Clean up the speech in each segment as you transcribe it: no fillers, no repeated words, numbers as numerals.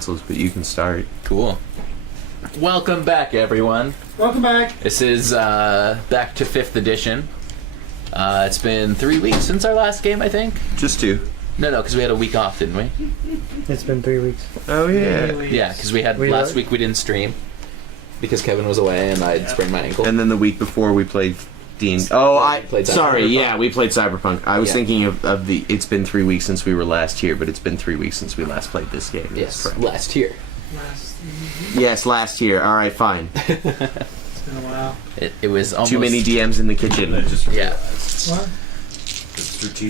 utensils, but you can start. Cool. Welcome back, everyone. Welcome back. This is back to 5th edition. It's been 3 weeks since our last game, I think. Just 2. No, because we had a week off, didn't we? It's been 3 weeks. Oh, yeah. Yeah, because we had last week we didn't stream because Kevin was away and I'd sprained my ankle. And then the week before we played Dean. Sorry, yeah, we played Cyberpunk. I was thinking of the. It's been 3 weeks since we were last here, but it's been 3 weeks since we last played this game. Yes, last year. Yes, last year. All right, fine. It's been a while. It was almost Too many DMs in the kitchen. Yeah. What?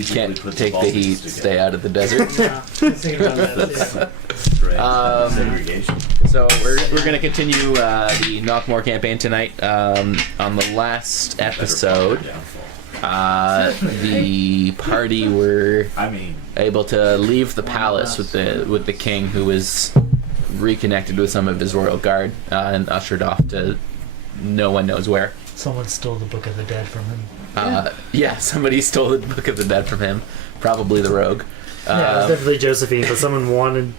Can't take the heat. Stay out of the desert. Yeah, I was thinking about that too. So we're going to continue the Knock Mohr campaign tonight. On the last episode, the party were able to leave the palace with the king, who was reconnected with some of his royal guard and ushered off to no one knows where. Someone stole the Book of the Dead from him. Yeah, somebody stole the Book of the Dead from him. Probably the rogue. Yeah, it was definitely Josephine, but someone wanted...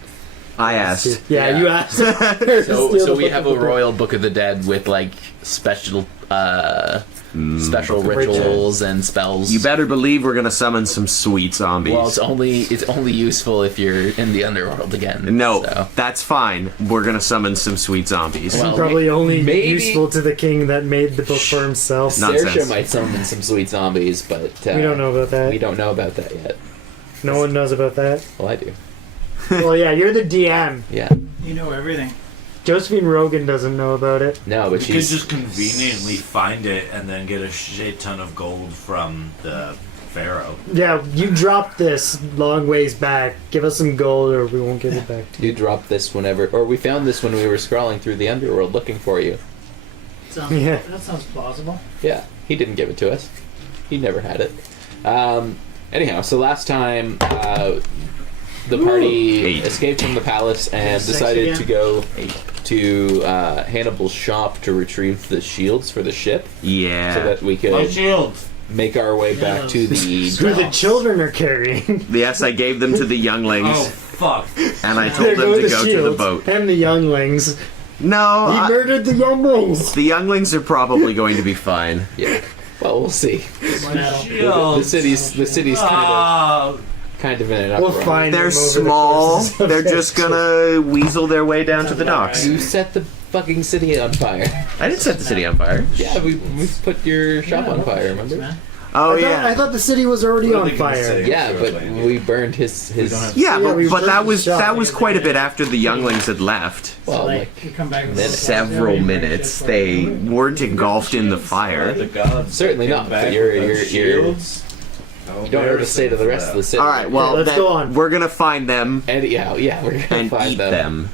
I asked. Yeah, you asked. So we have a royal Book of the Dead with, like, special rituals and spells. You better believe we're gonna summon some sweet zombies. Well, it's only useful if you're in the underworld again. No, so. that's fine. We're gonna summon some sweet zombies. Well, probably only maybe useful to the king that made the book for himself. Nonsense. Saoirse might summon some sweet zombies, but we don't know about that. We don't know about that yet. No one knows about that. Well, I do. Well, yeah, you're the DM. Yeah. You know everything. Josephine Rogan doesn't know about it. No, but You could she's just conveniently find it and then get a shit ton of gold from the pharaoh. Yeah, you dropped this long ways back. Give us some gold or we won't give it back to you. You dropped this or we found this when we were scrolling through the underworld looking for you. That sounds plausible. Yeah, he didn't give it to us. He never had it. Anyhow, so last time the party escaped from the palace and decided to go to Hannibal's shop to retrieve the shields for the ship. Yeah. So that we could My shield! make our way back to the Who the children are carrying. Yes, I gave them to the younglings, Oh, fuck. and I told them to go to the shields boat. And the younglings. No, He murdered the younglings. the younglings are probably going to be fine. Yeah. Well, we'll see. Shield! The city's kind of in an We'll uproar. find They're them over the small. courses of They're their just gonna weasel their way down to the docks. You set the fucking city on fire. I didn't set the city on fire. Yeah, we put your shop on fire, remember? Oh I thought the city was already What are on they gonna fire. say? Yeah, but we burned his Yeah, we but that burned was the shop. quite a bit after the younglings had left. well, like you come back with Several minutes. They weren't engulfed in the fire. The gods certainly came not. back But you're with shields. You don't know the state of the rest of the city. All right, well, let's go on. we're gonna find them And yeah, we're gonna and find eat them.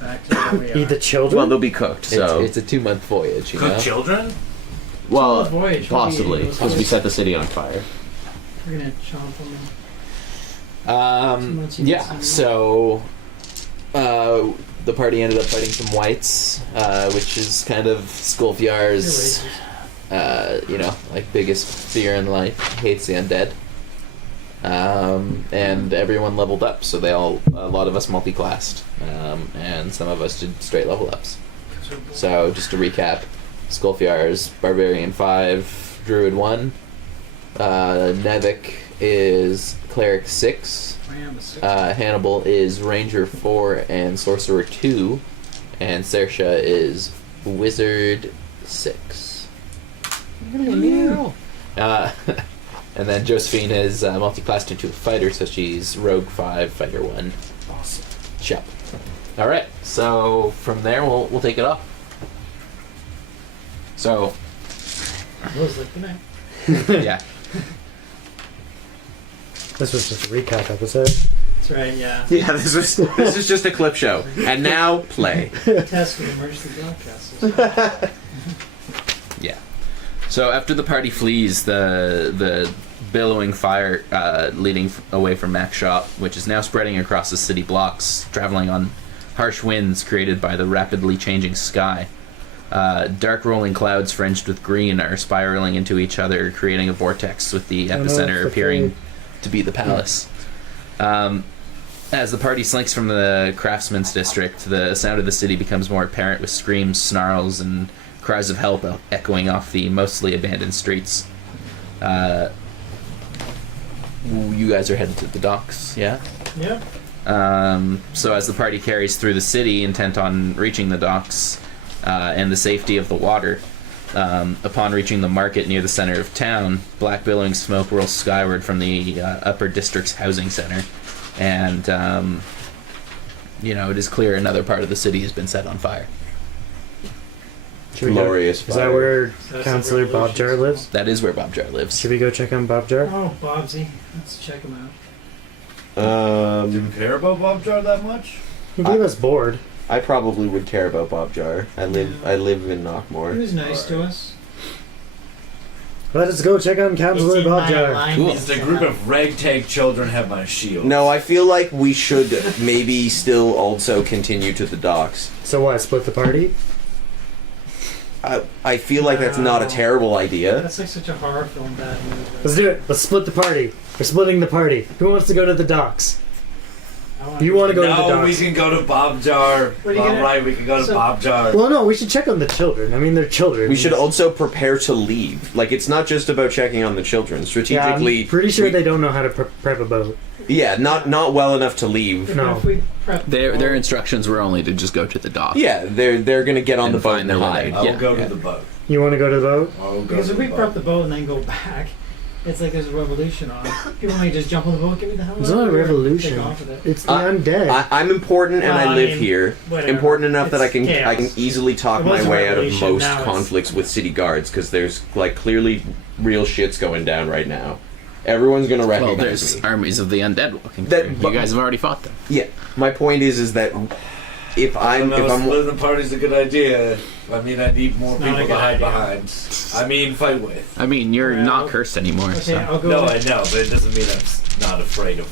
Eat the children? Well, they'll be cooked. So, It's a 2-month voyage, you know. Cook children? well, voyage. possibly because we set the city on fire. We're gonna chomp them. Yeah. So, the party ended up fighting some whites, which is kind of Skulfjar's, like biggest fear in life. He hates the undead. And everyone leveled up, so a lot of us multi-classed, and some of us did straight level ups. So just to recap, Skulfjar's Barbarian 5, Druid 1, Nevik is Cleric 6, Hannibal is Ranger 4 and Sorcerer 2, and Saoirse is Wizard 6. And then Josephine is multi-classed into a fighter, so she's Rogue 5, Fighter 1. Awesome. Shop. Alright, so from there we'll take it off. So, yeah. This was just a recap episode. That's right, yeah. Yeah, this is just a clip show. And now play. Test for the emergency broadcasters. Yeah. So after the party flees the billowing fire leading away from Mac's shop, which is now spreading across the city blocks, traveling on harsh winds created by the rapidly changing sky. Dark rolling clouds fringed with green are spiraling into each other, creating a vortex with the epicenter appearing to be the palace. As the party slinks from the craftsman's district, the sound of the city becomes more apparent with screams, snarls, and cries of help echoing off the mostly abandoned streets. You guys are headed to the docks, yeah? Yep. So as the party carries through the city, intent on reaching the docks and the safety of the water, upon reaching the market near the center of town, black billowing smoke rolls skyward from the upper district's housing center, and it is clear another part of the city has been set on fire. Should we go- Glorious Is that fire. where That's Councillor the Bob Jar lives? That is where Bob Jar lives. Should we go check on Bob Jar? Oh, Bobsy. Let's check him out. Do we care about Bob Jar that much? He gave us board. I probably would care about Bob Jar. I live in Knock He Mohr. was nice to us. Let us go check on Councillor It's in Bob my Jar. alignment. It's a group of ragtag children have my shield. No, I feel like we should maybe still also continue to the docks. So what? Split the party? I feel like that's not a No. terrible idea. That's like such a horror film bad movie. Let's do it. Let's split the party. We're splitting the party. Who wants to go to the docks? You want to go to the No, we docks? can go to Bob Jar. What are you All gonna- right, we can go to so- Bob Jar. Well, no, we should check on the children. I mean, they're children. We should also prepare to leave. Like, it's not just about checking on the children. Yeah, Strategically, I'm pretty sure we- they don't know how to prep a boat. Yeah, not well enough to leave. No. If we prep Their instructions were only to just go to the dock. Yeah, they're gonna get on And the boat find and their hide. way. I'll Yeah, go yeah. to the boat. You want to go to the boat? I'll go Because to if the we boat. prep the boat and then go back, it's like there's a revolution on. People may just jump on the boat, get me the hell out It's of not a here, revolution. Take off with it. It's the I- undead. I'm important and Well, I I live mean, here. whatever. Important enough that I It's can chaos. easily talk It my was a way out of revolution, most now it's- conflicts with city guards because there's like clearly real shit's going down right now. Everyone's gonna Well, recognize there's me. armies of the undead walking That- through. but- You guys have already fought them. Yeah, my point is that if I'm splitting the party's a good idea. I mean, I need more It's not people a to good hide idea. behind. I mean, fight with. I mean, you're Well, not cursed anymore, Okay, so. I'll go. No, I know, but it doesn't mean I'm not afraid of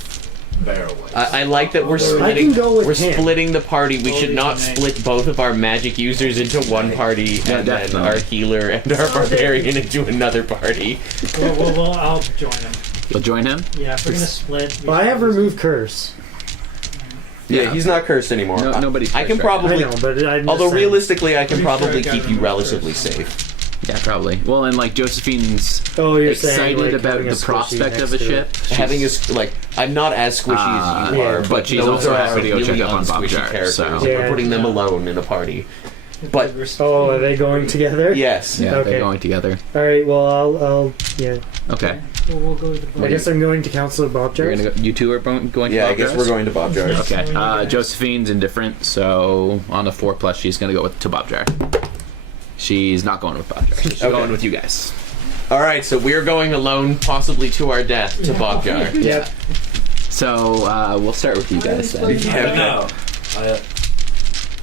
barrowways. I like that we're I can splitting. go with We're him. splitting the party. We Holy should not shit. split both of our magic users into one party Yeah, and then definitely. our healer and our barbarian into another party. Well, I'll join him. You'll join him? Yeah, if we're gonna split. we Well, I should have just- removed curse. Yeah, he's not cursed anymore. No, nobody's I can cursed right now. probably. I know, but I'm just Although saying. realistically, I can Pretty sure I probably got keep you removed relatively first. safe. Yeah, probably. Well, and like Josephine's Oh, you're excited saying, like, about having a the squishy prospect next of a to ship. it. Having a like, I'm not as squishy as you yeah, are, but she's those also are happy to go really check up on Bob unsquishy Jar, characters. so- We're Yeah. putting them alone in a party. But- Oh, are they going together? Yes. Yeah, Okay. they're going together. All right. Well, I'll yeah. Okay. Well, we'll go to the boat. I guess I'm going to Councillor Bob Jar. You're gonna go, you two are going to Yeah, I Bob guess Jar's? we're going to Bob Jar. Yeah. Okay. So we need to- Josephine's indifferent, so on a 4+, she's gonna go to Bob Jar. She's not going with Bob Jar. She's Okay. going with you guys. All right, so we're going alone, possibly to our death, to Bob Jar. Yep. So we'll start with you guys then. Yeah. No.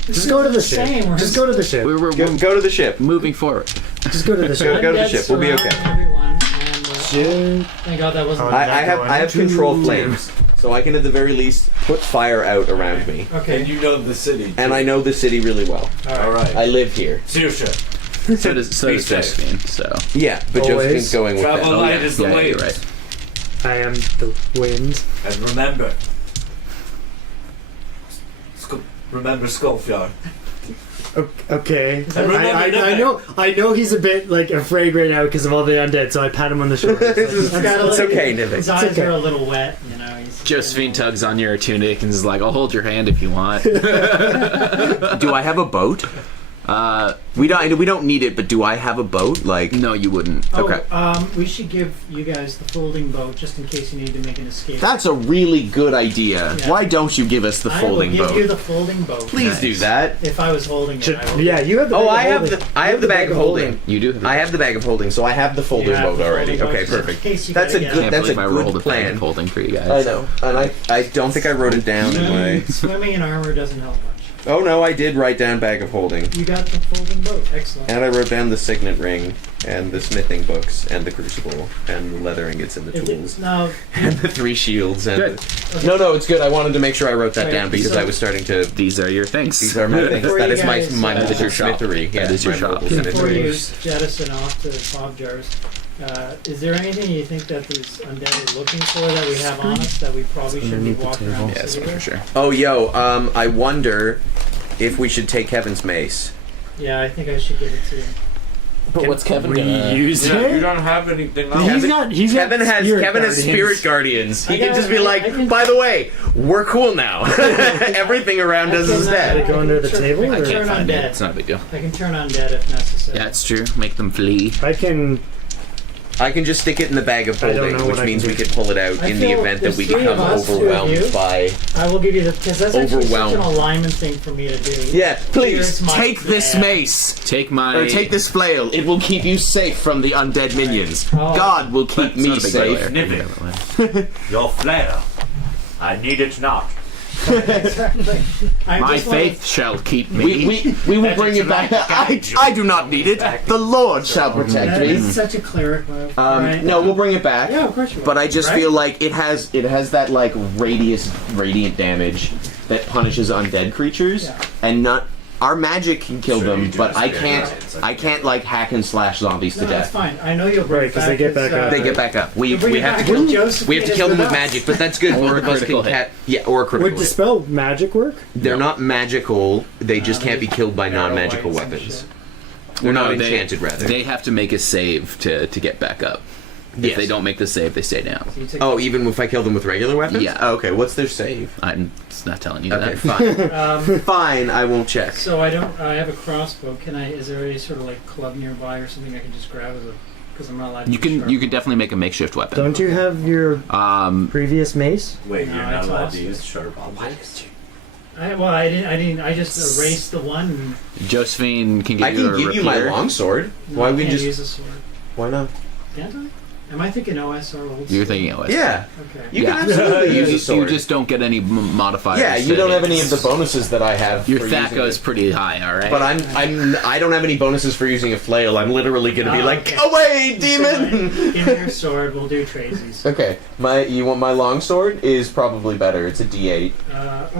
Just go to the ship. Just go to the ship. We're Go to the ship. moving forward. Just go to the ship. Go to the ship. We'll be okay. Everyone, and, Shit. thank God that wasn't. Oh, I have control flames, so I can at the very least put fire out around me. Okay. And you know the city. And I know the city really well. All right. I live here. It's your ship. So does Be Josephine. safe. So Yeah, but Always. Josephine's going with Travel them. light is the yeah, way. you're right. I am the wind. And remember. Remember Skullfjord. Okay. I remember I that. I know he's a bit like afraid right now because of all the undead, so I pat him on the shoulder. It's okay, Nivik. His eyes okay. are a little wet, you know. He's Josephine tugs on your tunic and is like, "I'll hold your hand if you want." Do I have a boat? We don't need it, but do I have a boat? Like, No, you wouldn't. Oh, Okay. we should give you guys the folding boat just in case you need to make an escape. that's a really good idea. Yeah. Why don't you give us the I folding will give boat? you the folding boat. Please do that. If I was holding it, I would. Yeah, you have the. Oh, bag I of have holding. I have the bag of holding. You do. I have the bag of holding, so I have the folding You have boat the already. folding boat, Okay, just in perfect. case you That's a gotta get good. out. Can't That's a believe I rolled good a bag of plan. holding for you guys. I know, and I don't think I wrote it down in my. Swimming in armor doesn't help much. Oh no, I did write down bag of holding, You got the folding boat. Excellent. and I wrote down the signet ring, and the smithing books, and the crucible, and the leather ingots, and the tools, Now, and the 3 shields. And Good. no, it's good. I wanted to make sure I wrote that Right, down because so- I was starting to. These are your things. These are my things. Before That you is my guys, my that is mobile your shop. smithery. That Yeah, is your my shop. mobile before smithery. you jettison off to Bob Jar's, Is there anything you think that these undead are looking for that we have on us that we probably shouldn't be Underneath the walking table. around the Yes, city for with? sure. Oh, yo, I wonder if we should take Kevin's mace. Yeah, I think I should give it to you. But what's Kevin gonna... Use Yeah, you it? don't have anything else. He's got Kevin has guardians. spirit guardians. He I can got- just be I like, can- by the way, we're cool now. Everything around us is Gotta dead. go under the turn- table, I or- can turn Find it. undead. It's not a big deal. I can turn undead if necessary. Yeah, it's true. Make them flee. I can. I can just stick it in the bag of I don't holding, know which what I means can we do. could pull it out I in the feel event that there's we three become of us, 2 of overwhelmed you. by. I will give you the because that's actually such Overwhelmed. an alignment thing for me to do. Yeah, please Here's my- take this yeah. mace. Take my... Or take this flail. It will keep you safe from the undead minions. Oh. God will keep It's me not a big safe. Snippet. Your flail. I need it not. Exactly. I My just wanna- faith shall keep me. We will bring it back. I do not need it. The Lord shall protect That me. is such a cleric move. right? No, we'll bring it back. Yeah, of course you will. But I just Right? feel like it has that like radiant damage that punishes undead creatures, Yeah. and not our magic can kill So them, you but just I get can't. it. It's I can't like hack and slash zombies No, to that's death. fine. I know you'll bring Right, it 'cause back. they get back up. They get back up. We You'll bring it have to back kill and them. Josephine We have to is kill them with with us. magic, but that's good. Or One a of us critical can hit. or a Would critical hit. dispel magic work? They're not magical. They just can't be killed by arrow non-magical whites and weapons. shit. They're not No, enchanted, rather. They have to make a save to get back up. If Yes. they don't make the save, they stay down. So you take- Oh, even if I kill them with regular weapons? Yeah. Oh, okay, what's their save? I'm just not telling you Okay, that. fine. Fine, I won't check. So I don't. I have a crossbow. Can I? Is there any sort of like club nearby or something I can just grab as a? Because I'm not allowed. To You use can sharp- definitely make a makeshift weapon. Don't you have your previous mace? Wait, No, you're I not allowed tossed to it. use sharp objects? I didn't. I just erased the one. Josephine can give I you a can give you my repeater. longsword. And Why I we can't just? use a sword? Why not? Can't I? Am I thinking OS or old? You're school? thinking OS. Yeah, Okay. you Yeah. can absolutely use a You sword. just don't get any modifiers. Yeah, you don't have any of the bonuses that I have. Your for THAC using goes it. pretty high, alright? But I don't have any bonuses for using a flail. I'm literally gonna be Oh, like, okay. away, demon! Give me your sword. We'll do tradesies. Okay, you want my longsword is probably better. It's a D8,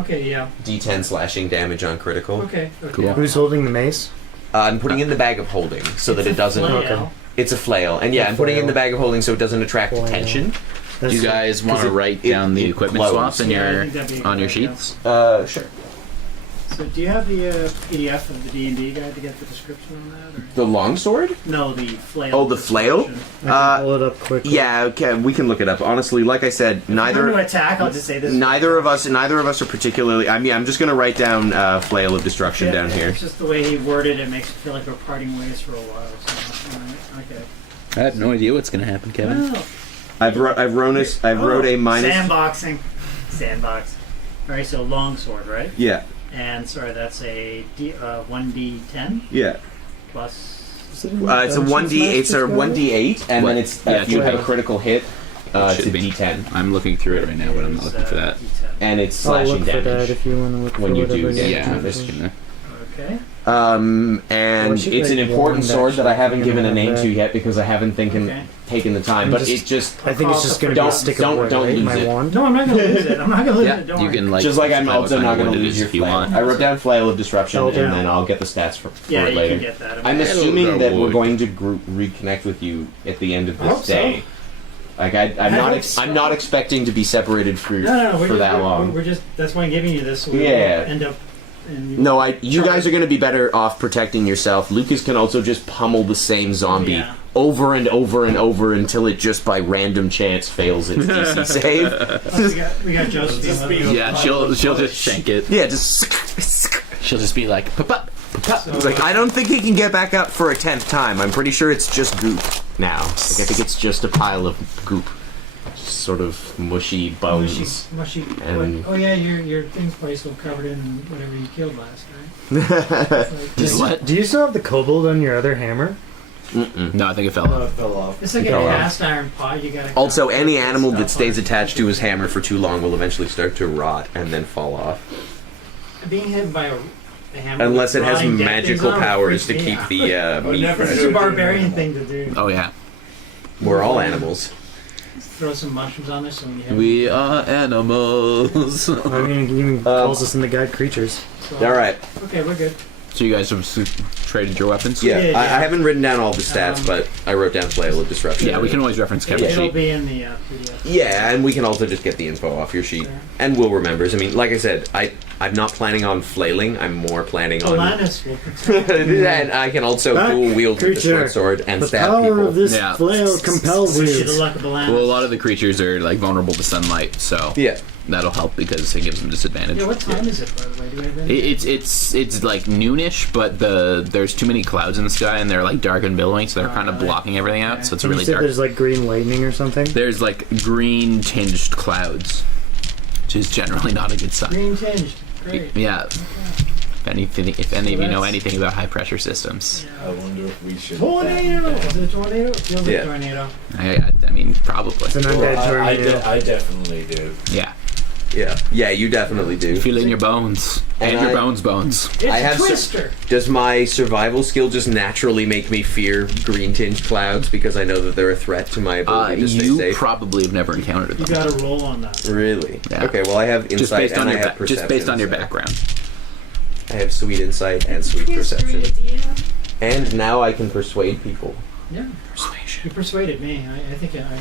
Okay. Yeah. D10 slashing damage on critical. Okay. Okay. Cool. Who's holding the mace? I'm putting in the bag of holding so that it doesn't. Flail. It's a flail, and yeah, A I'm putting in flail. the bag of holding so it doesn't attract Flail. attention. Do you guys want to write it- down the it equipment glows. swap in Yeah, I your think that'd be a on good your idea. sheets? Sure. So do you have the PDF of the D&D guide to get the description on that? Or? The longsword? No, the flail. Oh, the flail? description. I can pull it up quickly. Yeah, okay, we can look it up. Honestly, like I said, If I'm going to neither attack, I'll just say this. neither of us are particularly. I mean, I'm just gonna write down flail of destruction down here. It's just the way he worded it makes it feel like we're parting ways for a while. So, okay. I have no idea what's going to happen, Kevin. Well, I've wrote a minus. Sandboxing. Sandbox. All right, so longsword, right? Yeah, And sorry, that's a 1d10 yeah. plus. Is it in It's a Dungeon 1d. Smash It's a Discovery? 1d8, and What? then it's Yeah, if it you should have a be. critical hit, it's a should be. d10, I'm looking through it right now, but I'm not looking for that. D10. and it's I'll slashing look for that damage. if you want to look when for you do whatever damage. Yeah, I'm you're just looking gonna. Okay. And Well, she it's an played important one sword that I haven't actually, given a you know, name that- to yet because I haven't Okay. taken the time. I'm But just- it just I think it's just going to be Don't- a stick don't- of wood, don't right? lose My it. wand? No, I'm not going to lose it. I'm not going to lose Yeah, it. Don't you worry. can like. just like I'm specify what also kind not of going to wood it lose is your if you flail. want. I wrote down flail of disruption, Oh, and yeah. then I'll get the stats for Yeah, it you later. can get that. I'm Hello, assuming that we're wood. going to reconnect with you at the end of I hope this so. day. Like I'm I not, hope so. I'm not expecting to be separated for No, we're for just, that we're, long. We're just. That's why I'm giving you this. So we Yeah. won't end up. In, No, you guys are going to be better off protecting yourself. Lucas can also just pummel the same zombie Yeah. over and over and over until it just by random chance fails its DC save. Oh, we got Josephine. with us. Yeah, she'll just shank it. Yeah, just. She'll just be like, pop up. It's like, I don't think he can get back up for a 10th time. I'm pretty sure it's just goop now. Like, I think it's just a pile of goop. Just sort of mushy bones. Mushy. And- Oh yeah, your thing's probably still covered in whatever you killed last, right? It's like, What? Do you still have the kobold on your other hammer? No, I think it fell off. Fell off. it's like a Oh, wow. cast iron pot. You gotta. Also, any kinda animal put that stuff stays on it. attached to his hammer for too long will eventually start to rot and then fall off. Being hit by a hammer. Unless with it has drawing dead magical things on powers to freaks me keep out. the meat never fresh. It's a barbarian thing to do. Oh yeah, We're all animals. Throw some mushrooms on there so when you hit we are animals. I mean, he even calls us in the guide creatures. so- All right. Okay, we're good. So you guys have traded your weapons? Yeah, Yeah, I yeah. haven't written down all the stats, but I wrote down flail of disruption. Yeah, we can always reference Kevin's It'll sheet. be in the PDF. Yeah, and we can also just get the info off your sheet, Sure. and we'll remembers. I mean, like I said, I'm not planning on flailing. I'm more planning on. Alanis will protect And I can also Back, dual wield with the creature. short sword and The stab power people. of this Yeah. flail compels Wish you the you. luck of Alanis. Well, a lot of the creatures are like vulnerable to sunlight, so Yeah. that'll help because it gives them disadvantage. Yeah, what time is it, by the way? Do we have any? It's like noonish, but there's too many clouds in the sky and they're like dark and billowing, so they're kind of Alright. blocking everything out. Okay. So it's And you really said dark. there's like green lightning or something? There's like green tinged clouds, which is generally not a good sign. Green tinged. Great. Yeah. If any of you know anything about high pressure systems, I wonder if we should. Tornado! Is it a tornado? It feels like Yeah. a tornado. I mean probably. It's an undead tornado. I definitely do. Yeah. Yeah, you definitely do. Feel it in your bones and And your I- bones. It's I a have twister! Does my survival skill just naturally make me fear green tinged clouds because I know that they're a threat to my ability to stay You safe? probably have never encountered You them. gotta roll on that. Really? Yeah. Okay, well I have Just insight based on and I your have perception. just based on your so background. I have sweet insight and sweet perception. And now I can persuade people. Yeah. Persuasion. You persuaded me. I think I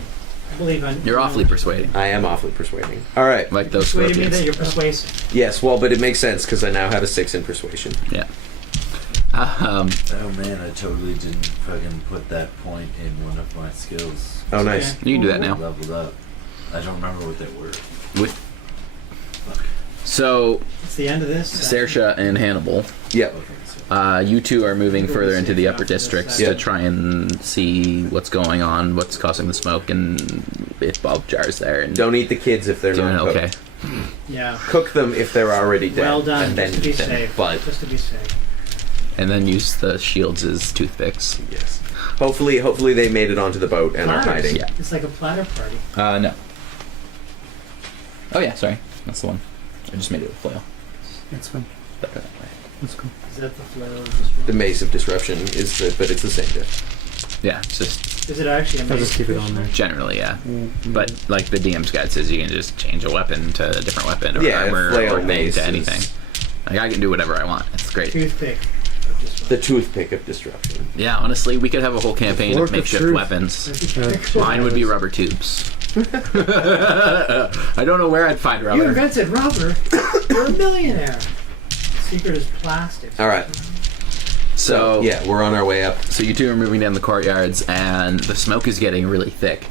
believe I. You're awfully persuading. I am awfully persuading. All right. Like those persuaded me that scorpions. you're persuasive. Yes, well, but it makes sense because I now have a 6 in persuasion. Yeah. Oh man, I totally didn't fucking put that point in one of my skills. Oh, nice. You can do that now. Leveled up. I don't remember what they were. With so It's the end of this. Sersha and Hannibal, Yep. you two are moving further into the upper districts Yeah. to try and see what's going on, what's causing the smoke, and if Bob Jar's there. And Don't eat the kids if they're doing not okay. cooked. Yeah. Cook them if they're already dead. Well done. And then Just to be eat them. safe. But Just to be safe. And then use the shields as toothpicks. yes. Hopefully they made it onto the boat and are Platters. hiding. Yeah. It's like a platter party. No. Oh yeah, sorry, that's the one. I just made it with flail. That's fine. Better that way. That's cool. Is that the flow of this room? The mace of disruption is the, but it's the same diff. Yeah, it's just Is it actually a I'll just keep it on there. generally, yeah. But like the DM's guide says, you can just change a weapon to a different weapon or Yeah, armor flail or thing mace to is- anything. Like I can do whatever I want. It's great. Toothpick. of this The one. toothpick of disruption. Yeah, honestly, we could have a whole campaign Fork of of makeshift truth. weapons. Toothpick. Mine would be rubber tubes. I don't know where I'd find You rubber. invented rubber. You're a millionaire. Secret is plastic. All right. So Yeah, we're on our way up. So you two are moving down the courtyards, and the smoke is getting really thick.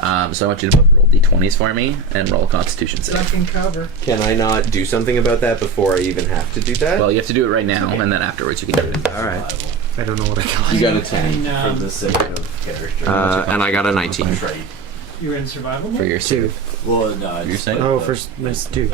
So I want you to both roll d20s for me and roll a Constitution save. Sucking cover. Can I not do something about that before I even have to do that? Well, you have to do it right now, and then afterwards you can do it. all right. I don't know what I got. You got a I 10. mean, For the sake of character. And I got a 19. Trait. you're in survival mode? For your Two. Well, no, You're saying? Oh, first, nice two.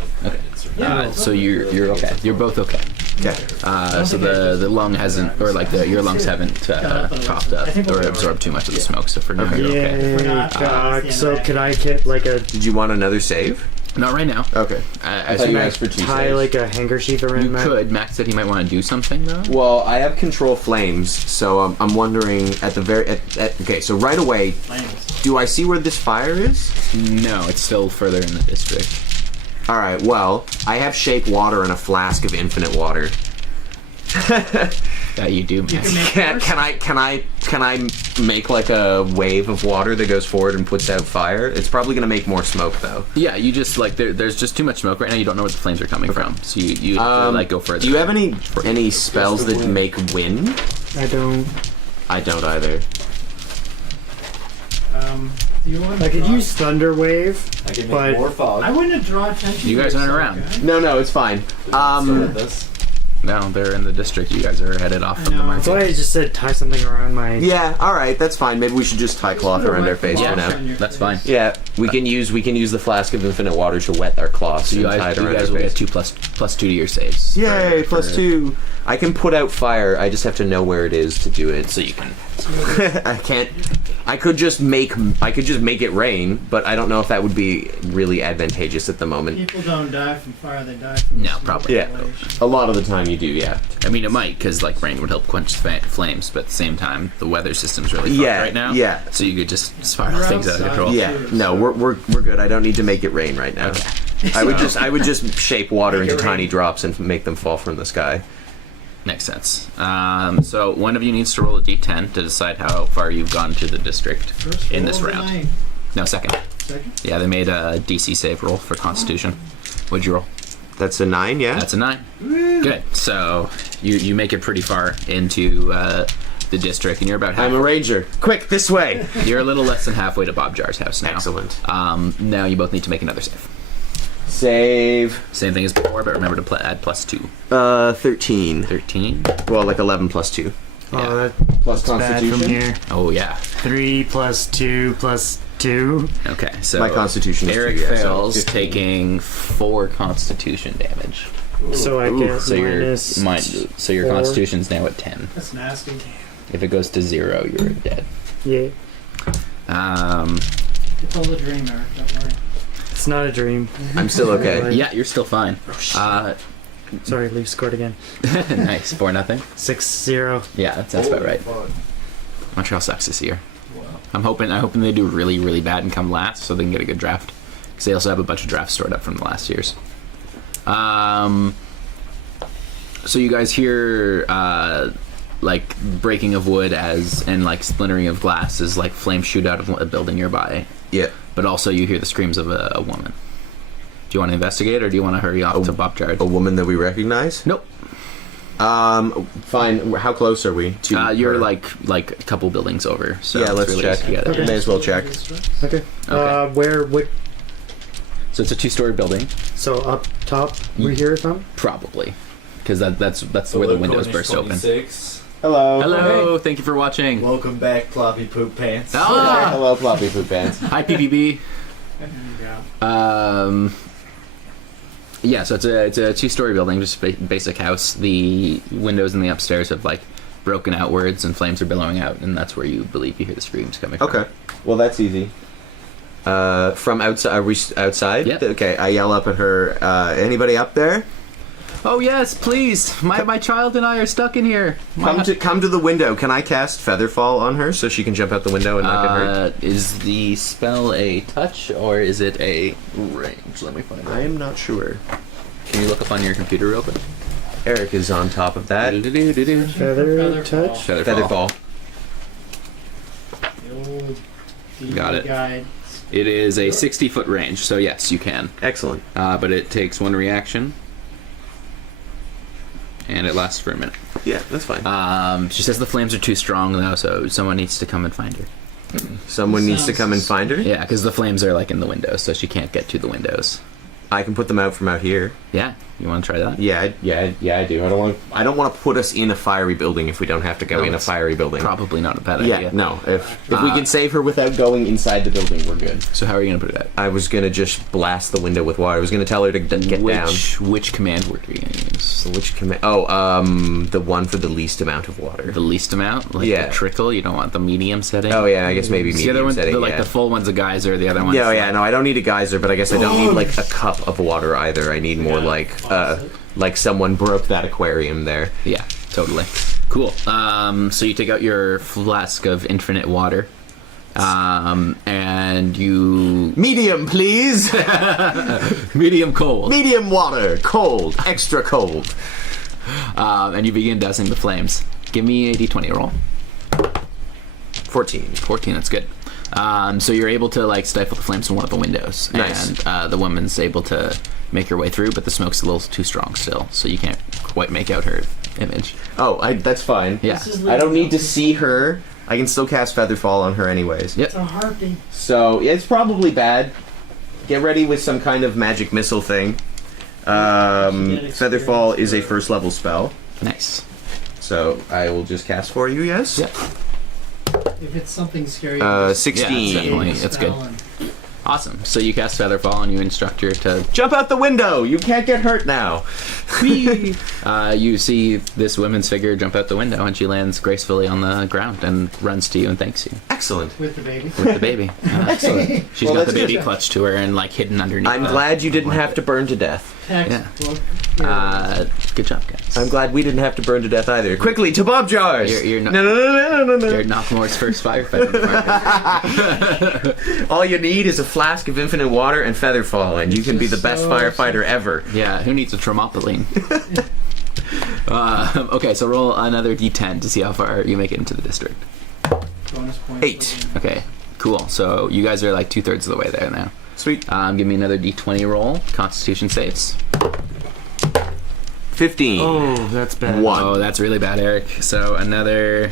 so you're okay. You're both okay. Okay. So the lung hasn't, or like your lungs haven't coughed up or absorbed too much of the smoke. So for now Okay. you're okay. We're not- So can I get like a Did you want another save? Not right now. Okay. As thought you you guys, asked for two tie saves. like a handkerchief around you my? could. Max said he might want to do something though. Well, I have control flames, so I'm wondering at the very okay. So right away, Flames. do I see where this fire is? No, it's still further in the district. All right. Well, I have shape water and a flask of infinite water. That you do, You Max. can make Can I make like a wave of water that goes forward and puts out fire? It's probably gonna make more smoke though. Yeah, you just like there's just too much smoke right now. You don't know where the flames are coming from, so you have to, like go further. Do you have any spells that make wind? I don't. I don't either. Do you want I to could draw- use thunder wave. I can But- make more fog. I wouldn't draw attention. You to guys aren't yourself, around. guys. No, it's fine. This. No, they're in the district. You guys are headed off from the know. That's why market. I just said tie something around my. Yeah, all right, that's fine. Maybe we should just tie cloth Just put a around our wet face Yeah, for now. wash on your That's face. fine. Yeah, we can use the flask of infinite water to wet our cloths So you and tie guys, it you around guys our will get face. 2 to your saves. Yay, for- +2. I can put out fire. I just have to know where it is to do it. So you can. I can't. I could just make it rain, but I don't know if that would be really advantageous at the moment. People don't die from fire; they die from No, smoke probably. Yeah. inhalation. A lot of the time you do, yeah. I mean, it might because like rain would help quench flames, but at the same time, the weather system's really fucked Yeah, right now. yeah. So you could just spiral You're things out of outside. control. Yeah, no, we're good. I don't need to make it rain right now. Okay. I would just shape water into tiny drops and make them fall from the sky. Makes sense. So one of you needs to roll a d10 to decide how far you've gone to the district First in roll this of the round. night. No, second. Second? Yeah, they made a DC save roll for Constitution. What'd you roll? That's a 9, yeah? That's a 9. Good. So you make it pretty far into the district, and you're about I'm a ranger. Quick, this way! You're a little less than halfway to Bob Jar's house now. Excellent. Now you both need to make another save. Save. Same thing as before, but remember to add +2. 13. 13. Well, like 11 plus 2. Oh, that, Plus that's bad from here. Oh yeah. 3 plus 2 plus 2. Okay, so My constitution is Eric 2, yeah, so fails, 15. taking 4 Constitution damage. So I get So minus your 4. Constitution's now at 10. That's nasty. If it goes to 0, you're dead. Yeah. It's all a dream, Eric. Don't worry. It's not a dream. I'm still okay. Yeah, you're still fine. Sorry, Leaf scored again. Nice, 4-0. 6-0. Yeah, that's about right. Montreal sucks this year. I'm hoping they do really, really bad and come last, so they can get a good draft. Because they also have a bunch of drafts stored up from the last years. So you guys hear like breaking of wood and like splintering of glass as like flames shoot out of a building nearby. Yeah. But also you hear the screams of a woman. Do you want to investigate, or do you want to hurry off to Bob Jard? A woman that we recognize? Nope. Fine. How close are we to You're her? like a couple buildings over. So Yeah, let's really check. easy to get it. May as well check. Okay. Okay. Where would So it's a 2-story building, so up top we hear it from? probably, because that's where the windows burst open. Hello. Hello, thank you for watching. Welcome back, Ploppy Poop Pants. Ah! Hello, Floppy Poop Pants. Hi, PPB. Yeah. Yeah, so it's a 2-story building, just basic house. The windows in the upstairs have like broken outwards, and flames are billowing out, and that's where you believe you hear the screams coming from. Okay. Well, that's easy. From outside, are we outside? Yep. Okay, I yell up at her, anybody up there? Oh yes, please. My child and I are stuck in here. Come to the window. Can I cast Featherfall on her so she can jump out the window and not get hurt? Is the spell a touch or is it a range? Let me find out. I am not sure. Can you look up on your computer real quick? Eric is on top of that. Feather touch? Featherfall. The old Got it. Guide. It is a 60-foot range, so yes, you can. Excellent. But it takes 1 reaction. And it lasts for a minute. Yeah, that's fine. She says the flames are too strong, though, so someone needs to come and find her. Someone needs to come and find her? Yeah, because the flames are, like, in the windows, so she can't get to the windows. I can put them out from out here. Yeah, you want to try that? Yeah, I do. I don't want to put us in a fiery building if we don't have to go No, in a that's fiery building. Probably not a bad Yeah, idea. no. If we can save her without going inside the building, we're good. So how are you going to put it out? I was gonna just blast the window with water. I was gonna tell her to get down. Which command word are you going to use? Which command? Oh, the one for the least amount of water. The least amount? Like Yeah. the trickle? You don't want the medium setting? Oh yeah, I guess maybe The medium other one, setting. like yeah. the full one's a geyser, the other one's... Yeah, yeah, no, I don't need a geyser, but I guess I don't need like a cup of water either. I need more like someone broke that aquarium there. Yeah, totally. Cool. So you take out your flask of infinite water, and you... Medium, please. Medium cold. Medium water, cold, extra cold. And you begin dousing the flames. Give me a d20 roll. 14. 14, that's good. So you're able to like stifle the flames in one of the windows. Nice. And the woman's able to make her way through, but the smoke's a little too strong still, so you can't quite make out her image. Oh, that's fine. Yeah. I don't need to see her. I can still cast Featherfall on her anyways. Yep. It's a harpy. So it's probably bad. Get ready with some kind of magic missile thing. Featherfall is a first level spell. Nice. So I will just cast for you, yes? Yep. If it's something scary, 16. Yeah, definitely. That's good. Awesome. So you cast Featherfall and you instruct her to... Jump out the window! You can't get hurt now! you see this woman's figure jump out the window, and she lands gracefully on the ground and runs to you and thanks you Excellent. with the baby. with the baby. Excellent. She's Well, got the that's baby good. clutched to her and like hidden underneath. I'm glad you didn't have to burn to death. Textbook. Good job, guys. I'm glad we didn't have to burn to death either. Quickly, to Bob Jars! You're not- No. You're Knock Mohr's first firefighter department. All you need is a flask of infinite water and Featherfall, and you can be the best So firefighter ever. Yeah, who needs a thermopyline? Okay, so roll another d10 to see how far you make it into the district. Bonus points. 8. Okay, cool. So you guys are like 2/3 of the way there now. Sweet. Give me another d20 roll. Constitution saves. 15. Oh, that's bad. 1. Oh, that's really bad, Eric. So another.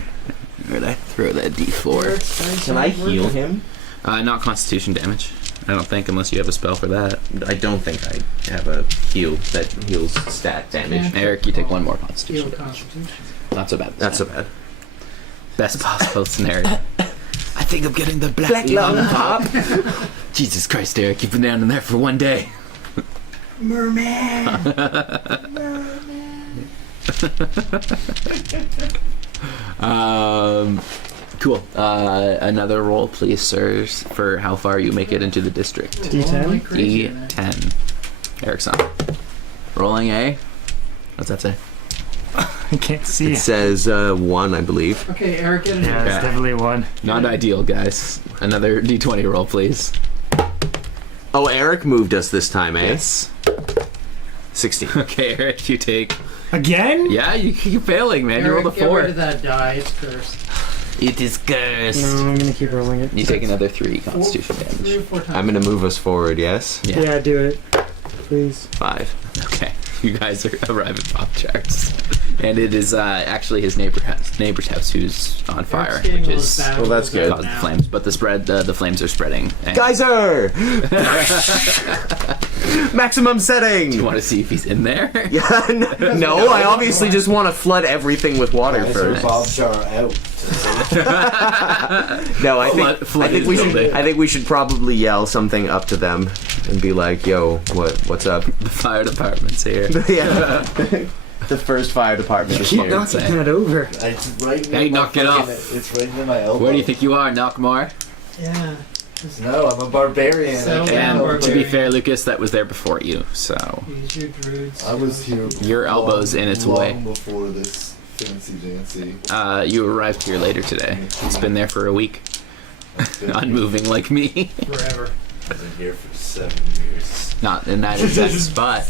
Where did I throw that d4? Can I heal him? Not Constitution damage. I don't think, unless you have a spell for that. I don't think I have a heal that heals stat damage. Yeah. Eric, you take one more Heal Constitution damage. Constitution. Not so bad. Not so bad. Best possible scenario. I think I'm getting the black lung pop. Jesus Christ, Eric, you've been down in there for one day. Merman. Cool. Another roll, please, sirs, for how far you make it into the district. D10? D10. Eric's on. Rolling A. What's that say? I can't see. It says 1, I believe. Okay, Eric, get an Yeah, it's Okay. definitely 1. Not ideal, guys. Another D20 roll, please. Oh, Eric moved us this time, eh? Yes. 16. Okay, Eric, you take. Again? Yeah, you keep failing, man. You Eric, rolled a get 4. rid of that die. It's cursed. It is cursed. No, I'm gonna keep rolling it. You take another 3 Constitution damage. 3 or 4 times. I'm gonna move us forward, yes? Yeah. Yeah, do it. Please. 5. Okay, you guys arrive at Bob Charts, and it is actually his neighbor's house who's on fire, Eric's getting which those is bad well, that's rolls good. out caused the now. flames. But the flames are spreading. And Geyser! Maximum setting! do you want to see if he's in there? Yeah, no, I obviously just want to flood everything with water Guys first. are Bob Jar out. No, I Flood think we his should. building. I think we should probably yell something up to them and be like, "Yo, what's up?" The fire department's here. Yeah. The first fire department is Keep here. knocking that over. It's right Hey, near my knock it off. fucking- It's right near my elbow. Where do you think you are, Knock Mohr? Yeah. No, I'm a barbarian. So- I can't Yeah, And help to it. be fair, Lucas, that was there before you, so Use your druids. I was here. Your elbow's in its way. long before this fancy dancy. you arrived here later today. It's been there for a week, unmoving like me. Forever. I've been here for 7 years. Not in that exact spot.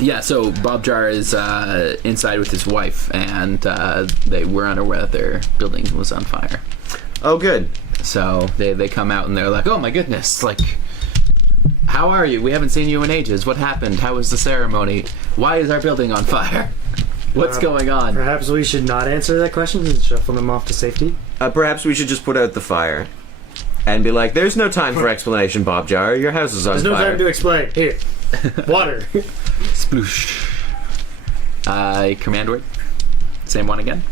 Yeah, so Bob Jar is inside with his wife, and they were unaware that their building was on fire. Oh, good. So they come out and they're like, "Oh my goodness! Like, how are you? We haven't seen you in ages. What happened? How was the ceremony? Why is our building on fire? What's going on?" Perhaps we should not answer that question and shuffle them off to safety. Perhaps we should just put out the fire and be like, "There's no time for explanation, Bob Jar. Your house is on There's no fire." time to explain. Here. Water. Sploosh. Command word. Same one again.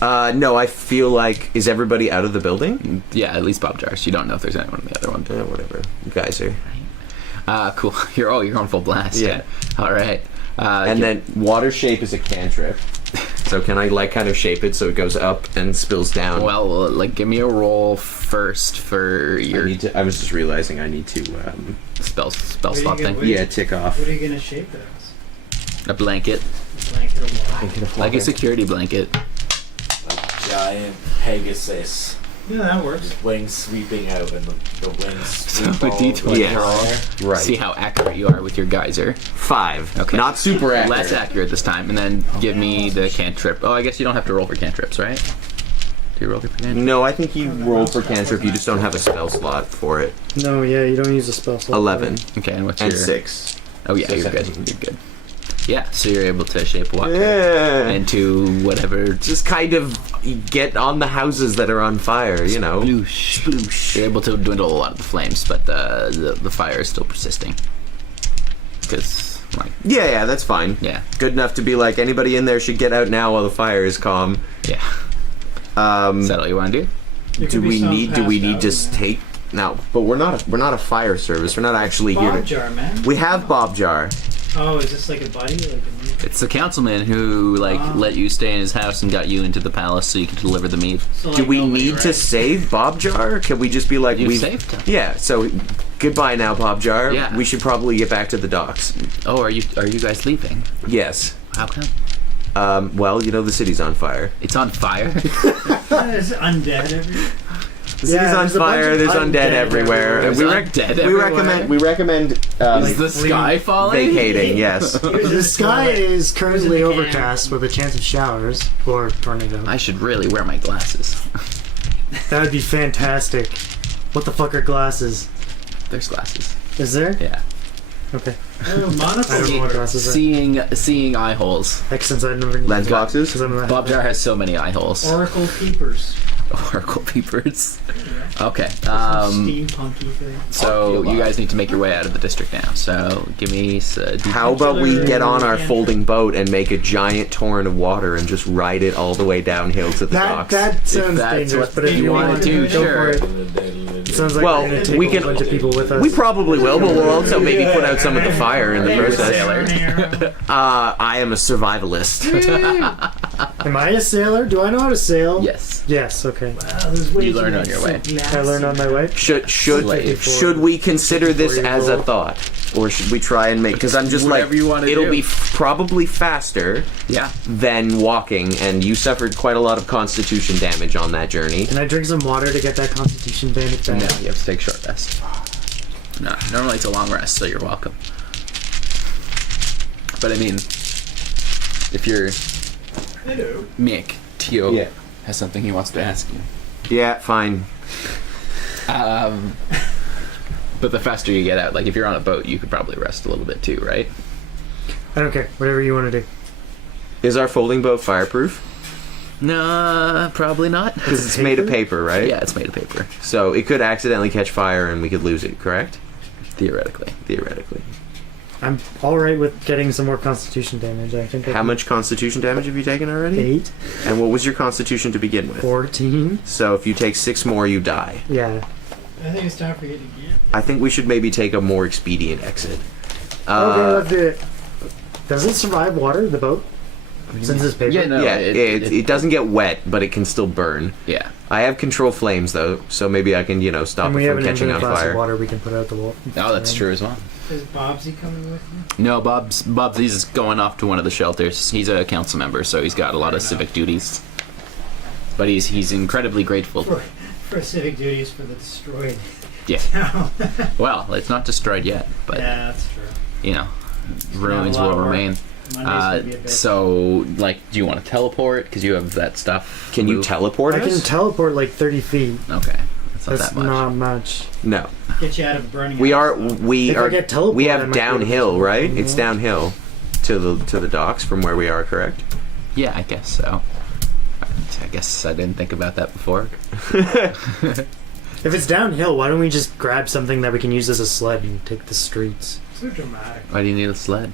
No, I feel like is everybody out of the building? Yeah, at least Bob Jar. So you don't know if there's anyone in the other one. Whatever. Geyser. Cool. You're on full blast. Yeah. All right. And then water shape is a cantrip. So can I like kind of shape it so it goes up and spills down? well, like, give me a roll first for your I was just realizing I need to spell What are you slot gonna- thing. yeah, tick off. What are you gonna shape it as? A blanket, A blanket of water. like a security blanket. Giant Pegasus. Yeah, that works. Wings sweeping out and the wings So sweep a all D20 the way roll. there. Right. See how accurate you are with your geyser. 5. Okay. Not super accurate. Less accurate this time, and then give me the cantrip. Oh, I guess you don't have to roll for cantrips, right? Do you roll for cantrips? No, I think you roll for cantrip. You just don't have a spell slot for it. No, yeah, you don't use a spell slot. 11 Okay, and what's and your 6. Oh yeah, So you're good. 17. You're good. Yeah, so you're able to shape water Yeah. into whatever. Just kind of get on the houses that are on fire, you know. Sploosh. Sploosh. You're able to dwindle a lot of the flames, but the fire is still persisting. Because, like, Yeah, that's fine. yeah, Good enough to be like anybody in there should get out now while the fire is calm. yeah. Is that all you want to do? There Do could be we some need passed to out, just yeah. take no? But we're not a fire service. We're not actually here Bob to. jar, man. We have Bob Jar. Oh, is this like a buddy? Like a It's the councilman who, like, let you stay in his house and got you into the palace so you could deliver the meat. so Do like we nobody, need to right? save Bob Jar? Can we just be like You we saved him. Yeah. So goodbye now, Bob Jar. Yeah. We should probably get back to the docks. Oh, are you guys leaving? Yes. How come? Well, you know the city's on fire. It's on fire. There's undead everywhere. The city's on there's a bunch fire. of There's undead undead everywhere. There's we undead we everywhere. recommend Is the sky falling? Vacating, yes. The sky is currently overcast with a chance of showers or tornado. I should really wear my glasses. That would be fantastic. What the fuck are glasses? There's glasses. Is there? Yeah. Okay. Oh, I don't know what glasses are. Seeing eye holes. Since I never Lens boxes? 'Cause I'm not- Bob Jar has so many eye holes. Oracle Peepers. Oracle peepers. Okay. Steampunky thing. So you guys need to make your way out of the district now. So give me. How about we get on our folding boat and make a giant torrent of water and just ride it all the way downhill to the docks? That sounds that's dangerous, what but if you you wanna want to do, go sure. for it. It sounds like Well, we're going to take we a can- bunch of people with us. We probably will, but we'll also maybe put out some of the fire in the You're a process. sailor. I am a survivalist. Am I a sailor? Do I know how to sail? Yes. Yes, okay. You learn on your way. I learned on my way. Should we consider this as a thought, or should we try and make? Because I'm just Whatever like you wanna it'll do. be probably faster Yeah. than walking, and you suffered quite a lot of constitution damage on that journey. Can I drink some water to get that constitution damage back? No, you have to take a short rest. No, normally it's a long rest, so you're welcome. But I mean, if you're Mick, Tio Yeah. has something he wants to ask you. Yeah, fine. But the faster you get out, like if you're on a boat, you could probably rest a little bit too, right? I don't care. Whatever you want to do. Is our folding boat fireproof? No, probably not. Because it's made of paper, right? Yeah, it's made of paper, So it could accidentally catch fire and we could lose it, correct? theoretically. Theoretically. I'm all right with getting some more constitution damage. I think. How much constitution damage have you taken already? 8, And what was your constitution to begin with? 14. So if you take 6 more, you die. Yeah. I think it's time for you to get. I think we should maybe take a more expedient exit. Okay, let's do it. Does it survive water, the boat? Since it's paper? Yeah, no, yeah, it doesn't get wet, but it can still burn. Yeah. I have control flames though, so maybe I can, stop And we it have from an catching infinite on glass of fire. water we can put out the wall. Oh, that's true as well. Is Bobsy coming with you? No, Bob's going off to one of the shelters. He's a council member, so he's got a lot of civic duties. But he's incredibly grateful. For civic duties for the destroyed Yeah. town. Well, it's not destroyed yet, but Yeah, that's true. ruins lot will of work. remain. Monday's gonna be a bitch. So, do you want to teleport? Because you have that stuff. Can you Move? teleport I can us? teleport like 30 feet. Okay, that's not That's that much. not much. No. Get you out of burning. We house, are though. we If I are get teleported, we I have might be able to downhill, just- right? It's downhill to the docks from where we are, correct? Yeah, I guess so. I guess I didn't think about that before. If it's downhill, why don't we just grab something that we can use as a sled and take the streets? So dramatic. Why do you need a sled?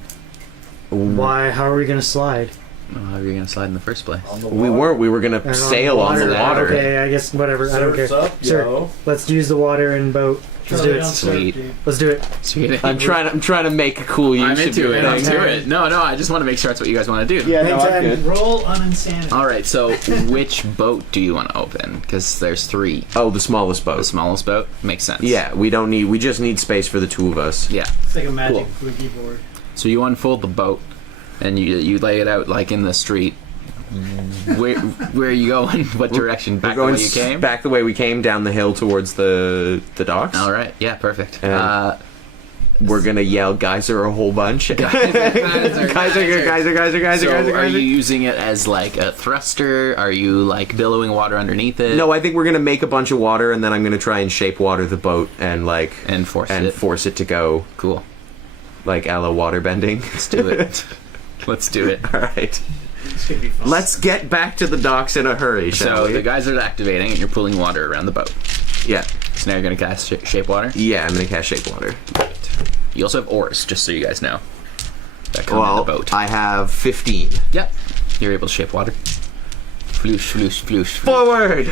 Why? How are we gonna slide? How are you going to slide in the first place? We weren't. We were gonna And sail on the water. Okay, I guess whatever. I don't care. Sure. Let's use the water and boat. Let's do Totally it. don't serve, Sweet. dude. Let's do it. Sweet. I'm trying to make a cool use I'm of into your it. thing. I'm into it. No, I just want to make sure that's what you guys want to do. Yeah, no, I'm Hang good. Roll on insanity. All right. So, which boat do you want to open? Because there's 3. Oh, the smallest boat. The smallest boat makes sense. Yeah, we don't need. We just need space for the 2 of us. Yeah. It's like a magic boogie board. So you unfold the boat, and you lay it out like in the street. Where are you going? What direction? Back the We're way you came? back the way we came, down the hill towards the docks. All right. Yeah. Perfect. And we're gonna yell geyser a whole bunch. Geyser. So are Geyser. you using it as like a thruster? Are you like billowing water underneath it? No, I think we're gonna make a bunch of water, and then I'm gonna try and shape water the boat and And force force it to go Cool. like a la water bending. Let's do it. Let's do it. All right, This could be fun. let's get back to the docks in a hurry, shall So we? the guys are activating, and you're pulling water around the boat. Yeah, So now you're gonna cast shape water. yeah, I'm gonna cast shape water. You also have oars, just so you guys know. That come in Well, the boat. I have 15. Yep. You're able to shape water. Floosh, floosh, floosh, floosh. Forward.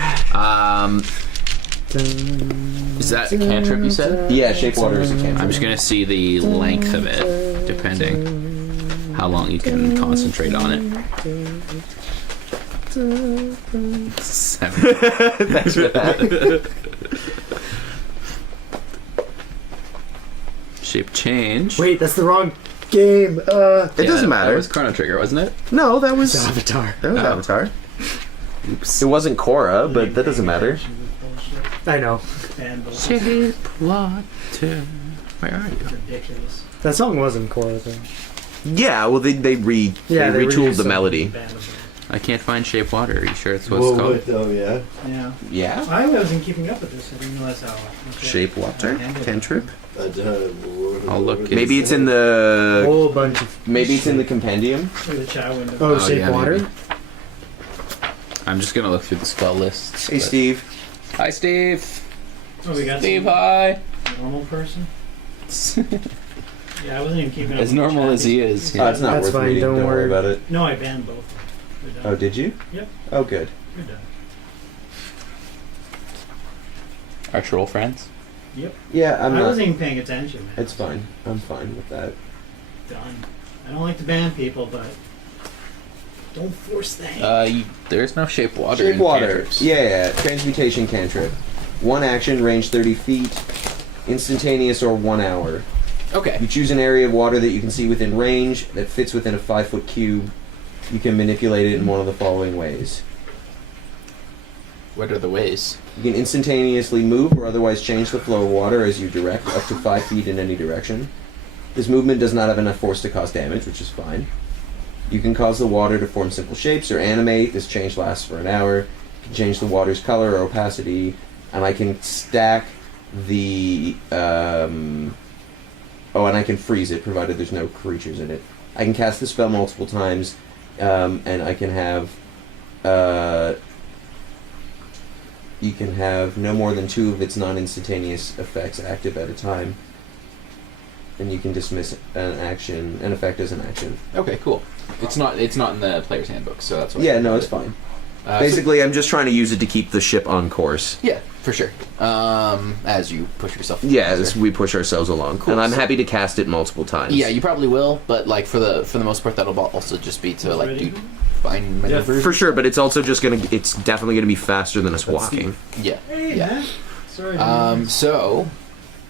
Is that a cantrip you said? Yeah, shape water is a cantrip. I'm just gonna see the length of it, depending how long you can concentrate on it. 7. Thanks for that. Shape change. Wait, that's the wrong game. It doesn't That matter. was Chrono Trigger, wasn't it? No, that was Avatar. Avatar. Oops. It wasn't Korra, but that doesn't matter. I know. Fan bullshit. Shape water. Where are you? Ridiculous. That song wasn't core though. Yeah, well, they Yeah, they retooled reduced the some. melody. Band of I can't find Shape Water. Are you sure it's what it's called? Oh yeah. it. Yeah. Yeah. I wasn't keeping up with this. I didn't realize how. much Shape I water handled it. cantrip. I'll look. Maybe it's in A the. whole bunch of. Maybe it's in the compendium. Look at the chat window. Oh, Oh, shape yeah, water. maybe. I'm just gonna look through the spell lists. Hey, but- Steve. Hi, Steve. Oh, we got Steve, some hi. normal person. Yeah, I wasn't even keeping up. As with the normal chat. as he is. Oh, it's not That's worth fine, reading. don't Don't worry worry. about it. No, I banned both. We're done. Oh, did you? Yep. Oh, good. We're done. Our troll friends. Yep. Yeah, I'm I not. wasn't even paying attention, man. It's fine. I'm fine with that. Done. I don't like to ban people, but don't force the hand. There's no Shape Water. Shape in water. cantrips. Yeah. Transmutation cantrip. 1 action, range 30 feet, instantaneous or 1 hour. Okay. You choose an area of water that you can see within range that fits within a 5-foot cube. You can manipulate it in one of the following ways. What are the ways? You can instantaneously move or otherwise change the flow of water as you direct, up to 5 feet in any direction. This movement does not have enough force to cause damage, which is fine. You can cause the water to form simple shapes or animate. This change lasts for an hour. You can change the water's color or opacity. And I can stack the... Oh, and I can freeze it, provided there's no creatures in it. I can cast the spell multiple times, and I can have... you can have no more than 2 of its non-instantaneous effects active at a time. And you can dismiss an effect as an action. Okay, cool. It's not in the player's handbook, so that's what. Yeah, no, it's fine. Basically, I'm just trying to use it to keep the ship on course. Yeah, for sure. As you push yourself. Yeah, closer. as we push ourselves along. Cool. And I'm happy to cast it multiple times. Yeah, you probably will, but like for the most part, that'll also just be to like Ready? do fine maneuvers. For sure, but it's also just it's definitely gonna be faster than us walking. Yeah. Hey, Yeah. man. Sorry. So,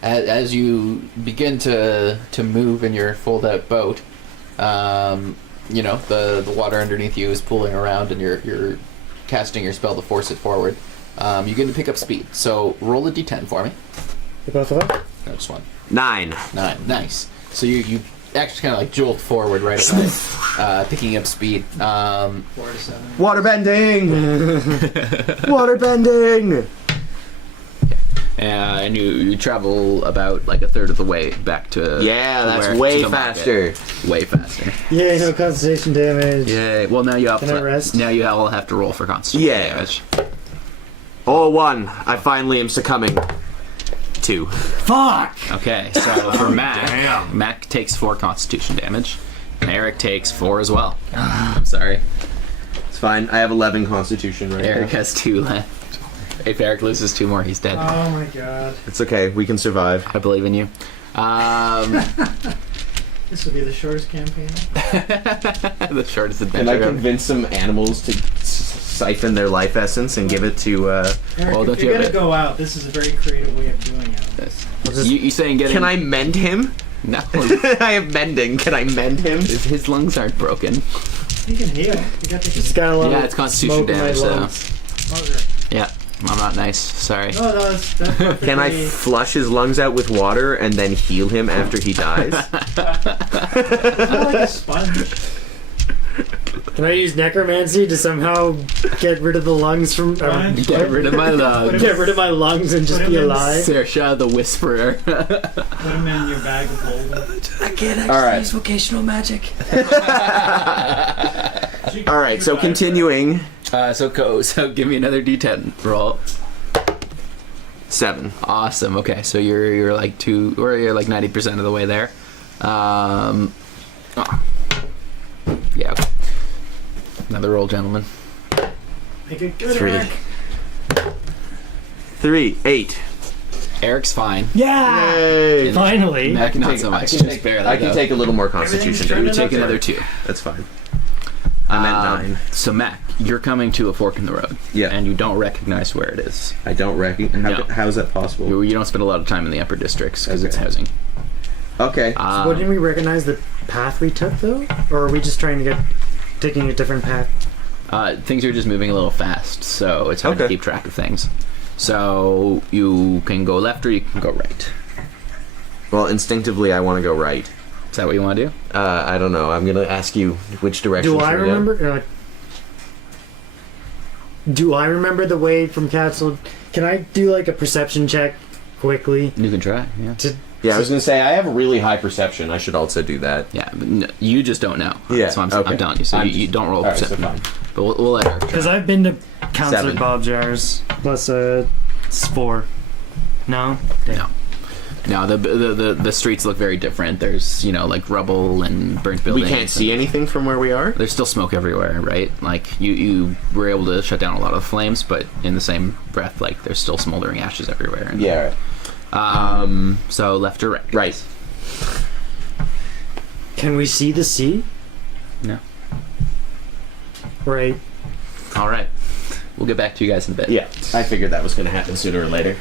as you begin to move in your fold-out boat, you know the water underneath you is pulling around, and you're casting your spell to force it forward. You get to pick up speed. So roll a d10 for me. You both of them? No, just one. 9. 9. Nice. So you actually kind of like jolt forward right away, picking up speed. 4 to 7. Waterbending! Waterbending! And you travel about like a third of the way back to Yeah, that's to way the market. faster. Way faster. Yay, no concentration damage. Yeah. Well, now you have Can I rest? Now you all have to roll for constitution Yeah. damage. Oh, 1. I finally am succumbing. 2. Fuck! Okay, so for Mac, Mac takes 4 constitution damage, and Eric takes 4 as well. I'm sorry. It's fine. I have 11 constitution right Eric now. has 2 left. If Eric loses 2 more, he's dead. Oh my god. It's okay. We can survive. I believe in you. This will be the shortest campaign. The shortest Can I adventure ever. convince some animals to siphon their life essence and give it to... Eric, Well, don't if you you're have gonna it? go out, this is a very creative way of doing it. This. I'll just- You saying getting... Can I mend him? No. I have mending. Can I mend him? His lungs aren't broken. You can heal. You got to Just got a lot Yeah, of it's constitution smoke in my damage, so... lungs. Yeah, I'm not nice. Sorry. No, that's perfectly... Can I flush his lungs out with water and then heal him after he dies? Kinda like a sponge. Can I use necromancy to somehow get rid of the lungs from... Ryan? Get rid of my lungs. get rid of my lungs and just Put him be in- alive? Saoirse the Whisperer. Put him in your bag of gold. I can't actually All right. use vocational magic. All right, so continuing. So give me another D10 roll. 7. Awesome. Okay, so you're like you're like 90% of the way there. Yeah. Okay. Another roll, gentlemen. Make it good, 3. Eric. 3. 8. Eric's fine. Yeah! Yay! Finally! Mac, not take- so I much. can Just take- barely. I can though. take a little more constitution Everything's damage. You take Okay. another 2. That's fine. I'm at 9. So Mac, you're coming to a fork in the road. Yeah. And you don't recognize where it is. I don't recognize. No. How is that possible? You don't spend a lot of time in the upper districts because it's Okay. housing. Okay. Well, didn't we recognize the path we took, though? Or are we just trying to get... taking a different path? Things are just moving a little fast, so it's hard to Okay. keep track of things. So you can go left or you can go right. Well, instinctively, I want to go right. Is that what you want to do? I don't know. I'm gonna ask you which direction. Do I should we go? remember? Do I remember the way from Castle? Can I do like a perception check quickly? You can try. Yeah. Yeah, I was gonna say I have a really high perception. I should also do that. Yeah, but you just don't know. Yeah, So I'm okay. telling you. So you don't roll All right, so perception. fine. But we'll let her. Because I've been to Counselor 7. Bob Jars plus it's 4. No. No. No, the streets look very different. There's, like rubble and burnt We buildings. can't see anything from where we are. There's still smoke everywhere, right? Like you were able to shut down a lot of the flames, but in the same breath, like there's still smoldering ashes everywhere. And, Yeah. So left or right? Right. Can we see the sea? No. Right. All right. We'll get back to you guys in a bit. Yeah. I figured that was gonna happen sooner or later.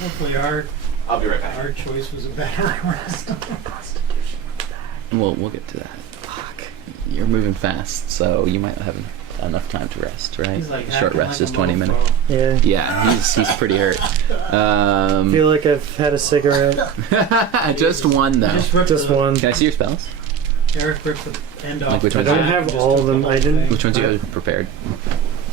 Hopefully our I'll be right back. our choice was a better rest. We'll get to that. Fuck. You're moving fast, so you might not have enough time to rest, right? He's like Short acting rest like is a 20 little minutes. pro. Yeah. Yeah, he's pretty hurt. I feel like I've had a cigarette. Just one though. Just one. Can I see your spells? Eric ripped the end off. Like which the ones? I don't back have and just all took of the them. whole I didn't- thing. Which ones you have prepared?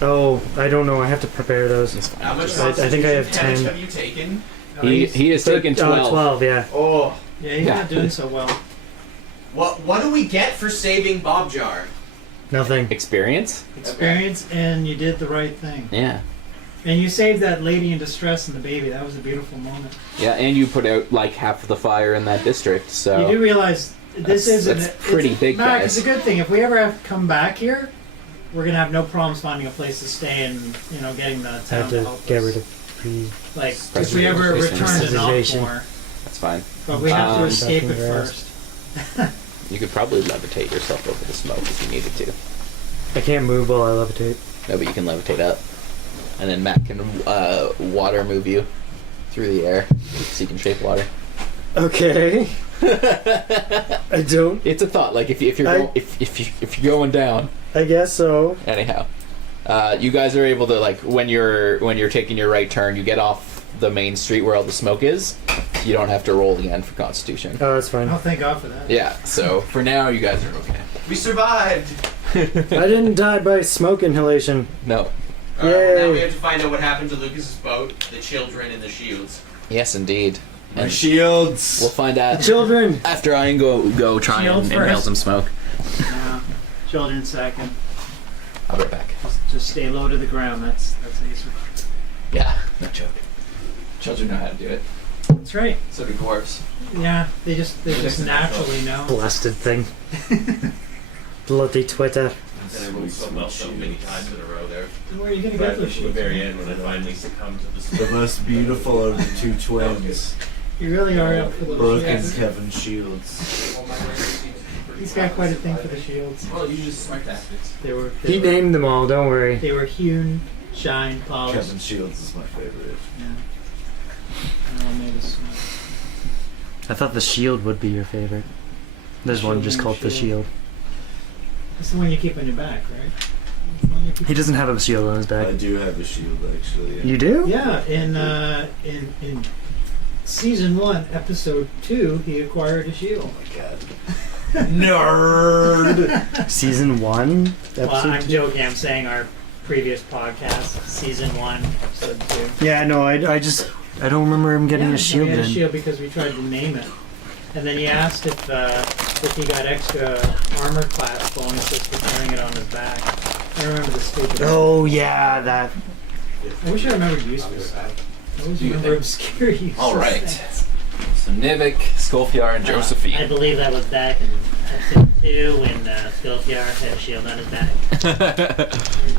Oh, I don't know. I have to prepare those. How much I think I have damage 10. have you taken? Oh, he's- He has taken 12. 12, yeah. Oh. Yeah, he's not doing so well. What do we get for saving Bob Jar? Nothing. Experience? Experience, and you did the right thing. Yeah. And you saved that lady in distress and the baby. That was a beautiful moment. Yeah, and you put out like half of the fire in that district, so You do realize this isn't. that's pretty big, Mac, guys. it's a good thing. If we ever have to come back here, we're gonna have no problems finding a place to stay and getting the I town have to to help get us. rid of pre. Like if we ever return to Knock Preservation. Mohr, that's fine. but we have to escape it Fucking first. You could probably levitate yourself over the smoke if you needed to. I can't move while I levitate. No, but you can levitate up. And then Matt can water move you through the air so you can shape water. Okay. I don't. It's a thought. Like if you're if you're going down, I guess so. anyhow, you guys are able to like when you're taking your right turn, you get off the main street where all the smoke is. You don't have to roll again for Constitution. Oh, that's fine. Oh, thank God for that. Yeah. So for now, you guys are okay. We survived. I didn't die by smoke inhalation. No. All right, well, now Yay. we have to find out what happened to Lucas's boat, the children, and the shields. Yes, indeed. My And shields. we'll find out Children. after I go try Shield and inhale first. some smoke. Yeah. Children second. I'll be right back. Just stay low to the ground. That's easy. Yeah, no joke. Children know how to do it. That's right. So do dwarves. Yeah, they just naturally know. Blasted thing. Bloody Twitter. And I rolled so well so many times in a row there. Where are you gonna Right get at those the shields? very end when I finally succumbed to The most beautiful of the two twins, You really are up for those Brooke and shields. Kevin Shields. He's got quite a thing for the shields. Well, you just smart tactics. They were. He named them all. Don't worry. They were hewn, shined, polished. Kevin Shields is my favorite. Yeah. And all made of smoke. I thought the shield would be your favorite. There's one Shield just and called the shield. shield. That's the one you keep on your back, right? That's the one you keep- He doesn't have a shield on his I back. do have a shield actually. Yeah. You do? Yeah, in season 1, episode 2, he acquired a shield. Oh my god. Nerd. Season 1? Well, Episode I'm 2? joking. I'm saying our previous podcast, season 1, episode 2. Yeah, no, I don't remember him getting Yeah, a shield he had then. a shield because we tried to name it, and then he asked if he got extra armor class bonuses for carrying it on his back. I remember the stupid. Oh, yeah, that. I wish I remembered useful stuff. I always remember obscure useless All right. things. So Nivik, Skolfiar, and I Josephine. believe that was back in episode 2 when Skolfiar had a shield on his back.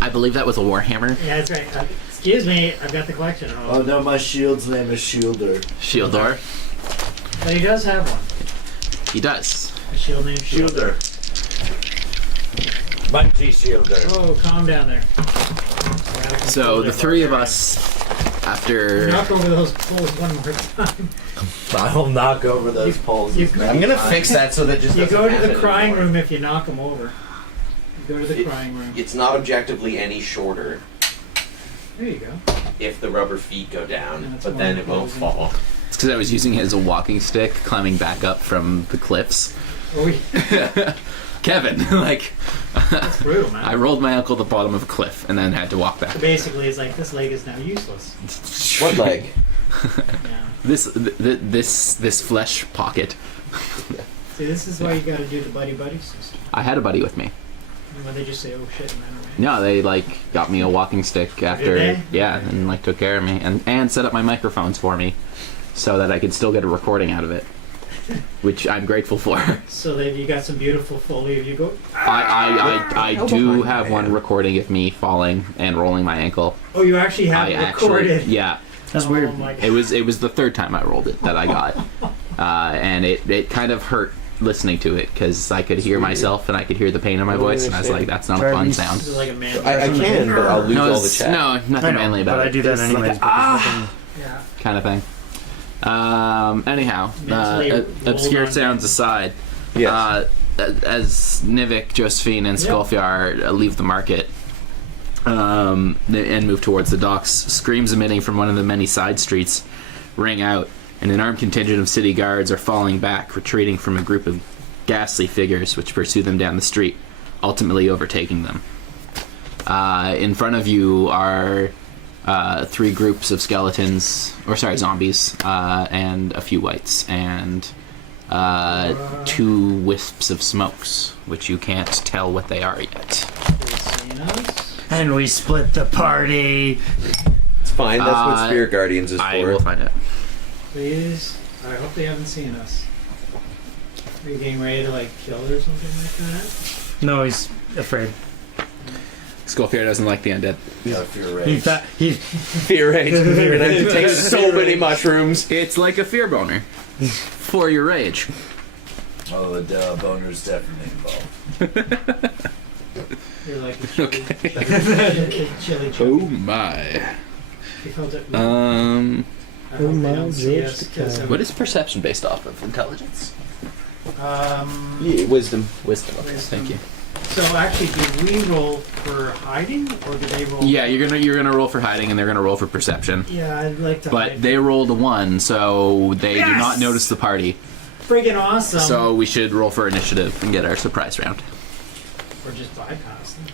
I believe that was a warhammer. Yeah, that's right. Excuse me, I've got the collection at Oh home. no, my shield's name is Shielder. Shieldor. But he does have one. He does. A shield named Shielder. Mighty Shielder. Oh, calm down there. So the three of us, after Knock over those poles one more time. I will knock over those poles. you- as many I'm gonna times. fix that so that just You doesn't go to the happen crying anymore. room if you knock them over. You go to the It- crying room. It's not objectively any shorter There you go. if the rubber feet go down, Yeah, that's but then more it won't imposing. fall. It's because I was using it as a walking stick, climbing back up from the cliffs. Oh, Kevin, like, that's brutal, man. I rolled my ankle at the bottom of a cliff and then had to walk back. So basically, it's like this leg is now useless. What leg? Yeah. This flesh pocket. See, this is why you got to do the buddy system. I had a buddy with me. And when they just say, "Oh shit," man. No, they like got me a walking stick after, Did they? yeah, and like took care of me and set up my microphones for me, so that I could still get a recording out of it, which I'm grateful for. So that you got some beautiful Foley of you go. I do have one recording of me falling and rolling my ankle. Oh, you actually have it recorded. Yeah, That's weird. Oh my God. it was the third time I rolled it that I got, and it kind of hurt listening to it because I could hear myself and I could hear the pain in my voice, and I was like, that's not a fun sound. This is like a man. I can, but I'll lose all the chat. No, nothing manly about but it. I do that It's anyways. like, But there's nothing- Yeah. kind of thing. Anyhow, Mentally obsure rolled on sounds aside, Yes. as Nivik, Josephine, and Skulfjar leave the market and move towards the docks, screams emitting from one of the many side streets ring out, and an armed contingent of city guards are falling back, retreating from a group of ghastly figures which pursue them down the street, ultimately overtaking them. In front of you are three groups of zombies, and a few whites, and two wisps of smokes, which you can't tell what they are yet. They've seen us. And we split the party. It's fine. That's what Spirit Guardians is I for. will find out. Please. I hope they haven't seen us. Are you getting ready to like kill or something like that? No, he's afraid. Skullfear doesn't like the undead. Yeah, fear He rage. thought he. Fear rage. You're gonna have to take so many mushrooms. It's like a fear boner for your rage. Oh, the boner's definitely involved. You're like a chili. Okay. chili. Oh my. You felt it. I Oh hope my they don't see us, George 'cause, What is perception based off of? Intelligence? Yeah, wisdom. Wisdom. Okay, thank you. So actually, do we roll for hiding, or do they roll? Yeah, you're gonna roll for hiding, and they're gonna roll for perception. Yeah, I'd like to. But hide. they rolled a 1, so they do not Yes! notice the party. Friggin' awesome. So we should roll for initiative and get our surprise round. or just bypass them.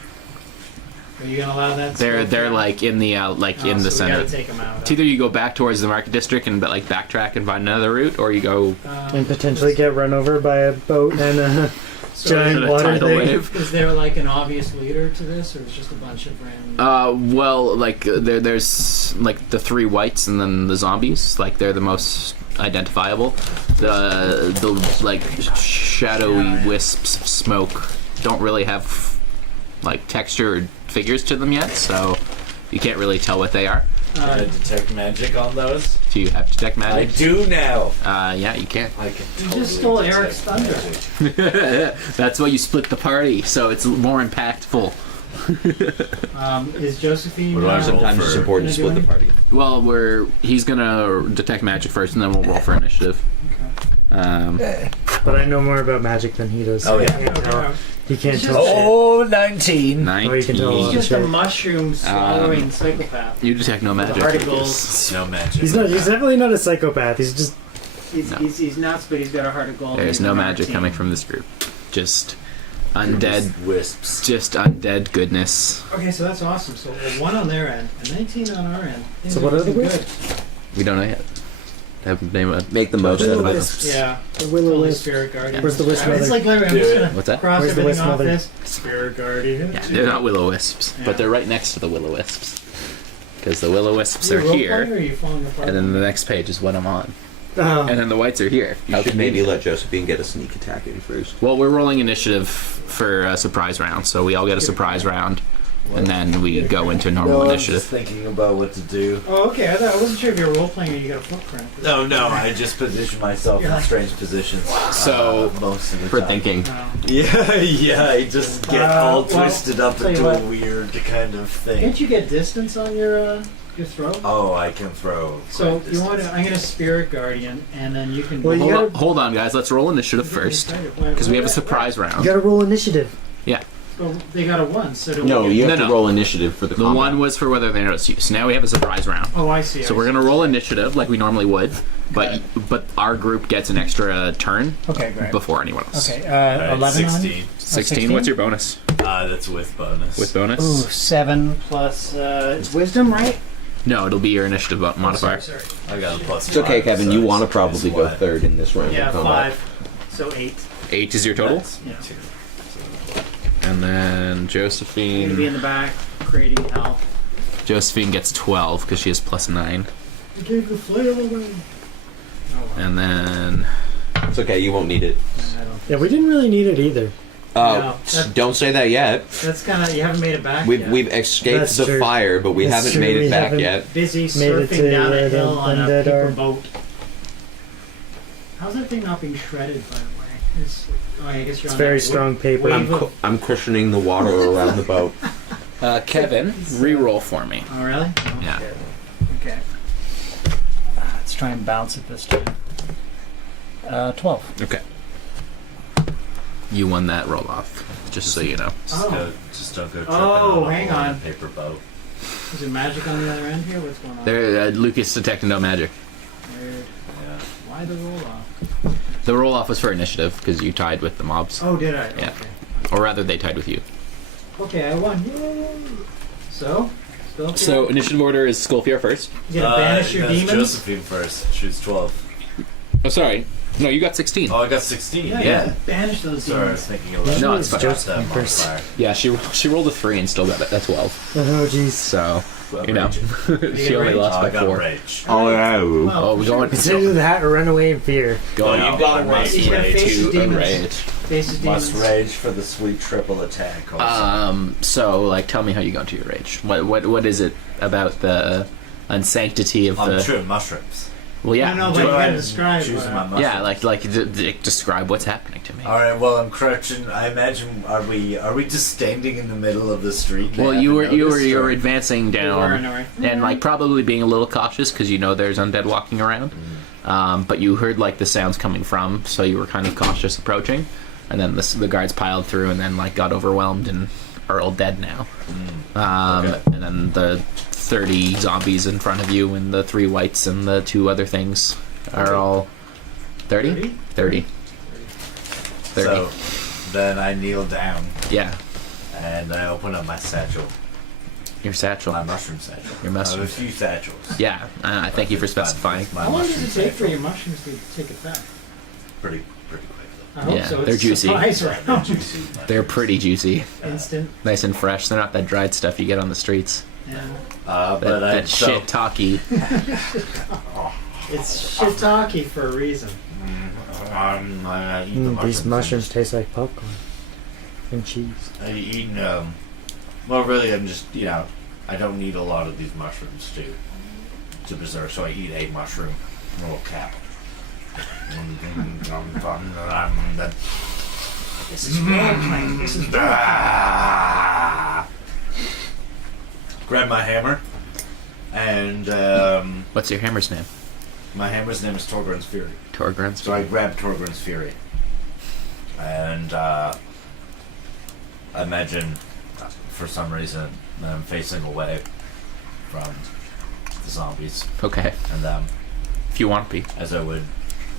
Are you gonna allow that? They're like in the in the so center. We gotta take them out. It's either you go back towards the market district and like backtrack and find another route, or you go And potentially get run over by a boat and a so giant a water tidal thing. wave. Is there like an obvious leader to this, or is it just a bunch of random? Well, like there's like the three whites and then the zombies. Like they're the most identifiable. The like shadowy wisps of smoke don't really have like texture or figures to them yet, so you can't really tell what they are. Can I detect magic on those? Do you have detect I magic? do now. Yeah, you can. I can You totally just stole detect Eric's thunder. magic. That's why you split the party, so it's more impactful. Is Josephine? What do I roll Sometimes it's for- important to Gonna do split the party. Well, he's gonna detect magic first, and then we'll roll for initiative. But I know more about magic than he does. Oh, yeah. He can't tell, he can't It's tell just- shit. Oh, 19. 19. Oh, you can tell a He's lot. just a Shit. mushroom swallowing psychopath. You detect no magic. Articles. No magic. He's not. He's definitely not a psychopath. He's just. He's nuts, but he's got a heart of gold. There's He's no on our magic team. coming from this group. Just You're undead, just wisps. just undead goodness. Okay, so that's awesome. So a 1 on their end, and 19 on our end. Things So what are the looking wisps? We don't know yet. Have name a Make the most out of it. Wisps. Yeah. The willow Holy wisp. Spirit Guardian. Where's the wisp It's mother? like Larry, I'm Do just it. gonna What's that? cross Where's the everything wisp off mother? this. Spirit Guardian. Yeah, they're not will-o-wisps, Yeah. but they're right next to the will-o-wisps. Because the will-o-wisps You are role here, playing, or are you falling apart? and then the next page is what I'm on. Oh. And then the whites are here. You should maybe let Josephine get a sneak attack in first. Well, we're rolling initiative for a surprise round, so we all get a surprise round, and then we go into normal No, I'm just initiative. thinking about what to do. Oh, okay. I wasn't sure if you were role playing or you got a footprint. No, I just position myself Yeah. in strange positions. So, most of the For time. thinking. Yeah, I just get all well, twisted up tell you into a what. weird kind of thing. Can't you get distance on your throw? Oh, I can throw. So quite you want to? distance. I'm gonna Spirit Guardian, and then you can. Well, you Hold gotta- on, hold on, guys. Let's roll initiative first, because we have a surprise You round. gotta roll initiative. Yeah. But they got a 1, so do No, we you get... have No, to no. roll initiative for the The combat. one was for whether they notice you. So now we have a surprise round. Oh, I see. So we're gonna roll initiative like we normally would, Okay. but our group gets an extra turn Okay, great. before anyone else. Okay, Alright, 11 on? 16. 16. What's your bonus? That's with bonus. With bonus? Ooh, 7 plus, it's wisdom, right? No, it'll be your initiative modifier. Sorry. I got a plus It's okay, 5, Kevin. so You want to it's probably go what? third in this round Yeah, of combat. 5. So 8. 8 is your total, That's Yeah. 2. and then Need to be Josephine. in the back, creating hell. Josephine gets 12 because she has plus 9, You gave the flail away. Oh, well. and then It's okay. You won't need it. I don't... Yeah, we didn't really need it either. No, that- Don't say that yet. That's kind of... You haven't made it back We've yet. we've escaped That's the true. fire, but we That's haven't true, made we it back haven't. yet. Busy Made it surfing to down a where the hill on a undead paper are. boat. How's that thing not being shredded, by the way? I guess you're It's on very that strong paper. wave of- I'm cushioning the water around the boat. Kevin, re-roll for me. Oh, really? Oh, Yeah. shit. Okay. Let's try and bounce it this time. 12. Okay. You won that roll off, just so you know. Just don't go tripping Oh, on a hang hole in on. a paper boat. Is there magic on the other end here? What's going on? There, Lucas detected no magic. Weird. Yeah. Why the roll off? The roll off was for initiative because you tied with the mobs, Oh, did I? Yeah. Okay. or rather, they tied with you. Okay, I won. Yay! So? Still So initiative order is Skullfear first. you gonna banish your that's demons? Josephine first. Shoots 12. Oh, sorry. No, you got 16. Oh, I got 16. Yeah, Yeah. yeah. Banish those Sorry, I was demons. thinking 11. No, it's I fine. got Josephine that first. modifier. Yeah, she rolled a 3 and still got it. That's 12. Oh, jeez. So you know, Rage. she only rage? lost Oh, by I got 4. rage. Oh, Well, Oh, we're going Consider that a runaway in fear. going No, you got I it right. must He's gonna rage. face the to demons. enrage. Faces Must demons. rage for the sweet triple attack. Also. So like, tell me how you go into your rage. What is it about the unsanctity of I'm the? chewing mushrooms. Well, yeah, No, but you gotta describe. Choosing my mushrooms. yeah, describe what's happening to me. All right. Well, I'm crouching. I imagine are we just standing in the middle of the street? Well, and you haven't were noticed, or- advancing You down, were. and like probably being a little cautious because you know there's undead walking around. But you heard like the sounds coming from, so you were kind of cautious approaching, and then the guards piled through, and then like got overwhelmed and are all dead now. Okay. And then the 30 zombies in front of you, and the 3 whites and the 2 other things are all 30. 30. So then I kneel down Yeah, and I open up my satchel, your satchel, my mushroom satchel. Your I mushroom have a few satchels. Yeah, thank you for specifying. My How long mushroom does it take for satchel. your mushrooms to take effect? Pretty quick I hope Yeah, so. It's they're a juicy. surprise though. They're round. juicy. They're pretty juicy, Instant. nice and fresh. They're not that dried stuff you get on the streets. Yeah. But I That shit talky. It's shiitake for a reason. I eat the These mushrooms and taste like popcorn and cheese. I eat well, really, I'm just I don't need a lot of these mushrooms to preserve, so I eat a mushroom, a little cap. This is role playing. This is Grab my hammer, and What's your hammer's name? my hammer's name is Torgren's Fury. Torgrun's. So I grab Torgren's Fury, and I imagine, for some reason, that I'm facing away from the zombies Okay, and them, if you want to be. as I would.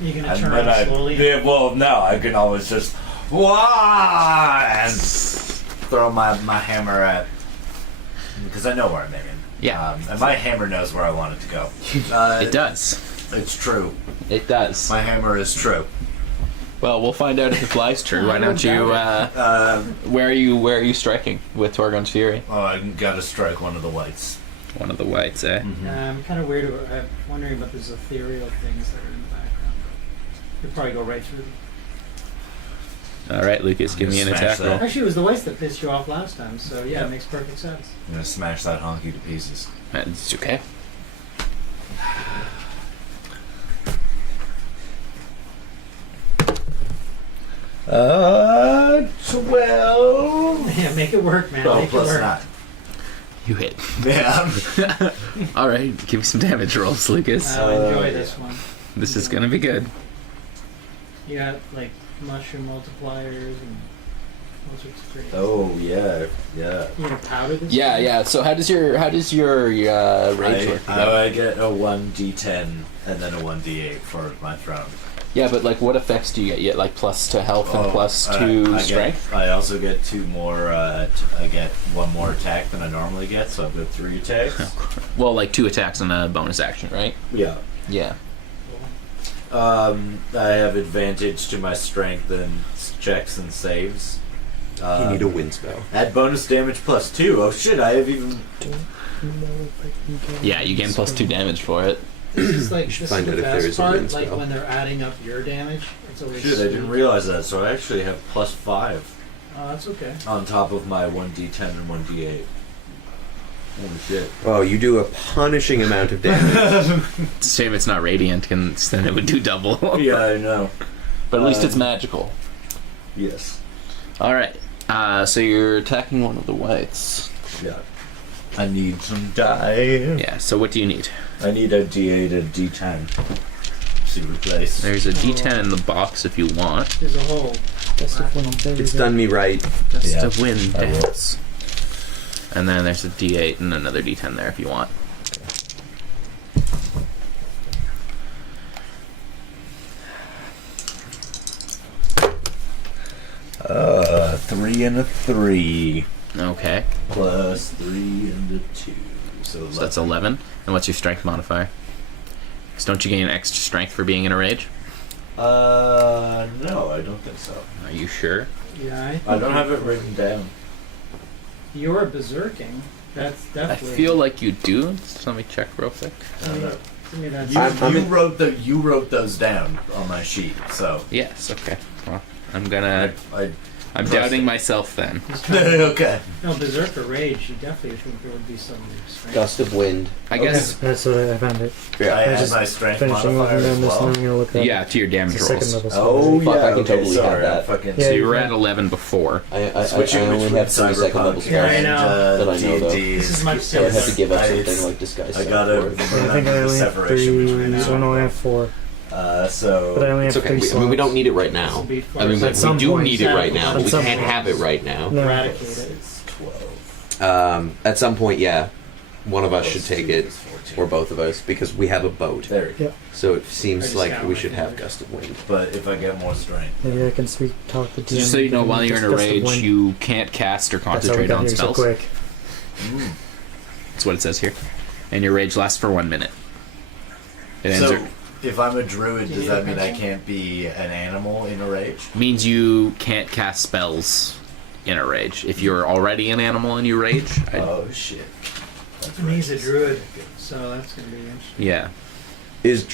You're gonna And turn then around slowly. yeah, well, no, I can always just wah and throw my hammer at, because I know where I'm aiming. Yeah. And my hammer knows where I want it to go. It does. It's true. It does. My hammer is true. Well, we'll find out if it flies true. Why don't you? Where are you striking with Torgun's Fury? Oh, I gotta strike one of the whites. One of the whites, eh? I'm kind of weird. I'm wondering about these ethereal things that are in the background. You'll probably go right through them. All right, Lucas, give me an Smash attack that. roll. Actually, it was the whites that pissed you off last time, so yeah, Yep. it makes perfect sense. I'm gonna smash that honky to pieces. It's okay. Uh, 12. Yeah, make it work, man. 12 make plus it work. 9. You hit. Yeah. All right, give me some damage rolls, Lucas. I'll enjoy this one. This is gonna be good. You got like mushroom multipliers and what's It's pretty. Oh yeah. You gonna powder this? Yeah, thing? yeah. So how does your rage work? I get a 1d10 and then a 1d8 for my throne. Yeah, but like, what effects do you get? You get like plus to health and plus I to get- strength. I also get 2 more. I get 1 more attack than I normally get, so I've got 3 attacks. Well, like 2 attacks and a bonus action, right? Yeah. Yeah. I have advantage to my strength and checks and saves. You need a wind spell. Add bonus damage plus 2. Oh shit! I have even. Yeah, you gain plus 2 damage for it. This is like You should this find is out the if there best is a part. wind Like spell. when they're adding up your damage, it's always. Shit! I didn't sweet. realize that. So I actually have plus 5 Oh, that's okay. on top of my 1d10 and 1d8. Holy shit! Oh, you do a punishing amount of damage. It's a shame it's not radiant, because then it would do double. Yeah, I know. But at least it's magical. Yes. All right. So you're attacking one of the whites. Yeah. I need some die. Yeah. So what do you need? I need a d8 and d10 to replace. There's a D10 in the box if you want. There's a hole. It's done me right. Just Yeah, a win I will. dice. And then there's a D8 and another D10 there if you want. Three and a 3 Okay. plus 3 and a 2. So So that's 11. And what's your strength modifier? Because don't you gain extra strength for being in a rage? No, I don't think so. Are you sure? Yeah, I don't have it written down. You're berserking. That's I definitely. feel like you do. So let me check real quick. To me, that's. You wrote those down on my sheet, so Yes. Okay. Well, I'm gonna. I I'm doubting myself then. He's trying to- okay. No, berserker rage. You definitely think there would be some strength. Gust of wind. I guess. That's what I found it. I Yeah. add just my strength Finishing modifier looking as down this, and well. I'm gonna look at Yeah, to your damage the second rolls. level spell. Oh Fuck, yeah, I can okay, totally sorry, have that. I fucking Yeah, So you you were can- at 11 before. I switching only between have 3 second level Cyberpunk Yeah, I spells. know. That I know, though. D&D. This is much So I have to give up I- something like disguise. I stuff gotta. for it. I think I the only have separation 3, between so I only have 4. So But I only It's have okay. 3 We don't slots. need it right This now. will be I far mean, At some we do point. need it right now, but At we some can't point. have it right now. No. eradicate it. it's 12. At some point, yeah, one of us should Plus take 2 it, is 14. or both of us, because we have a boat. There you go. Yep. So it I seems just like got we my should have fingers. gust of wind. But if I get more strength, Maybe I can sweet talk the DM. Just so you know, while you're in a Discuss the rage, wind. you can't cast or That's how we concentrate got on here so spells. quick. That's what it says here. And your rage lasts for 1 minute. It ends so if I'm a druid, does that mean I can't be an animal in a rage? means you can't cast spells in a rage. If you're already an animal and you rage, Oh shit. That's And he's a racist. druid, so that's gonna be interesting. yeah. Is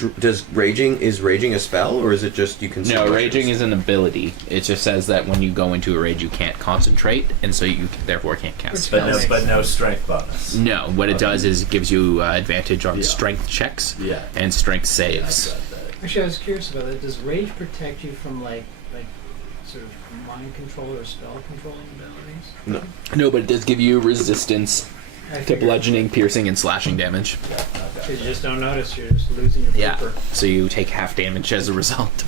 raging a spell, or is it just you can? No, raging is an ability. It just says that when you go into a rage, you can't concentrate, and so you therefore can't cast But spells. But no strength bonus. No, what it does is it gives you advantage on Yeah. strength checks Yeah. and strength Yeah, I've saves. got that. Actually, I was curious about that. Does rage protect you from like sort of mind control or spell controlling abilities? No, but it does give you resistance I to figured. bludgeoning, piercing, and slashing damage. Yeah, I've got Because you that. just don't notice. You're just losing your Yeah. paper. So you take half damage as a result.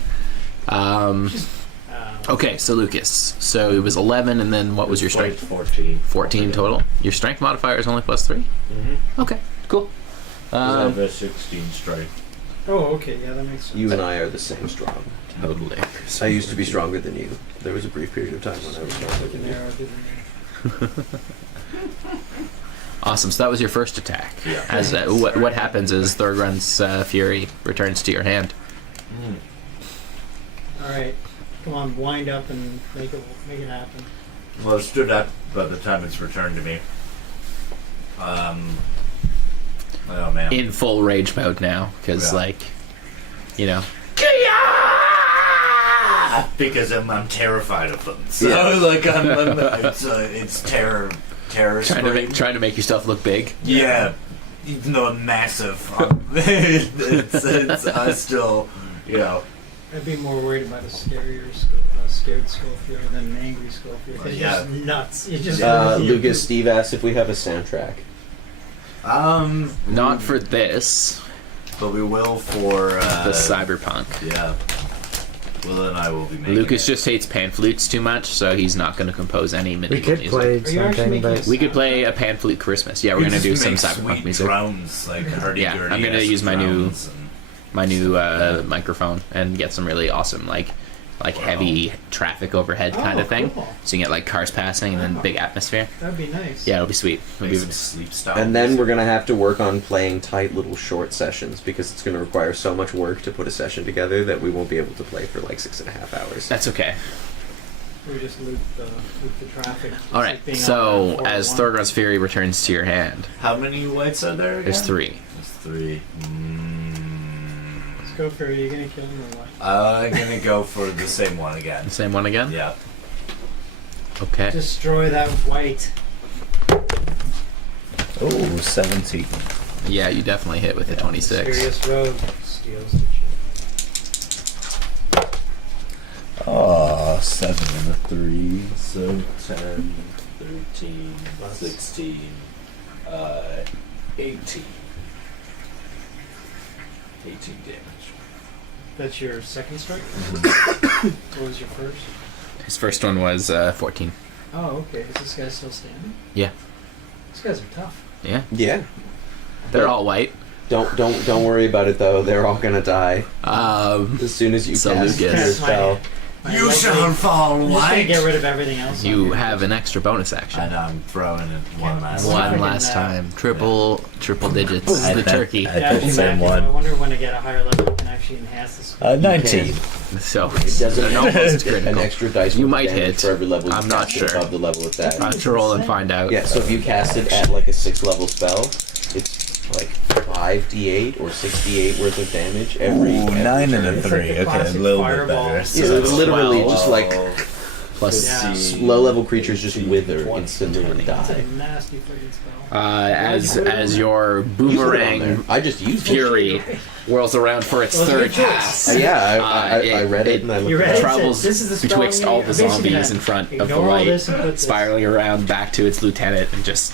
Okay, so Lucas. So it was 11, and then what was your strength? 14. 14 total. Your strength modifier is only +3? Mm-hmm. Okay, cool. I have a 16 strength. Oh, okay. Yeah, that makes sense. You and I are the same strong. Totally. I used to be stronger than you. There was a brief period of time when I was stronger Like than an you. arrow didn't Awesome. So that was your first attack. Yeah. As what happens is Thorgrun's fury returns to your hand. All right. Come on, wind up and make it happen. Well, it stood up by the time it's returned to me. Oh man. In full rage mode now, because Yeah. Because I'm terrified of them. So Yeah. like it's terror scream. trying to make yourself look big. Yeah, even though I'm massive, it's I still, I'd be more worried about a scared Schofield than an angry Schofield. It's Yeah. just nuts. It just Lucas, Steve asked if we have a soundtrack. Not for this, but we will for the cyberpunk. Yeah, Well, then I will be making Lucas it. just hates pan flutes too much, so he's not going to compose any We medieval could music. play Are you actually something, making but a We could play a pan flute Christmas. Yeah, we're We going to do just some make cyberpunk sweet music. drums, like hurdy-gurdy. I'm gonna use my new- drums and- My new microphone and get some really awesome heavy traffic overhead kind Oh, of thing. cool. So you can get like cars passing and then big atmosphere. That'd be nice. Yeah, it'll be sweet. It'll make be, some sleep style. And then we're gonna have to work on playing tight little short sessions because it's gonna require so much work to put a session together that we won't be able to play for like 6.5 hours. that's okay. We just loop the traffic. It's All like right. being So on as 401. Thorgron's Fury returns to your hand, How many whites are there again? there's 3. There's 3. Let's go for it. Are you gonna kill him or what? I'm gonna go for the same one again. The same one again. Yeah. Okay. Destroy that white. Oh, 17. Yeah, you definitely hit with the 26. Serious road steals the chip. Oh, 7 and a 3. So 10, 13, 16, 18. 18 damage. That's your second strike? What was your first? His first one was 14. Oh, okay. Is this guy still standing? Yeah. These guys are tough. Yeah. Yeah. They're all white. Don't worry about it though. They're all gonna die as soon as you So cast your Lucas. spell. You lovely- shall fall I'm just gonna white. get rid of everything else. on You here. have an extra bonus action. And I'm throwing it one last One time. One last time. Triple digits. I The bet- turkey. I Yeah, bet I same one. I wonder when I get a higher level, I can actually enhance the spell. 19. So It doesn't an almost an critical. extra dice. You worth of might damage hit. for every level. You I'm not cast it sure. above the level of that. I'll have to roll and find out. Yeah. So if you cast it at like a 6th level spell, it's like 5d8 or 6d8 worth of damage every. Ooh, every 9 and turn. a It's 3. like the Okay, a classic little bit fireball. better. Yeah, So that's literally 12. just like Plus Yeah. low level creatures just wither instantly and That's a die. nasty freaking spell. as your You put it on there. boomerang I just used it. fury whirls around for its Well, it's a third good choice. pass. Yeah, I it- read it it- and I You looked read it it? up. Travels This is the spell betwixt I'm all gonna- the I'm basically zombies gonna in front of the ignore all light, this and put this- spiraling around back to its lieutenant and just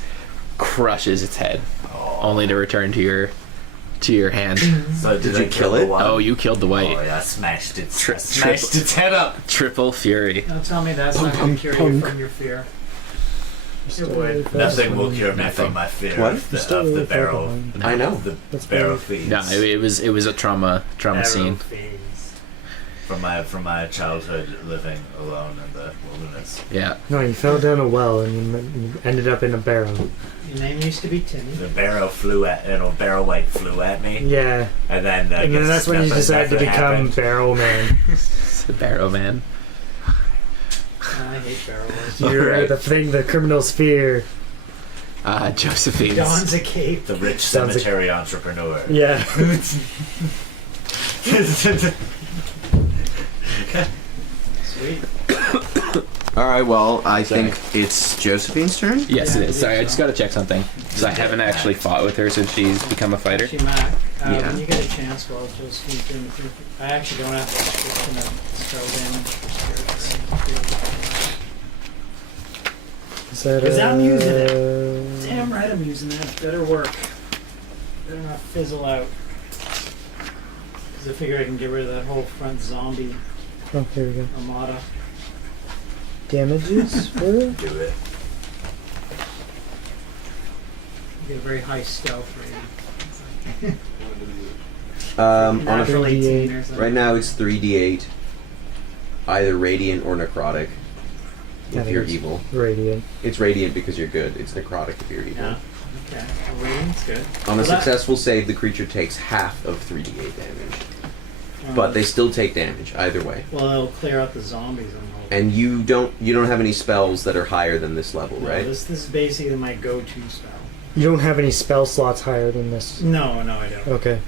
crushes its head, only to return to your hand. So Did I you kill it? the one? Oh, you killed the Oh, white. yeah, I smashed it. Tri- Smashed its head up. Triple fury. Don't tell me that's not going to cure you from your fear. It would. Nothing will cure me Nothing. from my fear What? of the barrel. I know. The That's barrel fine. fiends. No, it was a trauma scene. From my childhood living alone in the wilderness. Yeah. No, you fell down a well and you ended up in a barrel. Your name used to be Timmy. The barrel barrel white flew at me, Yeah, and then I and then guess that's when you nothing- decided to nothing become happened. Barrel Man. The Barrow Man. I hate barrels. You're Alright. the thing the criminals fear. Josephine. Don's a cape. The rich Sounds like- cemetery entrepreneur. Yeah. Sweet. All right. Well, I think it's Josephine's turn. Yes, Yeah, it is. I Sorry, I believe just so. got to check something because I haven't actually fought with her since she's become a fighter. Actually, Mac, Yeah. when you get a chance while Josephine's doing the thing, I actually don't have the description of spell damage for spirit. Is that, 'Cause I'm using it. Damn right I'm using that. Better work. Better not fizzle out. Because I figure I can get rid of that whole front zombie Oh, here we go. armada. Damages for it? Do it. You get a very high stealth rating. On a, Natural 18 or something. right now, it's 3d8, either radiant or necrotic. I If think you're it's evil, Radiant. it's radiant because you're good. It's necrotic if you're evil. Yeah. Okay. Well, rating's good. On a Well, that- successful save, the creature takes half of 3d8 damage, but they still take damage either way. Well, it'll clear out the zombies. I'm hoping. And you don't have any spells that are higher than this level, No, right? This is basically my go-to spell. You don't have any spell slots higher than this. No, I don't. Okay.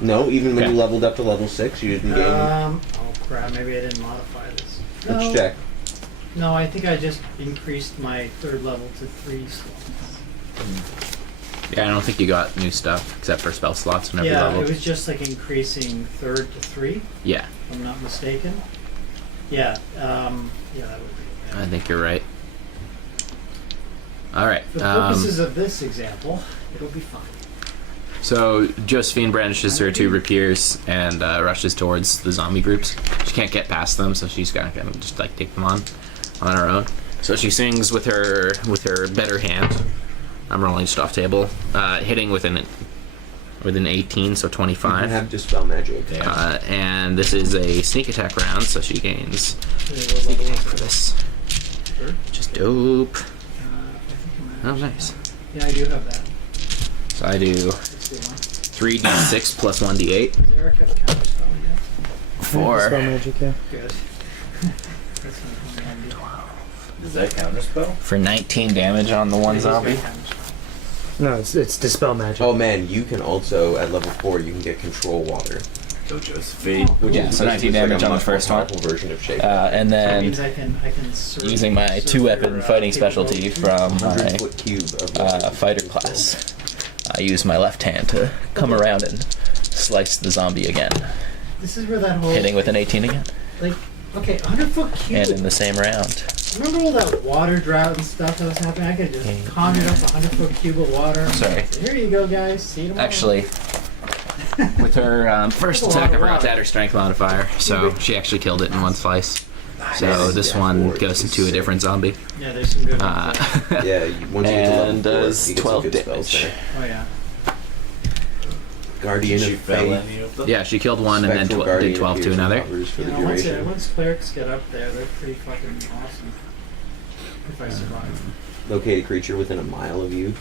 No, even when Okay. you leveled up to level 6, you didn't gain. Oh crap! Maybe I didn't modify this. Let's No. check. No, I think I just increased my third level to 3 slots. Yeah, I don't think you got new stuff except for spell slots whenever you Yeah, leveled. it was just like increasing third to 3, Yeah, if I'm not mistaken. Yeah, that would be okay. I think you're right. All right. For the purposes of this example, it'll be fine. So Josephine brandishes her two rapiers and rushes towards the zombie groups. She can't get past them, so she's gonna just like take them on her own. So she swings with her better hand. I'm rolling just off table, hitting with an 18, so You 25. can have Dispel Magic. And this is a sneak attack round, so she gains sneak attack for this. Just dope. Oh, nice. Yeah, I do have that. So I do 3d6 plus 1d8. Does Eric have a counter spell yet? Spell 4. magic, yeah. Good. That's not handy. Does that count as spell? For 19 damage on the one He's got zombie. counter spell. No, it's dispel magic. Oh man, you can also at level 4 you can get control water, Go Josephine. which Yeah, is so 19 basically damage a on the much more first one. powerful version of Shape. And That then means I can serve, using my serve 2-weapon your, fighting specialty capability. from my 100-foot cube of fighter class, I use my left hand to come around and slice the zombie again, This is where that whole hitting with an 18 again, like 100-foot cube. and in the same round. Remember all that water drought and stuff that was happening? I could just conjure up 100-foot cube of water. Sorry. So here you go, guys. See you tomorrow. Actually, with her first attack, I forgot to add her strength modifier, so she actually killed it in one slice. So this one goes into a different zombie. Yeah, there's some good ones. Yeah, once you get to level And 4, does you get some 12 good spells damage. there. Oh yeah. Guardian Did she of fail Faith. any of them? Yeah, she killed one and then Spectral did Guardian 12 to appears and another. hovers for the Yeah, duration. once clerics get up there, they're pretty fucking awesome. If I survive. Locate a creature within a mile of you.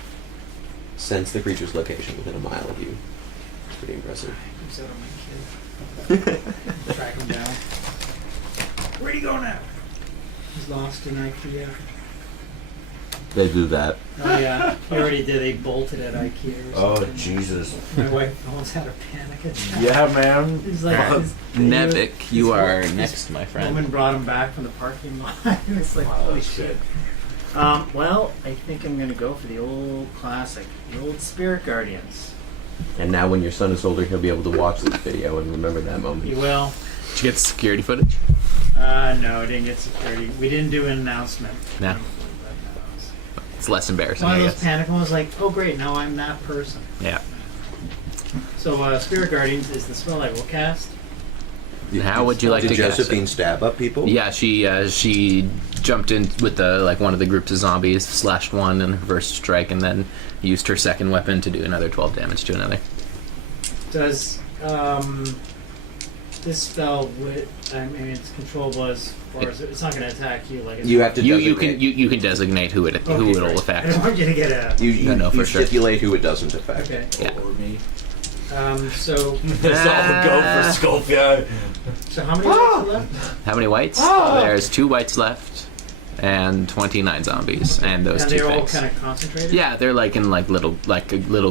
Sense the creature's location within a mile of you. It's pretty impressive. Who's that on my kid? Track him down. Where'd he go now? He's lost in IKEA. They do that. Oh yeah, he already did. They bolted at IKEA or Oh, something. Jesus. My wife almost had a panic attack. Yeah, man. He's like, his- Nevik, you his are his next, my friend. woman brought him back from the parking lot. It's like, Wow, holy that's shit. good. Well, I think I'm gonna go for the old classic, the old Spirit Guardians. And now when your son is older, he'll be able to watch this video and remember that You moment. will. Did you get security footage? No, I didn't get security. We didn't do an announcement. No. But, no, it was It's less embarrassing, one I of those guess. panic ones, like, oh great, now I'm that person. Yeah. So, Spirit Guardians is the spell I will cast. How would you like Did to cast Josephine it? stab up people? Yeah, she jumped in with one of the groups of zombies, slashed one in her first strike, and then used her second weapon to do another 12 damage to another. Does this spell I mean, it's controllable as far as it's not going to attack you like it's You have to You designate. can designate who Okay, it'll great. I affect. don't want you to get a. You No, for you sure. stipulate who it doesn't affect. Okay. Yeah. Or me. So Let's all go for Scorpio. so how many are left? How many whites? There's 2 whites left, and 29 zombies, and those And 2 they're all things. kind of concentrated. Yeah, they're like in little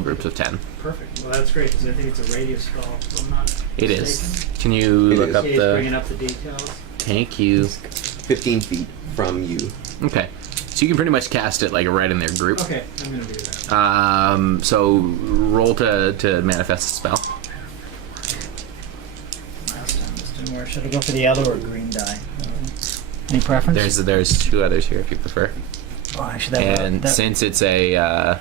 groups of 10. Perfect. Well, that's great because I think it's a radius spell. So I'm not. It is. mistaken. Can you It look is. up He's the? bringing up the details. Thank you. 15 feet from you. Okay, so you can pretty much cast it like right in their group. Okay, I'm gonna do that. So roll to manifest the spell. Last time this didn't work. Should I go for the yellow or green die? Any preference? There's 2 others here if you prefer. Oh, actually, that And that since it's a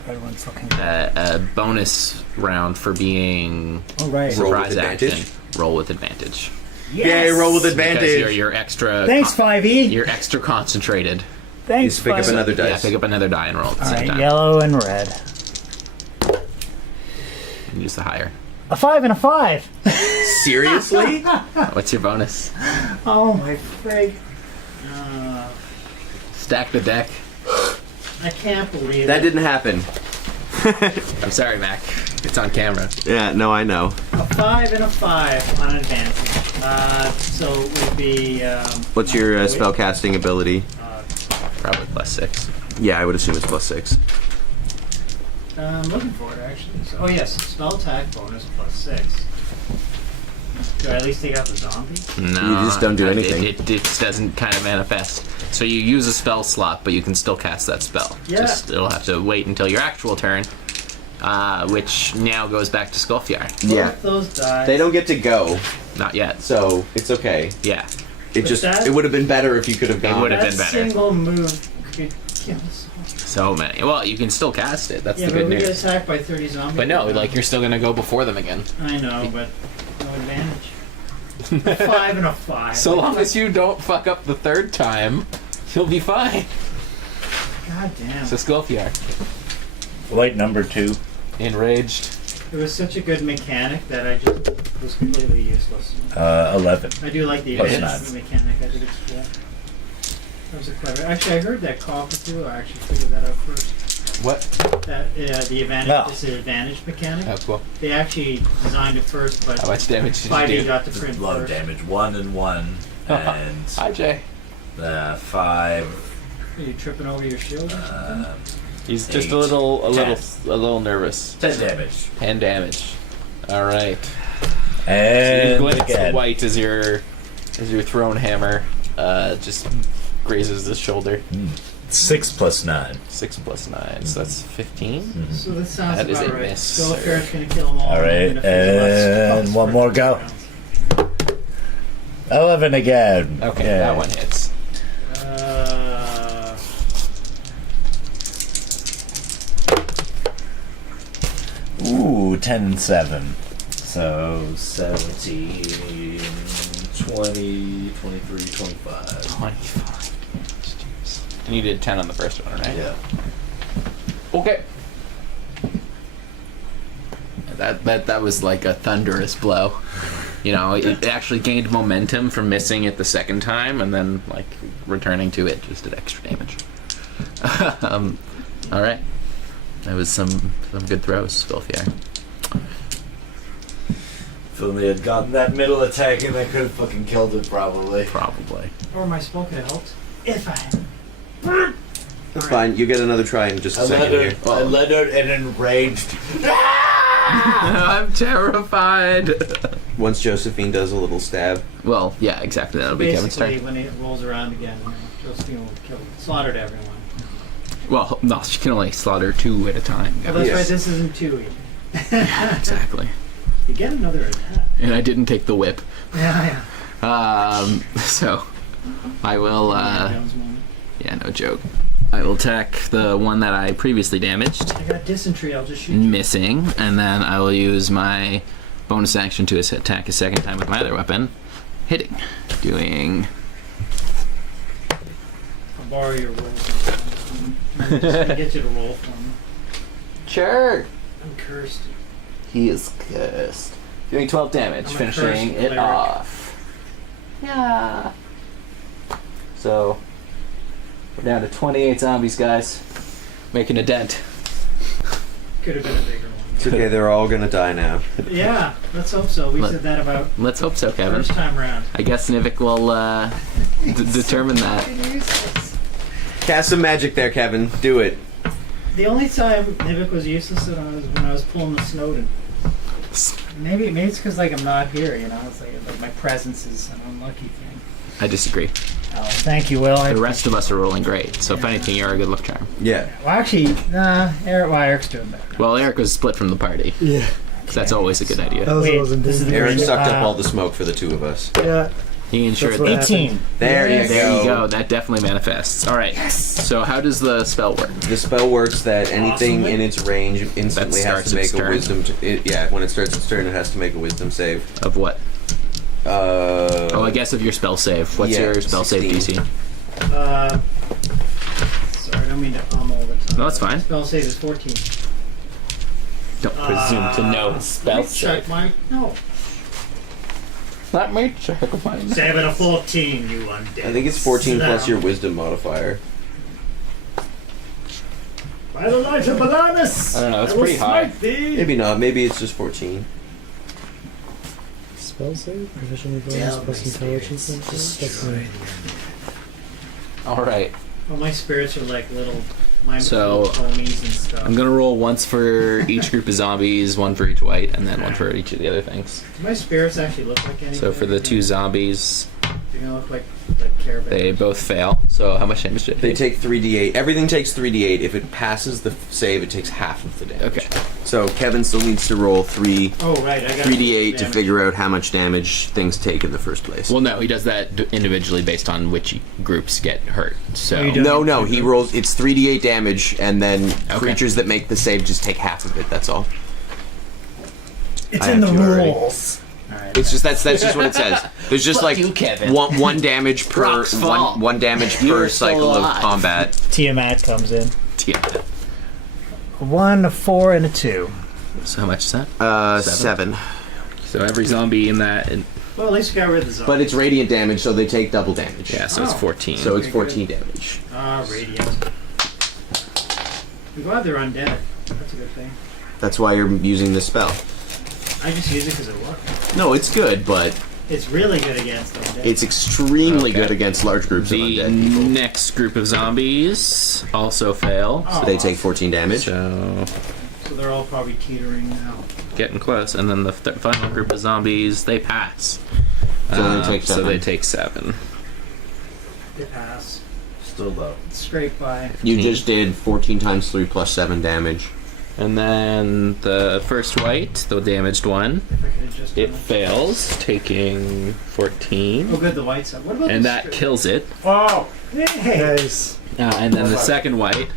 red one's looking. a bonus round for being Oh right. Roll with surprise advantage? action, roll with advantage. Yay, roll with Because advantage. you're extra. Thanks, 5e. You're extra concentrated. Thanks, Just pick up 5e. another Yeah, dice. pick up another die and roll at the All same right, time. yellow and red. And use the higher. A 5 and a 5. Seriously? What's your bonus? Oh my frig. Stack the deck. I can't believe That it. didn't happen. I'm sorry, Mac. It's on camera. Yeah, no, I know. A 5 and a 5 on advantage. So it would be. What's your spell casting ability? Probably +6. Yeah, I would assume it's +6. I'm looking for it actually. So, oh yes, spell attack bonus +6. Do I at least take out the zombie? No, You just don't do anything. It doesn't kind of manifest. So you use a spell slot, but you can still cast that spell. Yeah. Just it'll have to wait until your actual turn, which now goes back to Skullfjord. Yeah. Both those die. They don't get to go, Not yet. so it's okay. Yeah. It But just that- it would have been better if you could have gone. would have That been better. single move could So many. Well, you can still cast it. That's Yeah, the but good we get news. attacked by 30 zombies. But no, like you're still gonna go before them again. I know, but no advantage. A 5 and a 5. So long as you don't fuck up the third time, you'll be fine. God damn. So Skulfiar, Light number 2. enraged. It was such a good mechanic that I just was completely useless. 11. I do like the Plus advanced mechanic. I did explore. That was a clever. Actually, I heard that cockatoo. I actually figured that out first. What? That the advantage No. disadvantage mechanic. Oh, cool. They actually designed it first, but How much damage did 5e you do? got to Just print low first. damage. 1 and 1. And Hi, Jay. 5. Are you tripping over your shield or something? He's just 8, a little 10. nervous. 10 damage. 10 damage. All right. And You glance again. white as your thrown hammer just grazes the shoulder. 6 plus 9. 6 plus 9, so that's 15. So that sounds That is about a right. miss, So sir. Ferret's gonna kill them all. All right, I'm gonna fizzle us and one for more 2 go. rounds. 11 again. Okay, Yeah. that one hits. Ooh, 10 and 7. So 17, 20, 23, 25. 25. Jeez. And you did 10 on the first one, right? Yeah. Okay. That was like a thunderous blow. You know, it actually gained momentum from missing it the second time, and then like returning to it just did extra damage. All right, that was some good throws, Skulfiar. If only I had gotten that middle attack and I could have fucking killed it probably. Probably. Or my spell could have helped. If I had. That's fine. You get another try in just a second here. I let out an enraged. I'm terrified. Once Josephine does a little stab. Well, yeah, exactly. That'll be Kevin's Basically, turn. when it rolls around again, Josephine will kill, slaughtered everyone. Well, no, she can only slaughter 2 at a time. Well, Guys. that's why this isn't 2 either. Exactly. You get another attack. And I didn't take the whip. Yeah. So I will. Jones moment. Yeah, no joke. I will attack the one that I previously damaged, I got dysentery. I'll just shoot you. missing, and then I will use my bonus action to attack a second time with my other weapon, hitting, doing. I'll borrow your roll. I'm just gonna get you to roll for me. Sure. I'm cursed. He is cursed. Doing 12 damage, I'm a finishing cursed it cleric. off. Yeah. So we're down to 28 zombies, guys. Making a dent. Could have been a bigger one. It's okay. They're all gonna die now. Yeah, let's hope so. We Let- said that about Let's hope so, Kevin. first time round. I guess Nivik will determine that. Cast some magic there, Kevin. Do it. The only time Nivik was useless was when I was pulling the Snowden. Maybe it's because like I'm not here, you know. It's like my presence is an unlucky thing. I disagree. Oh, thank you, Will. The rest of us are rolling great, so if anything, you're a good luck charm. Yeah. Well, actually, Eric's doing better. Well, Eric was split from the party. Yeah. So that's always a good idea. Wait, this is the Eric green- sucked up all the smoke for the two of us. Yeah. He ensured That's what that. 18. There you There go. you go. That definitely manifests. All right. So how does the spell work? The spell works that anything Awesomely. in its range instantly That has to starts make its a turn. wisdom. When it starts its turn, it has to make a wisdom save. Of what? Oh, I guess of your spell save. What's yeah, your spell save 16. DC? Sorry, I don't mean to all the time. No, that's fine. Spell save is 14. Don't presume to know his spell Let me check save. my no. Let me check my. 7 to 14, you undead. I think it's 14 plus Sit your down. wisdom modifier. By the light of Balanus! I don't know, it's I will pretty high. smite thee. Maybe not. Maybe it's just 14. Spell save? Proficiently bonus plus intelligence. That's me. All right. Well, my spirits are like little So, little ponies and stuff. I'm gonna roll once for each group of zombies, one for each white, and then one for each of the other things. Do my spirits actually look like anything? So for the 2 zombies, They're gonna look like Care Bears. They both fail. So how much damage did They take 3d8. Everything takes 3d8. If it passes the save, it takes half of the damage. Okay. So Kevin still needs to roll Oh right, I got 3d8 to damage. figure out how much damage things take in the first place. Well, no, he does that individually based on which groups get hurt. So Oh, you do? No, he rolls. It's 3d8 damage, and then Okay. creatures that make the save just take half of it. That's all. It's I in the have to already. rules. Alright. It's just that's just what it says. There's just Fuck like you, Kevin. one damage per Rocks fall. one damage You're per still cycle of alive. combat. Tiamat comes in. Yeah. A 1, a 4, and a 2. So how much is that? 7. So every zombie in that, Well, at least we got rid of the zombie. But it's radiant damage, so they take double damage. yeah. So it's Oh. 14. So it's Okay, 14 damage. Radiant. I'm glad they're undead. That's a good thing. That's why you're using this spell. I just use it because it works. No, it's good, but It's really good against undead. it's extremely Okay. good against large groups of the undead people. next group of zombies also fail. Oh, They take 14 damage. So So they're all probably teetering now. getting close, and then the final group of zombies they pass. So they take So 7. they take 7. They pass. Still low. Scrape by. You just did 14 times 3 plus 7 damage. And then the first white, the damaged one, If I could have just it done it. fails, taking 14, Oh, good, the white side. What about and the that kills it. Oh! Hey! Nice. And then the second white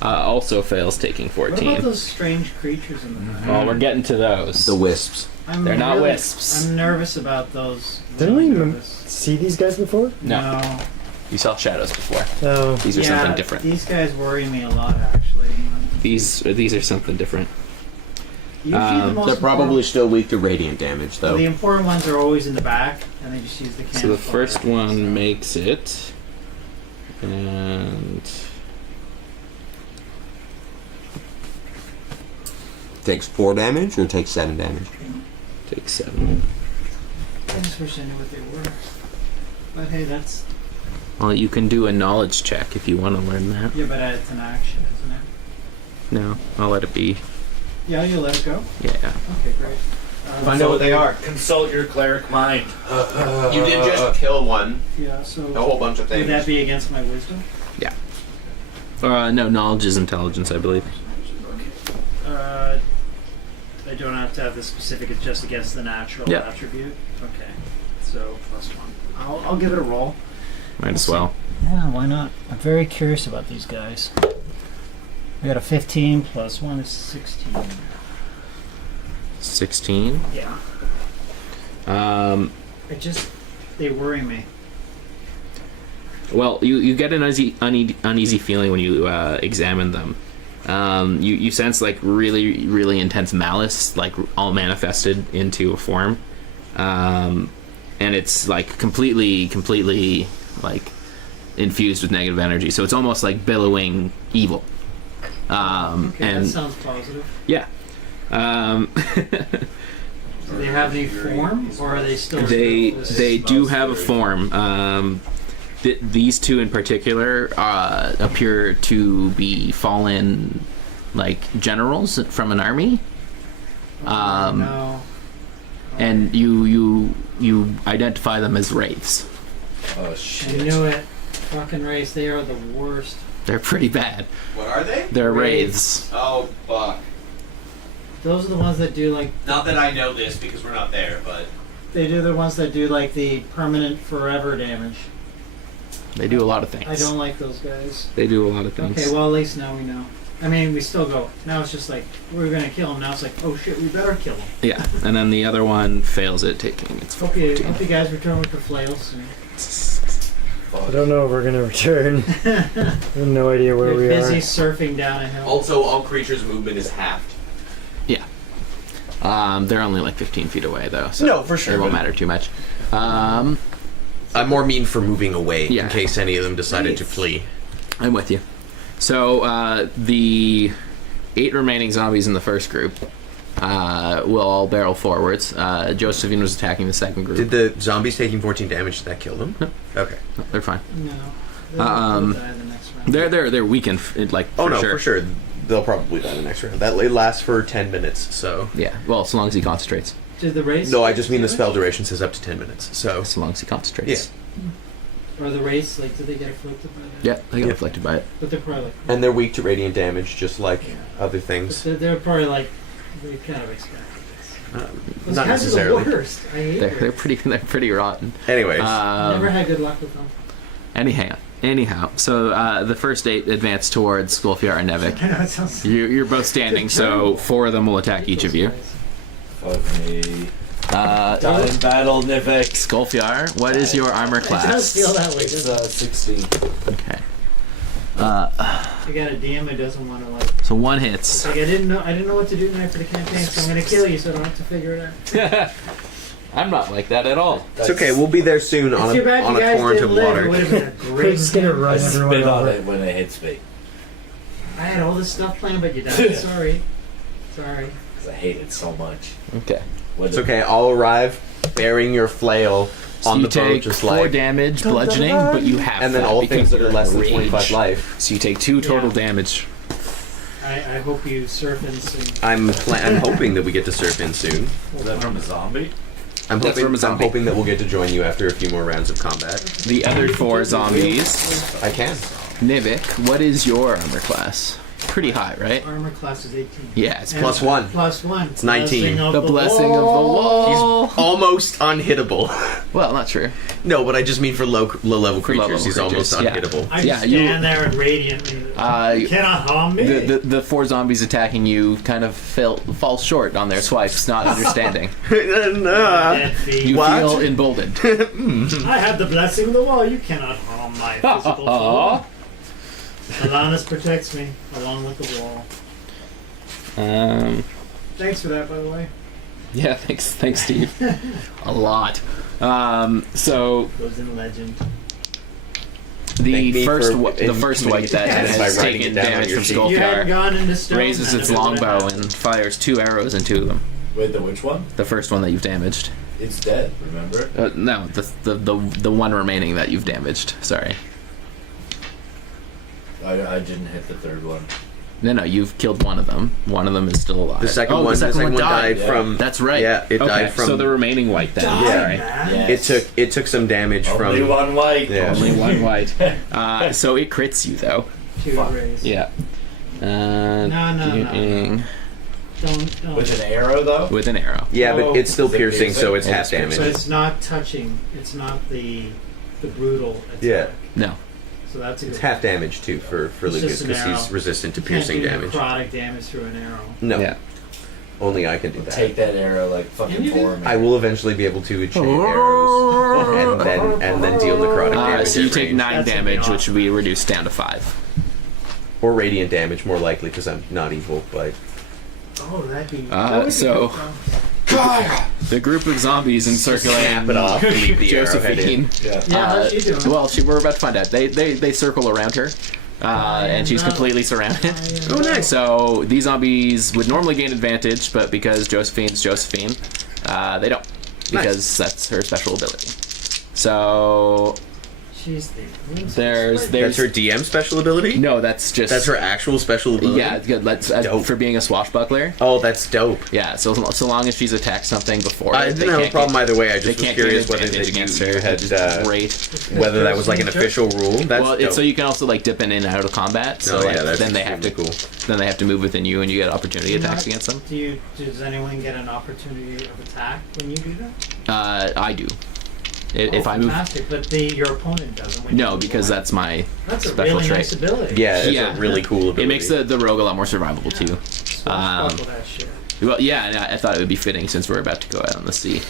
also fails, taking What about 14. those strange creatures in the back? Well, we're getting to those. The wisps. They're not wisps. I'm nervous about those. Didn't we nervous. see these guys before? No. You saw shadows before. Oh. These are Yeah, something different. These guys worry me a lot, actually. These are something different. Usually the most They're probably important- still weak to radiant damage, though. The important ones are always in the back, and they just use the camouflage. So the first one so. makes it, and Takes 4 damage or takes 7 damage? takes 7. I just wish I knew what they were. But hey, that's... Well, you can do a knowledge check if you want to learn that. Yeah, but it's an action, isn't it? No, I'll let it be. Yeah, you let it go? Yeah. Okay, great. Find out what they are. Consult your cleric mind. You did just kill one. Yeah, so... A whole bunch of Would things. that be against my wisdom? No, knowledge is intelligence, I believe. I don't have to have the specific, it's just against the natural Yeah. attribute? Okay, so +1. I'll give it a roll. Might as well. Yeah, why not? I'm very curious about these guys. I got a 15 plus 1 is 16. 16. Yeah. They worry me. Well, you get an uneasy feeling when you examine them. You sense like really intense malice, like all manifested into a form, and it's like completely like infused with negative energy. So it's almost like billowing evil. Okay, And that sounds positive. yeah, Do they have any form, or are they still... they do have a form. These two in particular appear to be fallen, like generals from an army. No. And you identify them as wraiths. Oh I shit. knew it. Fucking race, they are the worst. They're pretty bad. What are they? They're Wraiths. wraiths. Oh, fuck. Those are the ones that do like... Not that I know this because we're not there, but... They do the ones that do like the permanent forever damage. They do a lot of things. I don't like those guys. They do a lot of things. Okay, well at least now we know. I mean, we still go. Now it's just like, we're gonna kill him. Now it's like, oh shit, we better kill him. Yeah, and then the other one fails at taking its Hope you guys return with your flails soon. I don't know if we're gonna return. I have no idea where You're we busy are. surfing down a hill. Also, all creatures' movement is halved. They're only like 15 feet away though, so No, for sure, it won't but- matter too much. I'm more mean for moving away Yeah. in case any of them decided to flee. I'm with you. So the 8 remaining zombies in the first group will all barrel forwards. Josephine was attacking the second group. Did the zombies taking 14 damage, did that kill them? No. Okay. No, they're fine. No. They'll die the next round. They're weakened, like Oh, for no, sure. for sure. They'll probably die the next round. That lasts for 10 minutes, so... Yeah, well, so long as he concentrates. Did the race? No, I just mean the spell duration says up to 10 minutes. So As long as he concentrates. Or the race, like, did they get afflicted by that? Yeah, they get afflicted by it. But they're probably like. and they're weak to radiant damage, just like other But things. they're probably like, we kind of expected this. Those Not guys necessarily. are the worst. I hate They're it. pretty rotten. Anyways, Never had good luck with them. Anyhow, so the first 8 advance towards Skolfiar and Nevik. I know it sounds. You're both standing, so 4 of them will attack each of you. Fuck me. Uh, Die in battle, Nivek. Skolfiar, what is your armor It does class? feel that way. It's Doesn't it? 16. Okay. I got a DM who doesn't want to like. So 1 It's hits. like I didn't know what to do tonight for the campaign, so I'm gonna kill you, so I don't have to figure it out. I'm not like that at all. it's okay. We'll be there soon It's on too bad a you guys torrent didn't of live. It water. would have been a We're great. just gonna game. run I everyone spit on over. it when it hits me. I had all this stuff planned, but you died. Sorry. Because I hate it so much. Okay. What It's okay. I'll arrive bearing your flail So on you the boat, take just 4 like, damage bludgeoning, but you have and then that all because things that you're are less than rage. 25 life. So you take 2 total Yeah. damage. I hope you surf in soon. I'm hoping that we get to surf in soon. Is that from a zombie? I'm That's from a I'm zombie. hoping that we'll get to join you after a few more rounds of combat. The other 4 zombies. I can. Nivik, what is your armor class? Pretty high, right? Armor class is 18. Yeah, it's And plus 1. Plus 1. It's 19. the blessing of the wall. Almost unhittable. Well, not true. No, but I just mean for low level creatures, low-level he's creatures, almost yeah. unhittable. I Yeah, just you- stand there and radiant. And you cannot harm me. The 4 zombies attacking you kind of fall short on their swipes, not understanding. Dead feet. You What? feel emboldened. I have the blessing of the wall. You cannot harm my physical form. Alanis protects me along with the wall. Thanks for that, by the way. Yeah, thanks, Steve. A lot. So Goes in legend. the Thank me first for the first white that Yes. By has writing taken it down on damage your from sheet. You hadn't Skolfiar gone into stone. raises then its it would've longbow happened. and fires 2 arrows into them. Wait, the which one? The first one that you've damaged. It's dead, remember? No, the one remaining that you've damaged. Sorry. I didn't hit the third one. No, you've killed one of them. One of them is still alive. The second oh, one, the second one died. yeah. from. That's right. Yeah, it okay, died from. So the remaining white then. Die, Sorry. man. Yes. it took some damage Only from. one white. Yeah. Only one white. So it crits you though. 2 raise. Yeah. No. Doing- Don't. With an arrow, though? With an arrow. Yeah, Oh. but it's still Is it piercing, so it's piercing? half It is So damage. it's not touching. It's not the brutal attack. Yeah, No. So that's a it's good. half damage too for It's Lucas just an because he's arrow. resistant to You can't piercing do damage. necrotic damage through an arrow. No, Yeah. only I can do that. Take that arrow like Can fucking you do- for me. I will eventually be able to chain arrows and then deal necrotic damage. So you at take range. 9 That's gonna be damage, awesome. which will be reduced down to 5. Or radiant damage, more likely, because I'm not evil. But Oh, that'd be. Uh, that would be so- good, though. The group of zombies encircling snap it off and leave the arrowhead in. Josephine. Yeah, how's she doing? Well, we're about to find out. They circle around her, and she's completely surrounded. Oh, nice. So these zombies would normally gain advantage, but because Josephine's Josephine, they don't, because that's her special ability. So She's the. there's That's her DM special ability? no, that's just That's her actual special ability? Yeah, good. Let's Dope. for being a swashbuckler. Oh, that's dope. Yeah, so long as she's attacked something before, I they didn't have a can't problem get- either way. I They just was can't get curious whether advantage that against you her. had Great. whether that was like an official rule. That's Well, dope. so you can also like dip in and out of combat. So Oh, yeah, like, that's then they have to extremely then they have to move within you, and you get opportunity You know attacks what? against them. Does anyone get an opportunity of attack when you do that? I do. If Oh, I move, fantastic. But your opponent doesn't. When no, you because move. that's my That's a special really trait. nice ability. Yeah, it's Yeah. a really cool ability. It makes the rogue a lot more survivable too. Swashbuckle that shit. Well, yeah, and I thought it would be fitting since we're about to go out on the sea,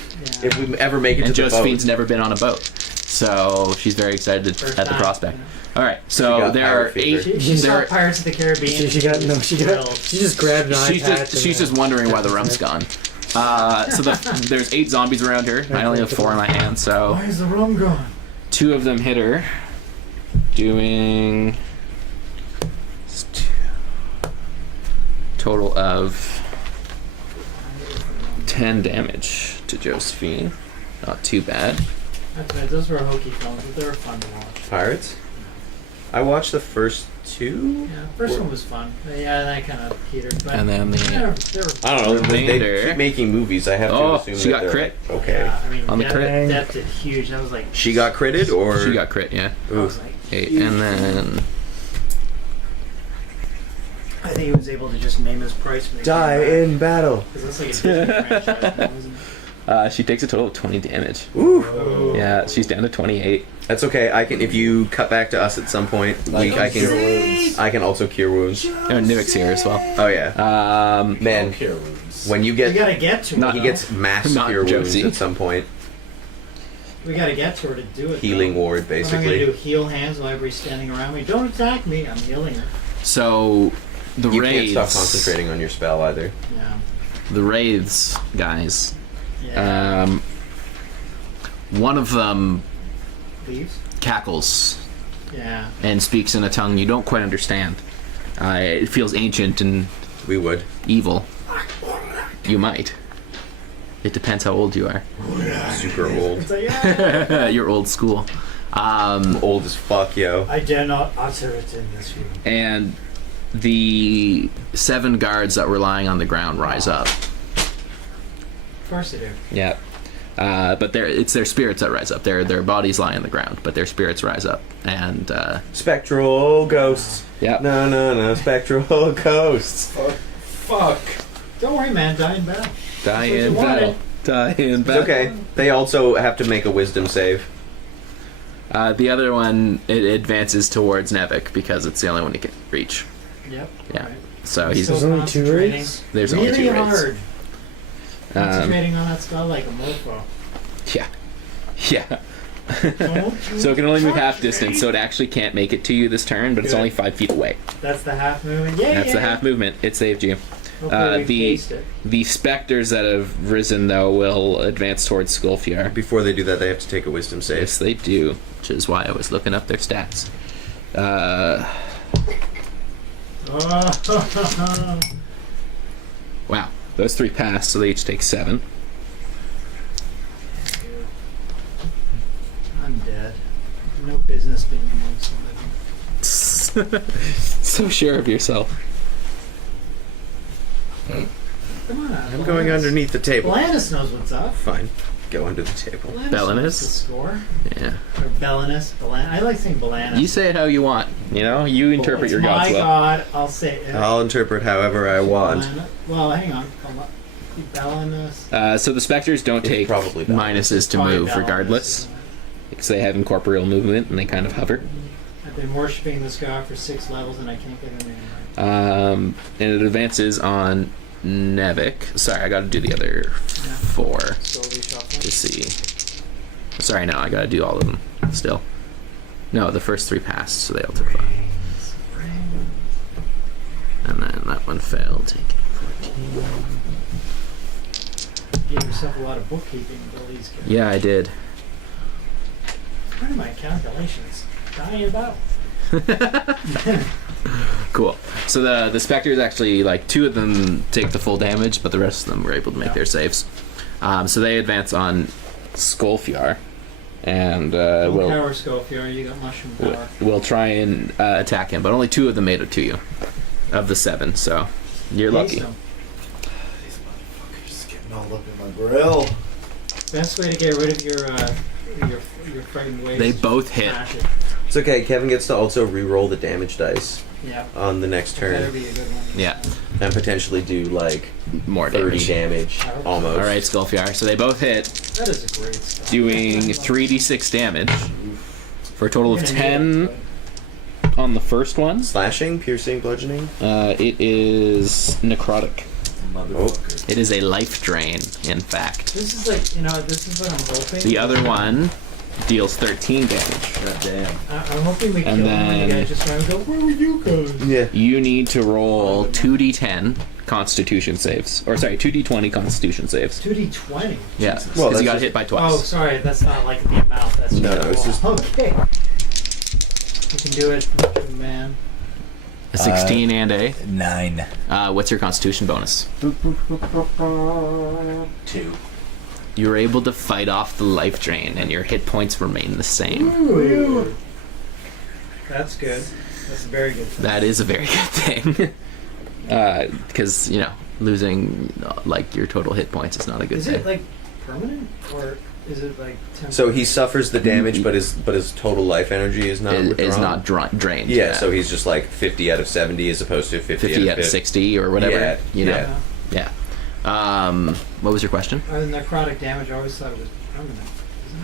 Yeah. If we ever make it and to the Josephine's boat. never been on a boat, so she's very excited First at the time, prospect. you know. All right, She so got there pirate are fever. 8. She saw there, Pirates of the Caribbean. She just grabbed an she's iPad. she's just wondering why the rum's gone. So there's 8 zombies around her. I only have 4 in my hand, so Why is the rum gone? 2 of them hit her, doing total of 10 damage to Josephine. Not too bad. That's right. Those were hokey films, but they were fun to watch. Pirates? I watched the first 2? Yeah, first one was fun. Yeah, that kind of petered. But And then the- they were I don't know. They Remainder. keep making movies. I have to Oh, assume she that got they're crit. like, okay. Yeah, I mean, On the depth, crit. depth is huge. That was like. She got critted, or She got crit, yeah. I was like, 8. And then I think he was able to just name his price. When he die came back. in battle. because that's like a Disney franchise, wasn't it? she takes a total of 20 damage. Ooh. Oh. Yeah, she's down to 28. That's okay. I can if you cut back to us at some point. I can also cure wounds. Oh, Nivek's here as well. Oh yeah. Man, Cure wounds. when you We get gotta get to Not- her. he gets mass Not cure wounds Josie. at some point. We gotta get to her to do it. Healing though. ward, What am I gonna do? basically. Heal hands while everybody's standing around me? Don't attack me. I'm healing her. So the You raids. can't stop concentrating on your spell either. Yeah. The raids, guys. Yeah. One of them Leaves. cackles Yeah. and speaks in a tongue you don't quite understand. It feels ancient and We would. evil. You might. It depends how old you are. Super old. It's like, yeah. You're old school. Old as fuck, yo. I dare not utter it in this room. And the 7 guards that were lying on the ground rise up. Of course they do. Yeah. But it's their spirits that rise up. Their bodies lie on the ground, but their spirits rise up. And Spectral ghosts. yeah. No. Spectral ghosts. Fuck. Don't worry, man. Die in battle. Die That's what in you wanted. battle. Die in It's battle. okay. They also have to make a wisdom save. The other one, it advances towards Nevik because it's the only one he can reach. Yep. Yeah. Alright. So he's There's only 2 concentrating. raids? there's really only 2 raids. hard. Um, Concentrating on that spell like a mofo. yeah. Yeah. Don't you So it can only move touch half distance, me. so it actually can't make it to you this turn, but it's Good. only 5 feet away. That's the half movement. Yeah. That's the half movement. It saved you. Hopefully we've the cased it. the specters that have risen though will advance towards Skullfjord. Before they do that, they have to take a wisdom save. Yes, they do, which is why I was looking up their stats. Oh. Wow, those 3 pass, so they each take 7. I'm dead. No business being amongst the living. So sure of yourself. Come on. I'm going underneath the table. Blandis knows what's up. Fine. Go under the table. Blandis Bellanis? knows the score. Yeah. Or Bellanis. I like saying Bellanis. You say it how you want. You know, you interpret It's your my gods well. god. I'll say it. I'll interpret however I want. Well, hang on. Bellanis. So the specters don't It's take probably Bellanis. minuses to Probably move Bellanis, regardless, isn't it? because they have incorporeal movement and they kind of hover. I've been worshipping this god for 6 levels and I can't get a name right. And it advances on Nevik. Sorry, I gotta do the other 4 Slowly shuffling. to see. Sorry, no, I gotta do all of them still. No, the first 3 passed, so they all took 5. And then that one failed, taking 14. Give yourself a lot of bookkeeping abilities. Kid. Yeah, I did. What are my calculations? Dying about. Cool. So the specters actually, like, 2 of them take the full damage, but the rest of them were able to make Yeah. their saves. So they advance on Skullfjord, and we'll Power Scofior, you got mushroom power. we'll try and attack him. But only 2 of them made it to you, of the 7. So you're lucky. Haste 'em. These motherfuckers just getting all up in my grill. Best way to get rid of your frightened waves. They is both hit. smash it. It's okay. Kevin gets to also re-roll the damage dice Yeah. on the next Better turn be a good one. Yeah, and potentially do like more 30 damage. damage almost. All right, Skullfjord. So they both hit, That is a great spell. doing 3d6 damage for a total of You're gonna 10 need it, on the first one. Slashing, piercing, bludgeoning. It is necrotic. Motherfucker. It is a life drain, in fact. This is like, this is what I'm hoping. The other one deals 13 damage. God damn. I'm hoping we kill And him and you then- guys just run and go, where were you guys? Yeah. You need to roll 2d10 Constitution saves, or sorry, 2d20 Constitution saves. 2d20. Yeah, Well, because that's you got just- hit by Oh, twice. sorry, that's not like the amount. That's No, just no, it's just- okay. You can do it, man. A 16 and a. 9. What's your Constitution bonus? 2. You were able to fight off the life drain, and your hit points remain the same. Ooh. That's good. That's a very good thing. That is a very good thing. Because, losing, your total hit points is not a good Is thing. it like permanent or is it like temporary? So he suffers the damage, but his total life energy is not Is withdrawn? not drained. Yeah, so he's just like 50 out of 70 as opposed to 50 out of 60 or whatever. Yeah, Yeah. What was your question? The necrotic damage, I always thought it was permanent.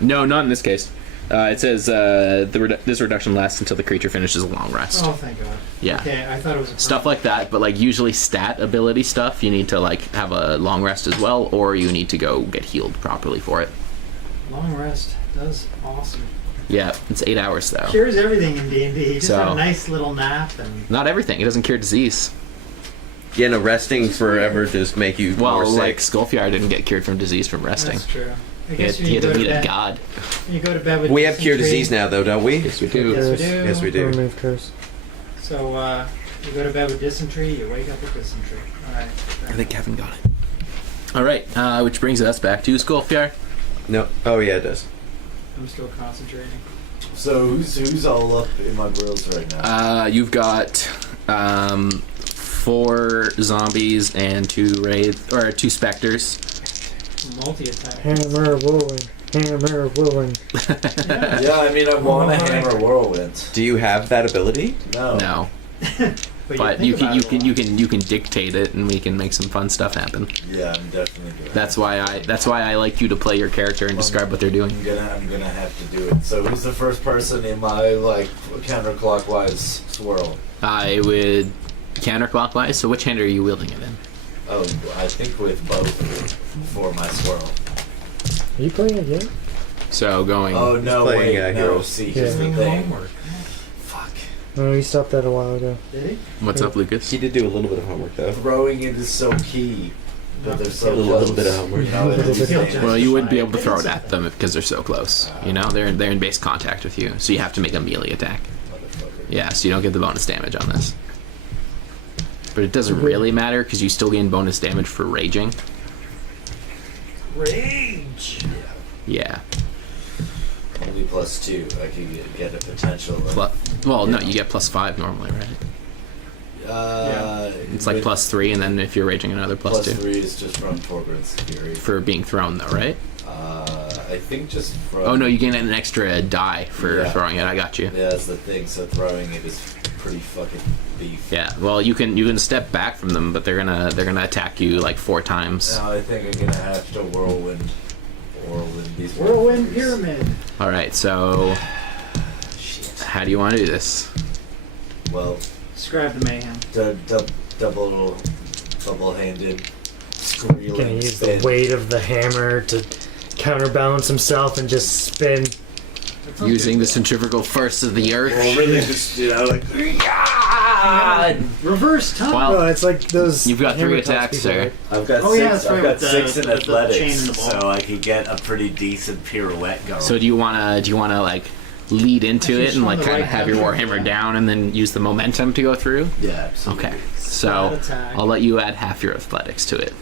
No, not in this case. It says this reduction lasts until the creature finishes a long rest. Oh, thank God. Yeah. Okay, I thought it was a Stuff like that, but usually stat ability stuff, you need to have a long rest as well, or you need to go get healed properly for it. long rest. That's awesome. Yeah, it's 8 hours though. Cures everything in D&D. Just So- have a nice little nap and... Not everything. It doesn't cure disease. Yeah, no, resting forever does make you more sick. Skullfjord didn't get cured from disease from resting. That's true. I He guess had to go beat to a bed, god. you go to bed with We have cure dysentery. disease now, though, don't we? Yes, we do. Yes, we do. Yes, we do. Remove curse. So, you go to bed with dysentery, you wake up with dysentery. Alright. I think Kevin got it. All right, which brings us back to Skullfjord. No. Oh, yeah, it does. I'm still concentrating. So who's all up in my grills right now? You've got 4 zombies and 2 specters. Multi-attack. Hammer whirlwind. Hammer whirlwind. Yeah, I mean I want to hammer whirlwind. Do you have that ability? No. No, but think you about it a lot. can dictate it, and we can make some fun stuff happen. Yeah, I'm definitely gonna. That's why I like you to play your character and describe what they're doing. I'm gonna have to do it. So who's the first person in my counterclockwise swirl? I would counterclockwise. So which hand are you wielding it in? Oh, I think with both for my swirl. Are you playing a game? So going. Oh no, playing, wait, no. Heroes. See, Yeah. here's the Doing thing. homework. Fuck. No, you stopped that a while ago. Did he? What's up, Lucas? He did do a little bit of homework, though. Throwing it is so key, but they're so A little bit of homework. You know, A little it's- bit. Well, you wouldn't be able to throw it at them because they're so close. They're in base contact with you, so you have to make a melee attack. Motherfucker. Yeah, so you don't get the bonus damage on this. But it doesn't really matter because you still gain bonus damage for raging. Rage! Yeah. Only +2. I could get a potential. Of, No, you get +5 normally, right? It's like with +3, and then if you're raging, another +2 +3 is just from Torbjorn's Fury. for being thrown, though, right? I think just from. Oh no, you gain an extra die for Yeah. throwing it. I got you. Yeah, that's the thing. So throwing it is pretty fucking beef. Yeah. Well, you can step back from them, but they're gonna attack you like 4 times. Now I think I'm gonna have to whirlwind these. Whirlwind motherfuckers. Pyramid! All right. So Shit. how do you want to do this? Well, Describe the mayhem. double-handed, squealing Gonna use spin. the weight of the hammer to counterbalance himself and just spin. Using the centrifugal force of the earth. Well, really, just like. Reverse time! Well, Oh, it's like those. you've got 3 hammer toss attacks, people, sir. right? I've got Oh, six. yeah, that's right, I've got with the- 6 in with the athletics, chain and the ball. so I could get a pretty decent pirouette going. So do you wanna like lead into Actually, it and just like on the kind of right have your hand. warhammer down and then use the momentum to go through? yeah, absolutely. Okay. So Flat attack. I'll let you add half your athletics to it,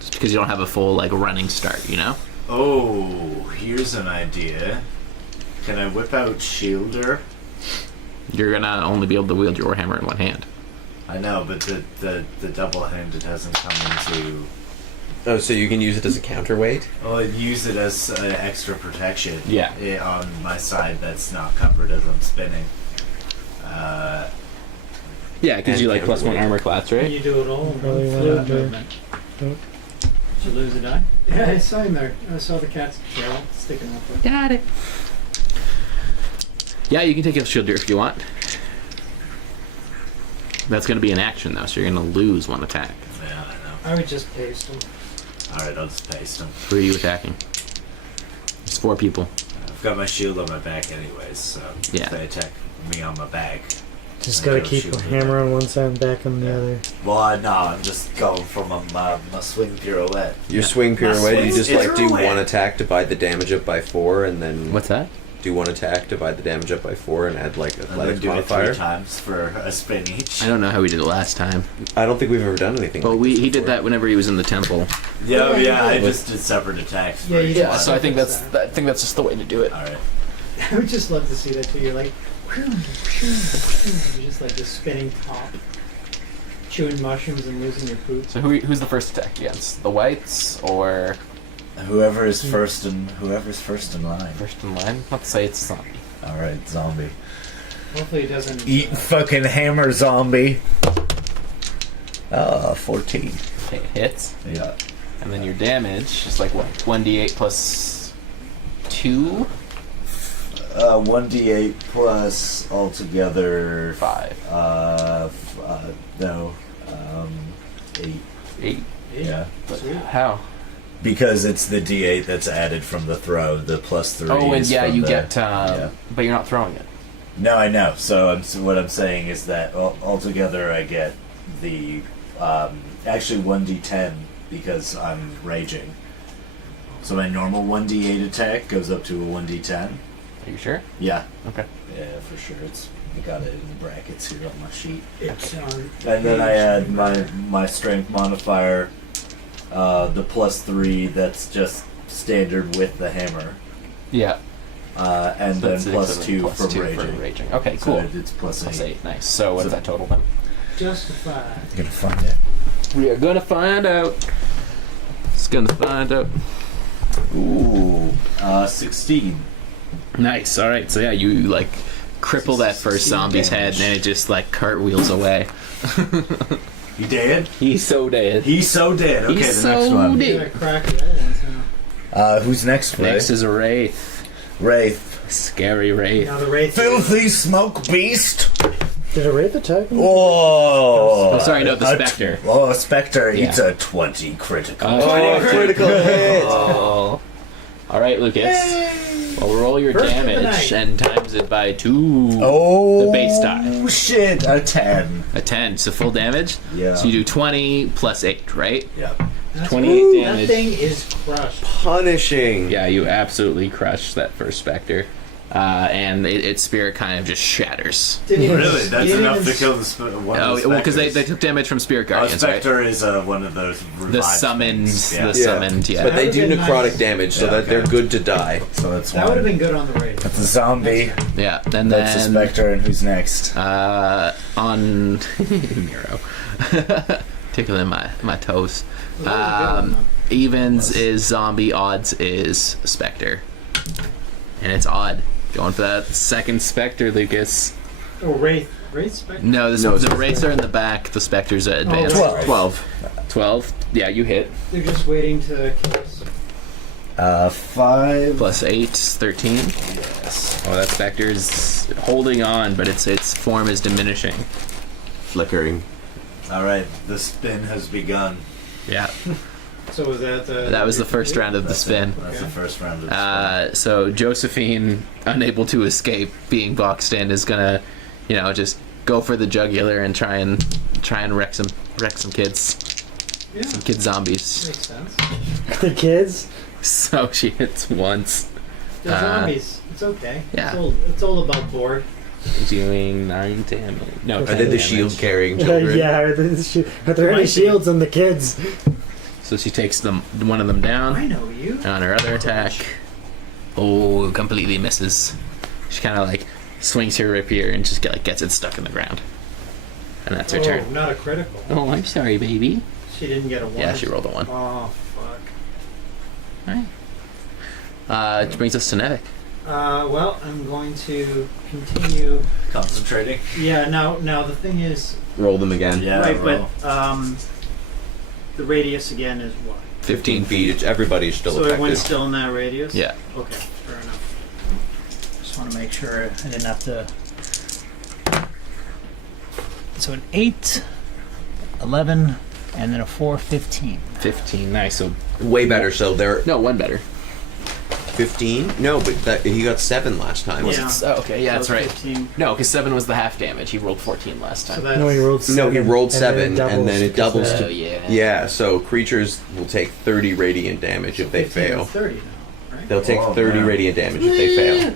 just because you don't have a full like running start. Oh, here's an idea. Can I whip out Shielder? You're gonna only be able to wield your warhammer in one hand. I know, but the double-handed hasn't come into. Oh, so you can use it as a counterweight? Well, I'd use it as extra protection. Yeah. On my side that's not covered as I'm spinning. Yeah, it gives And you like +1 counterweight. armor class, Can right? you do it all in Oh, one yeah, fluid yeah. movement? Nope. Did you lose a die? Yeah, I saw him there. I saw the cat's tail sticking up there. Got it. Yeah, you can take a shield if you want. That's gonna be an action though, so you're gonna lose 1 attack. Yeah, I know. I would just paste him. Alright, I'll just paste him. Who are you attacking? It's 4 people. I've got my shield on my back anyways, so Yeah. if they attack me on my back. Just I gotta go keep shoot a him. hammer on one side and back on the Yeah. other. Well, no, I'm just going from my swing pirouette. Your swing pirouette, you swing just like do pirouette. 1 attack, divide the damage up by 4, and then What's that? do 1 attack, divide the damage up by 4, and add like And then athletics do it 3 modifier. times for a spin each. I don't know how we did it last time. I don't think we've ever done anything. But like this he did before. that whenever he was in the temple. Yeah, Yeah, I you just did separate attacks. Yeah, for you each did. one. So I think that's just the way to do it. Alright. I would just love to see that too. You're like, just like this spinning top, chewing mushrooms and losing your poop. So who's the first attack against? The whites or Whoever's first in line. first in line? Let's say it's a zombie. All right, zombie. Hopefully it doesn't. Eat fucking hammer, zombie. 14. Okay, it hits. Yeah. And then your damage is like what? 1d8 plus 2? 1d8 plus altogether 5. No. 8. 8. Yeah. But how? Because it's the d8 that's added from the throw. The plus 3. Oh, and is yeah, from you the, get. yeah. But you're not throwing it. No, I know. So what I'm saying is that altogether I get the actually 1d10 because I'm raging. So my normal 1d8 attack goes up to a 1d10. Are you sure? Yeah. Okay. Yeah, for sure. I got it in the brackets here on my sheet. It's on. And then I add my strength modifier, the plus 3 that's just standard with the hammer. Yeah. And So then that's plus equivalent 2 plus for 2 raging. for raging. Okay, cool. So it's plus 8. Plus 8. Nice. So what's So- that total then? Justified. I'm gonna find it. We are gonna find out. It's gonna find out. Ooh, 16. Nice. All right. So yeah, you like cripple that first zombie's head, and then it just like cartwheels away. He dead? He's so dead. He's so dead. Okay, He's the next so one. dead. You gotta crack the other ones now. Who's next? Next is a wraith. Wraith. Scary wraith. Now the wraith. Filthy smoke beast. Did a wraith attack me? Oh, Oh, sorry, no, the Spectre. A Spectre eats Yeah. a 20 critical. Critical hit! Oh. All right, Lucas. Well, roll your First of the damage night. and times it by 2. Oh, The base die. Oh shit, a 10. A 10, so full damage. Yeah. So you do 20 plus 8, right? Yep. That's 28 what- damage. That thing is crushed. Punishing. Yeah, you absolutely crushed that first Spectre. And its spirit kind of just shatters. Didn't even- Really? That's you didn't enough even to kill the one Oh, of the well, because they Spectres. took damage from Spirit Oh, Guardians, right? Spectre is one of those The revived summoned, things. Yeah. the summoned, yeah. But they do That would've been necrotic nice. damage so Yeah, that they're okay. good to die. So that's That would have one. been good on the wraith. That's a zombie. Yeah, and That's a then Spectre, and who's next? on Miro, tickling my toes. Well, that was a good one, though. Evens is zombie, odds is Spectre, and it's odd. Going for that second Spectre, Lucas. Oh, wraith. Wraith Spectre? No, No, the wraiths are in the back. The Spectres are advanced. 12. 12. Yeah, you hit. They're just waiting to kill us. 5. Plus 8, 13. Yes. Oh, that Spectre is holding on, but its form is diminishing. Flickering. All right, the spin has begun. Yeah. So was that the... That was the first round of the spin. That's the first round of the spin. So Josephine, unable to escape being boxed in, is gonna, just go for the jugular and try and wreck some kids, Yeah, some kid zombies. makes sense. The kids? So she hits once, They're zombies. It's okay. yeah. It's all about board. doing 9 damage. No, Are 10 they the damage. shield carrying children? Yeah, are there any Might be. shields on the kids? So she takes one of them I down. know you. On her other attack, completely misses. She kind of like swings her rapier and just gets it stuck in the ground, and that's her Oh, turn. not a critical. Oh, I'm sorry, baby. She didn't get a 1. Yeah, she rolled a 1. Oh, fuck. Alright. Which brings us to Nevik. Well, I'm going to continue. Concentrating. Yeah, now the thing is... Roll them again. Yeah, right, roll. but the radius again is what? 15 feet. Everybody's still So affected. everyone's still in that radius? Yeah. Okay, fair enough. Just want to make sure I didn't have to. So an 8, 11, and then a 4, 15. 15. Nice. So Way better. So they're no, 1 better. 15? No, but he got 7 last time. Yeah. Oh, okay, yeah, So that's right. 15. No, because 7 was the half damage. He rolled 14 last So time. that's... No, he rolled 7. No, he rolled and 7, then and then it doubles Oh, to... yeah. Yeah, so creatures will take 30 radiant damage if they 15 or fail. 30 now, right? They'll take Oh, 30 man. radiant damage if they fail.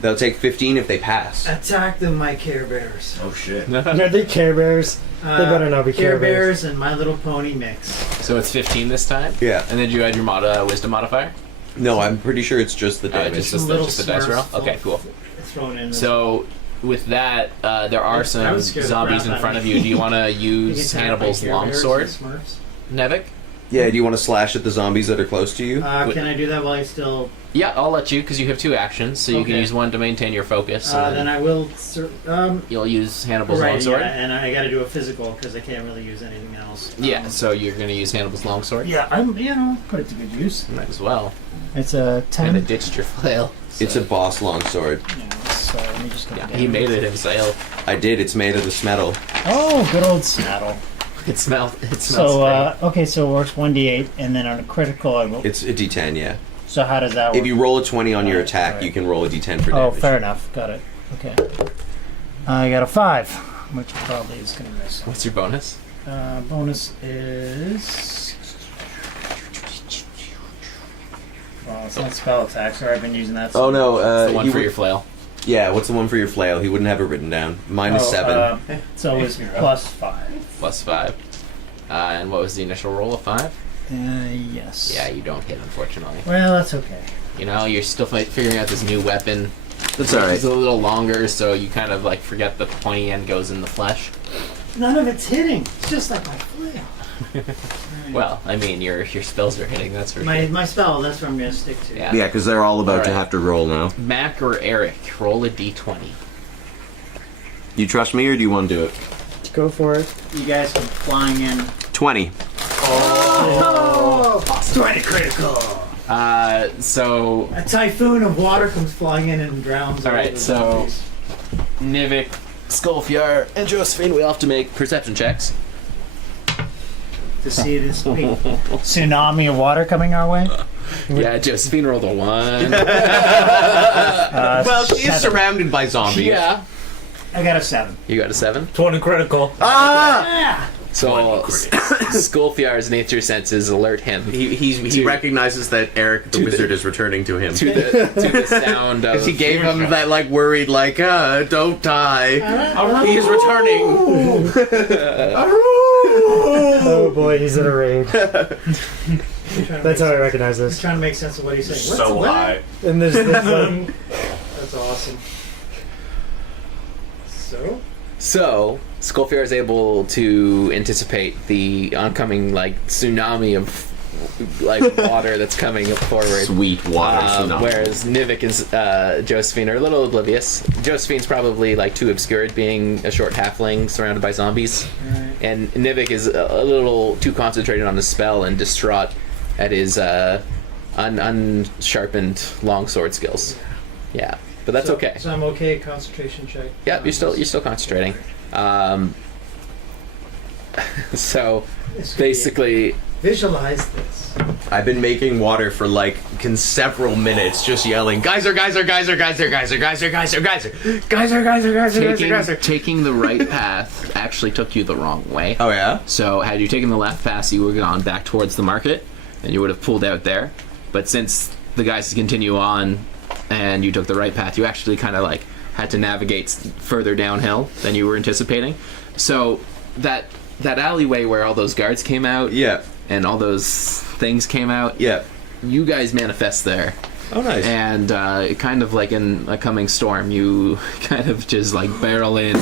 They'll take 15 if they pass. Attack them, my Care Bears. Oh shit. Are they Care Bears? They better not be Care Care Bears and My Little Pony mix. So it's 15 this time? Yeah. And then you add your wisdom modifier? No, I'm pretty sure it's just the damage. Just the dice roll? Okay, cool. Thrown in. So with that, there are I some would scare the zombies crap in out front of of me. you. Do you want to You use can tap Hannibal's my Care Bears longsword, and Smurfs. Nevik? Yeah, do you want to slash at the zombies that are close to you? Can I do that while I still? Yeah, I'll let you because you have 2 actions, so you can Okay. use one to maintain your focus. And Then I will. you'll use Hannibal's Right, longsword. yeah, and I got to do a physical because I can't really use anything else. Yeah, so you're going to use Hannibal's longsword. Yeah, I'm. You know, put it to good use. Might as well. It's a Kind 10. of ditched your flail. It's a boss longsword. Yeah, so let me just. Go Yeah, down. he made it himself. I did. It's made of the metal. Oh, good old saddle. It smells. So okay, so it works 1d8, and then on a critical, I will. It's a D10, yeah. So how does that work? If you roll a 20 on your attack, Right. you can roll a D10 for Oh, damage. fair enough. Got it. Okay. I got a 5, which probably is gonna miss. What's your bonus? Bonus is. Well, it's not spell attack. Sorry, I've been using that. Oh no, It's the one he for would- your flail. Yeah, what's the one for your flail? He wouldn't have it written down. Mine is 7. So it's +5. Plus 5. And what was the initial roll of 5? Yes. Yeah, you don't hit, unfortunately. Well, that's okay. You know, you're still figuring out this new weapon. That's alright. It's a little longer, so you kind of like forget the pointy end goes in the flesh. None of it's hitting. It's just like my flail. Well, I mean, your spells are hitting. That's for My sure. my spell. That's what I'm gonna stick to. Yeah. Yeah, because they're all about to Alright. have to roll now. Mac or Eric, roll a d20. You trust me or do you want to do it? Go for it. You guys come flying in. 20. Oh! 20 critical. So A typhoon of water comes flying in and drowns. All all right, the so- zombies. Nivik, Skullfjar, and Josephine, we all have to make perception checks. To see this. Wait, Tsunami of water coming our way. Yeah, Josephine rolled a 1. Well, she is 7. surrounded by zombies. Yeah. I got a 7. You got a 7? 20 critical. Ah! So Skullfjar's nature senses alert him He recognizes that Eric the wizard is returning to him. to the sound of Because he gave him that like worried like, don't die. He is returning. Oh boy, he's in a rage. That's how I recognize I'm this. trying to make sense of what he's saying. What's So what? high. And there's That's awesome. So, Skullfjar is able to anticipate the oncoming like tsunami of like water that's coming up forward. Sweet water tsunami. Whereas Nivik and Josephine are a little oblivious. Josephine's probably like too obscured, being a short halfling surrounded by zombies, Right. and Nivik is a little too concentrated on his spell and distraught at his unsharpened longsword skills. Yeah, but that's So- okay. So I'm okay. Concentration check. Yeah, you're still concentrating. So This could be- basically, visualize this. I've been making water for like several minutes, just yelling, geyser, geyser, geyser, geyser, geyser, geyser, geyser, geyser, geyser, geyser, geyser, geyser. taking the right path actually took you the wrong way. Oh yeah? So had you taken the left path, you would have gone back towards the market, and you would have pulled out there. But since the guys continue on, and you took the right path, you actually kind of like had to navigate further downhill than you were anticipating. So that alleyway where all those guards came out, Yeah. and all those things came out, Yeah. you guys manifest there. Oh nice. And kind of like in a coming storm, you kind of just like barrel in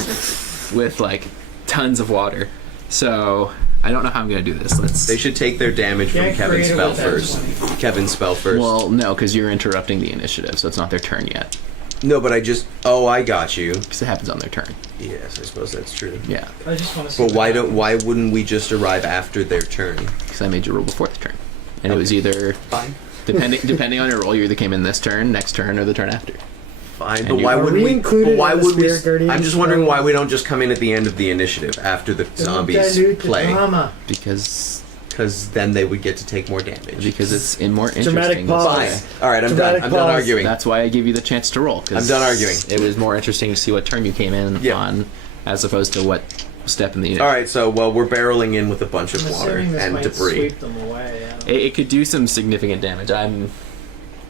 with like tons of water. So I don't know how I'm gonna do this. They should take their damage from Get Kevin's creative spell with that first. 20. Kevin's spell first. Well, no, because you're interrupting the initiative, so it's not their turn yet. no, but I just. Oh, I got you. Because it happens on their turn. Yes, I suppose that's true. Yeah, I just want to see. But why wouldn't we just arrive after their turn? because I made you roll before the turn, and it was either Fine. depending on your roll, you either came in this turn, next turn, or the turn after. Fine, And but you- why Are wouldn't we we? included But why in the would we? Spirit Guardians I'm just wondering spell? why we don't just come in at the end of the initiative after the zombies Dilute the play, drama. Because then they would get to take more damage. it's more Dramatic interesting. pause. Fine. All right, I'm done. Dramatic I'm done pause. arguing. That's why I give you the chance to roll. 'cause I'm done arguing. It was more interesting to see what turn you came in Yeah. on, as opposed to what step in the. All right, so we're barreling in with a bunch I'm of water assuming this and might debris. sweep them away. I don't know. It could do some significant damage. I'm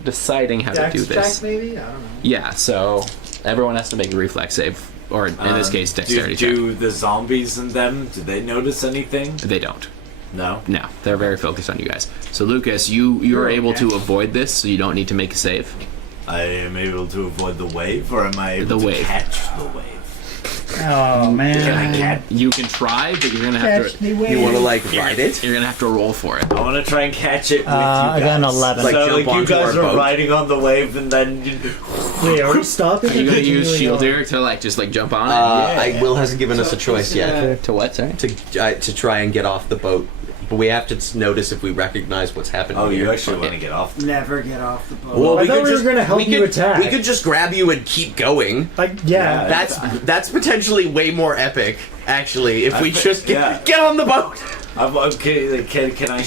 deciding how Dex to do this. check, maybe? I don't know. Yeah, so everyone has to make a reflex save, or in this case, dexterity check. Do the zombies and them, do they notice anything? They don't. No. No, they're very focused on you guys. So Lucas, you're able to avoid this, so you don't need to make a save. I am able to avoid the wave, or am I able The to wave. catch the wave? Oh man. Can I catch? You can try, but you're gonna have to. You want to like ride it? You're gonna have to roll for it. I want to try and catch it with you guys. I got an 11. Like so jump like you onto guys our are boat? riding on the wave, and then Wait, are we stopping? Are you or gonna use continuing shielder on? to like just like jump on it? I Will hasn't given us a choice yet To what? Sorry. to try and get off the boat, but we have to notice if we recognize what's happening. oh, you here. actually want to get off? Never get off the boat. Well, I thought we were gonna help you attack. We could just grab you and keep going. Yeah. That's potentially way more epic, actually. If we just get on the boat. Okay, can I?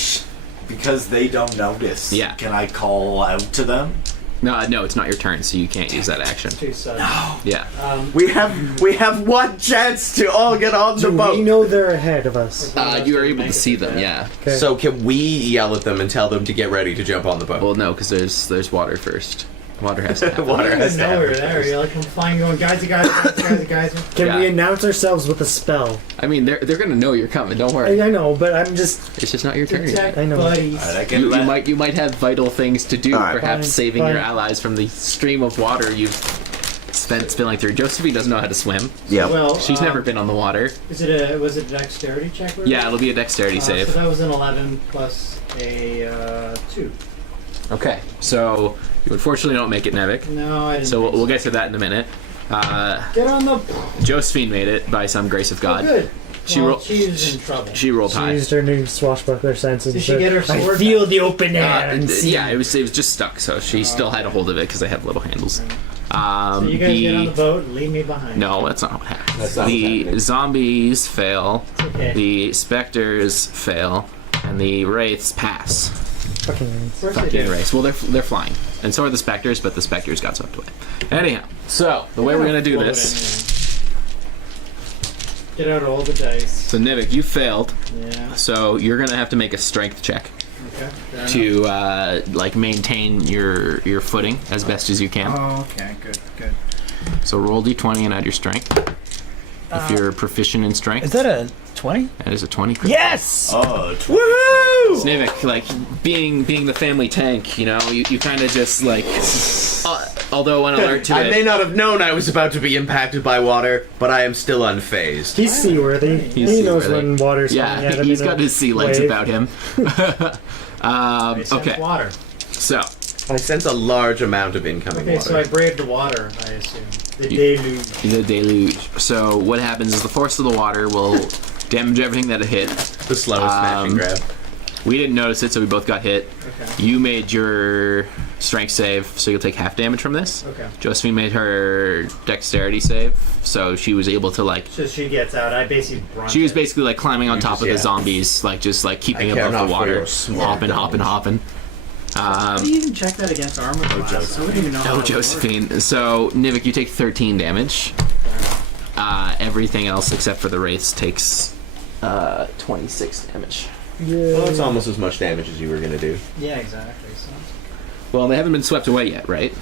Because they don't notice. Yeah. Can I call out to them? No, it's not your turn, so you can't use that action. Too sudden. Yeah. We have one chance to all get on the Do boat. we know they're ahead of us? You are able to see them. Yeah. Okay. So can we yell at them and tell them to get ready to jump on the boat? Well, no, because there's water first. Water has to happen. Water I has didn't to know we were happen. there. You're like, I'm flying, going, guys. Can we Yeah. announce ourselves with a spell? I mean, they're gonna know you're coming. Don't worry. I know, but I'm just. It's just not your turn yet. Protect I know. buddies. Alright, I can You might have vital things to do. Alright. Perhaps Fine, saving fine. your allies from the stream of water you've spent spilling through. Josephine doesn't know how to swim. Yeah. Well, She's never been on the water. Was it a dexterity check? Yeah, it'll be a dexterity So save. that was an 11 plus a 2. Okay, so you unfortunately don't make it, Nevik. No, I didn't. So think we'll get to that in a minute. Get on the. Josephine made it by some grace of Oh, God. good. She Well, rolled. she's in trouble. She rolled She high. used her new swashbuckler sense and Did she said, get her I sword feel back? the open air and see. Yeah, it was just stuck, so she still had a hold of it because they have little handles. So you guys get on the boat and leave me behind. No, that's not what happens. That's not the what's happening. zombies fail, It's okay. the specters fail, and the wraiths pass. Fucking Of course Fucking they do. wraiths. Well, they're flying, and so are the specters, but the specters got swept away. Anyhow, so the way we're gonna do Float this. anyway. Get out all the dice. So Nivik, you failed, Yeah. so you're gonna have to make a strength check Okay. fair enough. to like maintain your footing as best as you can. Oh, okay, good. So roll d20 and add your strength. If you're proficient in strength, Is that a 20? that is a 20. Critical. Yes! Oh, Snivik, like being the family tank, you know, you kind of just like, although an alert to I it, may not have known I was about to be impacted by water, but I am still unfazed. He's seaworthy. He's He knows seaworthy. when water's coming yeah, at him. he's in a got his sea legs wave. about him. I sense Okay, water. so I sense a large amount of incoming Okay, water. so I braved the water, I assume. The deluge. the deluge. So what happens is the force of the water will damage everything that it hit. the slowest smash and grab. We didn't notice it, so we both got hit. Okay. You made your strength save, so you'll take half damage from this. Okay. Josephine made her dexterity save, so she was able to like. So she gets out. I basically brunt She was it. basically like climbing on You top just- of yeah. the zombies, like just like keeping I care above not the for water, your small hopping. How do you even check that against armor class? I wouldn't even know how Oh, that would Josephine. So Nivik, you take 13 damage. Everything else except for the wraiths takes 26 damage. Well, it's almost as much damage as you were going to do. work. Yeah, exactly. So. Well, they haven't been swept away yet, right?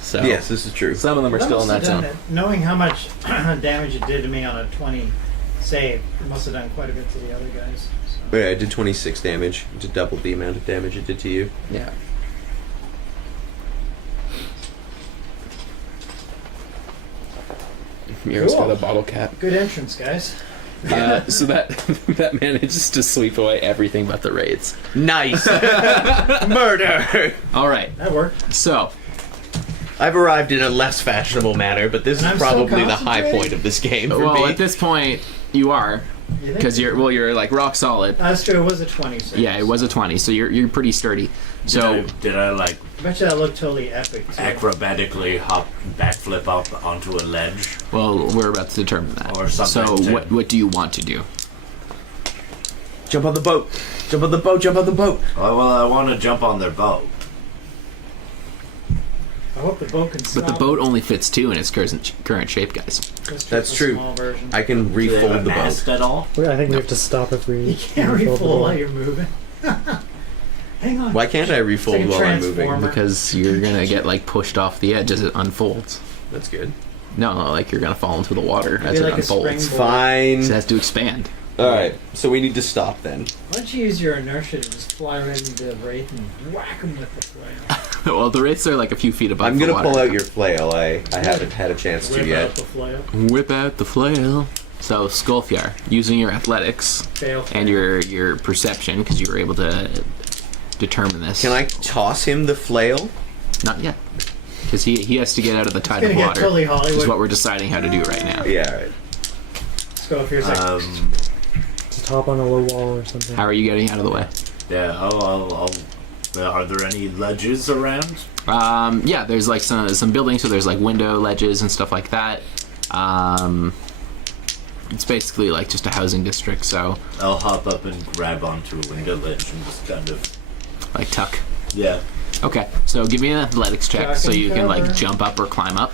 So Yes, this is true. some of them are still in that must have zone. done it. Knowing how much damage it did to me on a 20 save, it must have done quite a bit to the other guys. So. Yeah, I did 26 damage. It did double the amount of damage it did to you. Yeah. Miro's Cool. got a bottle cap. Good entrance, guys. So that manages to sweep away everything but the raids. Nice! Murder! All right. That worked. So I've arrived in a less fashionable manner, but this is I'm so probably the high concentrated. point of this game for well, me. at this point, you are You think? because you're like rock solid. That's true. It was a 20 save. Yeah, it was a 20, so you're pretty sturdy. So Did I like I bet you that looked totally epic. Too. acrobatically hop backflip up onto a ledge? well, we're about to determine that. Or something So to- what do you want to do? Jump on the boat! Jump on the boat! Jump on the boat! Oh, well, I want to jump on their boat. I hope the boat can But smell the boat only fits two in its current shape, guys. That's the true. Small version. I can Do they have refold a the boat. mast at all? I think we have to stop if we. You can't refold the refold boat. while you're moving. Hang on. Why can't I refold It's like a while I'm moving? transformer. Because you're gonna get like pushed off the edge as it unfolds. That's good. No, like you're gonna fall into the water as Be it like a unfolds. springboard. Fine. It has to expand. All right, so we need to stop then. Why don't you use your inertia to just fly right into the wraith and whack him with the flail? Well, the wraiths are like a few feet above I'm the gonna water. pull out your flail. I haven't had a chance to Whip yet. out the flail. Whip out the flail. So, Skulfjar, using your athletics Fail. and your perception, because you were able to determine this. Can I toss him the flail? Not yet. Because he has to get out of the tide It's of gonna get water. totally Which is Hollywood. what we're deciding how to do right now. Yeah. All right. Let's go if you're like, Just hop on a low wall or something. How are you getting out of the way? Yeah, are there any ledges around? Yeah, there's like some buildings, so there's like window ledges and stuff like that. It's basically like just a housing district, so I'll hop up and grab onto a window ledge and just kind of... like tuck. Yeah. Okay, so give me an athletics check Tuck so and you can like cover. jump up or climb up.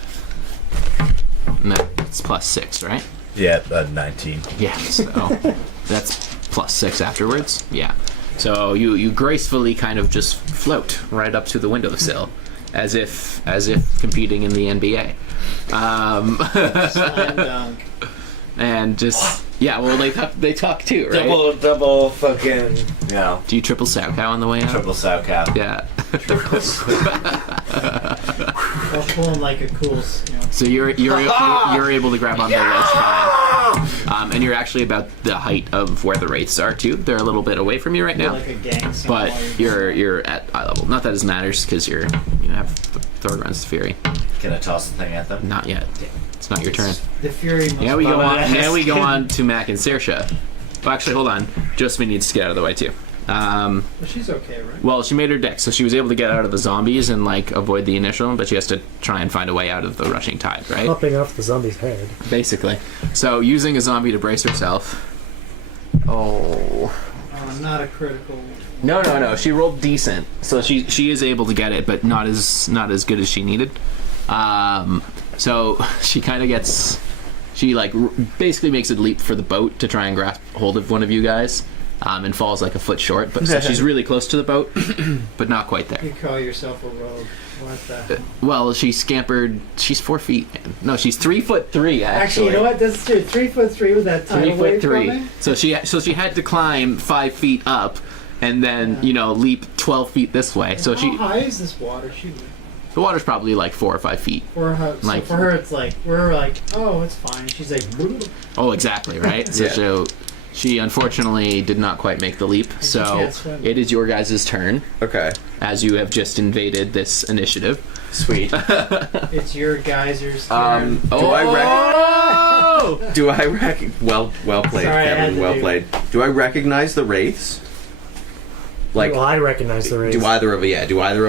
No, it's +6, right? Yeah, 19. Yeah, so that's +6 afterwards. Yeah. So you gracefully kind of just float right up to the windowsill, as if competing in the NBA. slam dunk. And just well, they talk too, right? Double fucking... Yeah. Do you triple sow cow on the way out? Triple sow cap. Yeah. I'll pull him like a cool, you know. So you're able to grab onto the ledge fine, and you're actually about the height of where the wraiths are too. They're a little bit away from you right now, Like a gang sign but while you're at eye level. Not that it matters because you have third runs to Fury. Can I toss the thing at them? Not yet. It's not your turn. The Fury must Now we go on. badass. Now we go on to Mac and Saoirse. Well, actually, hold on. Josephine needs to get out of the way too. But she's okay, right? Well, she made her deck, so she was able to get out of the zombies and like avoid the initial, but she has to try and find a way out of the rushing tide, right? Hopping off the zombie's head. Basically. So using a zombie to brace herself. Oh. Not a critical. No. She rolled decent, so she is able to get it, but not as good as she needed. So she kind of gets. She like basically makes a leap for the boat to try and grasp hold of one of you guys. And falls like a foot short, but so she's really close to the boat, but not quite there. You call yourself a rogue. What the? Well, she scampered. She's 4 feet, man. No, she's 3'3". Actually, you know what? That's true. 3'3" with that tidal wave 3'3". coming. So she had to climb 5 feet up, and then leap 12 feet this way. So How high is this water shooting? the water's probably like 4 or 5 feet. For her, Like- so for her, it's like we're like, oh, it's fine. She's like, "Bloop." Oh, exactly, right? So she unfortunately did not quite make the leap. So can't swim. it is your guys' turn, Okay. as you have just invaded this initiative. Sweet. It's your geysers. Do I well played, Sorry, I had Kevin. to Well do- played. Do I recognize the wraiths? Like, Well, I recognize the race. do either of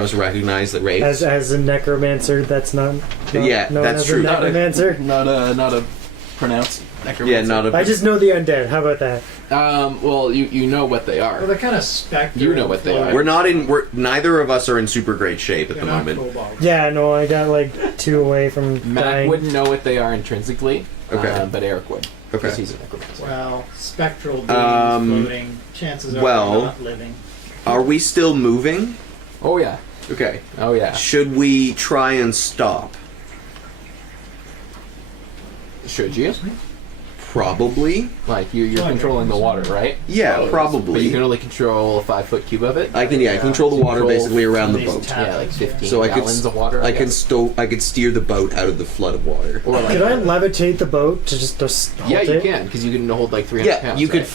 us recognize the wraiths? As a necromancer, that's not Yeah, known that's as true. A necromancer. Not a pronounced necromancer. Yeah, not a. I just know the undead. How about that? Well, you know what they Well, are. they're kind of spectral. You know what they are. Neither of us are in super great shape at the moment. Yeah, no, I got like 2 away from Mac dying. wouldn't know what they are intrinsically, Okay. But Eric would. Okay. Because he's a necromancer. Well, spectral beings floating. Chances are well- they're not living. Are we still moving? Oh yeah. Okay. Oh yeah. Should we try and stop? Should you? Probably. Like you're controlling the water, right? Yeah, But you probably. can only control a 5-foot cube of it. I can control the water Control basically around the these boat. Yeah, like 15 So I could gallons of water. I can guess. I could steer the boat out of the flood of water. Or like, Could I levitate the boat to just halt yeah, you it? can because you can hold like 300 Yeah, pounds. you could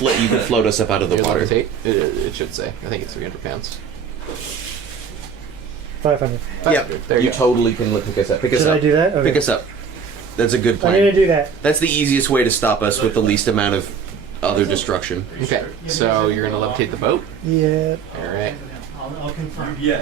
right? float us up out of the Your water. levitate? It should say. I think it's 300 pounds. 500. Yeah, There you you go. totally can pick us up. Pick us Should up. I do that? Okay. Pick us up. That's a good I'm gonna plan. do that. That's the easiest way to stop us with the least amount of other destruction. Okay, so you're gonna levitate the boat. Yeah. All right. I'll confirm. Yeah.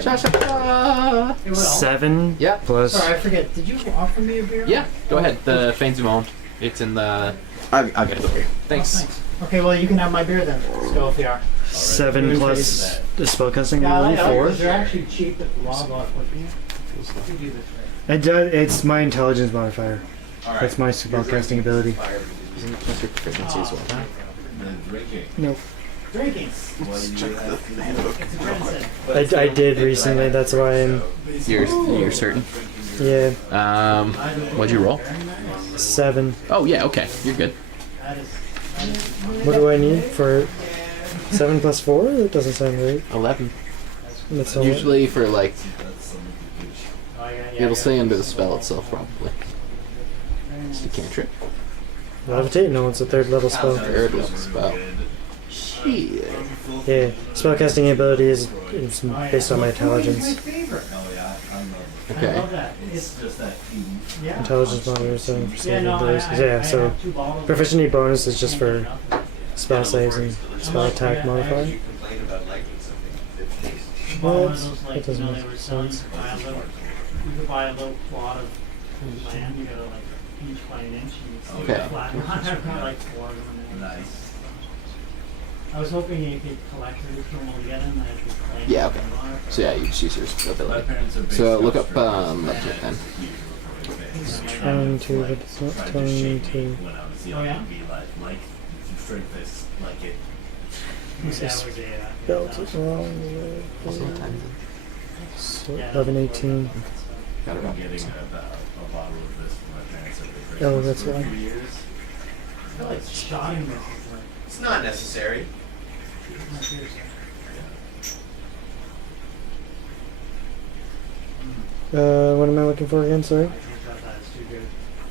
7. Yeah. Plus. Sorry, I forget. Did you offer me a beer? Yeah. Go ahead. The Fanes du Monde. It's in the. I'll get it over here. Thanks. Okay, well, you can have my beer then. Go if you are. 7 plus the spellcasting Yeah, ability, 4. they're actually cheap at the log off with you. You do this right. It does. It's my intelligence modifier. Alright. That's my spellcasting ability. Isn't it plus your proficiency as well? Nope. Drinking. It's a I did recently. That's why I'm. You're certain. Yeah. What'd you roll? 7. Oh yeah. Okay. You're good. What do I need for 7 plus 4? That doesn't sound right. 11. That's all. Usually for like, Oh, yeah, it'll stay under the spell itself probably. It's a cantrip. Levitate? No, it's a 3rd level spell. Third level spell. Shit. Yeah, spellcasting ability is based on my intelligence. Okay. Intelligence monitor, so for saving throws. Yeah, so proficiency bonus is just for spell saves and spell attack modifier. What? That doesn't make sense. You could buy a little plot of land, you go like inch by an inch, and it's Okay. flat. I've got like 4 of them. in there. I was hoping you could collect it from all together and then I could claim Yeah, it. okay. So yeah, you just use your ability. So look up Levitate then. It's trying to, but it's not telling me to. Oh, yeah? What's That this? was a, Belt is wrong. So 11, 18. Got it wrong. Oh, that's why. I feel like shotting this is like, It's not necessary. not seriously. What am I looking for again? Sorry. I just thought that was too good.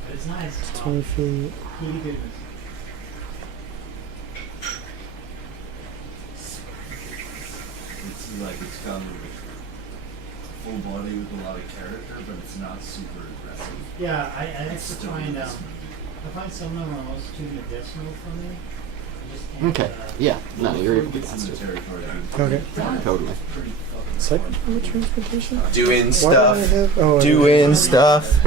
But it's nice. 20 feet. Key goodness. It's like it's got a full body with a lot of character, but it's not super aggressive. Yeah, I like to find I find some of them are almost too medicinal for me. I just can't, Okay. Yeah. No, you're able to cast it. Okay. Totally. Second level transportation? Doing Why stuff. do I have. Oh, Doing stuff.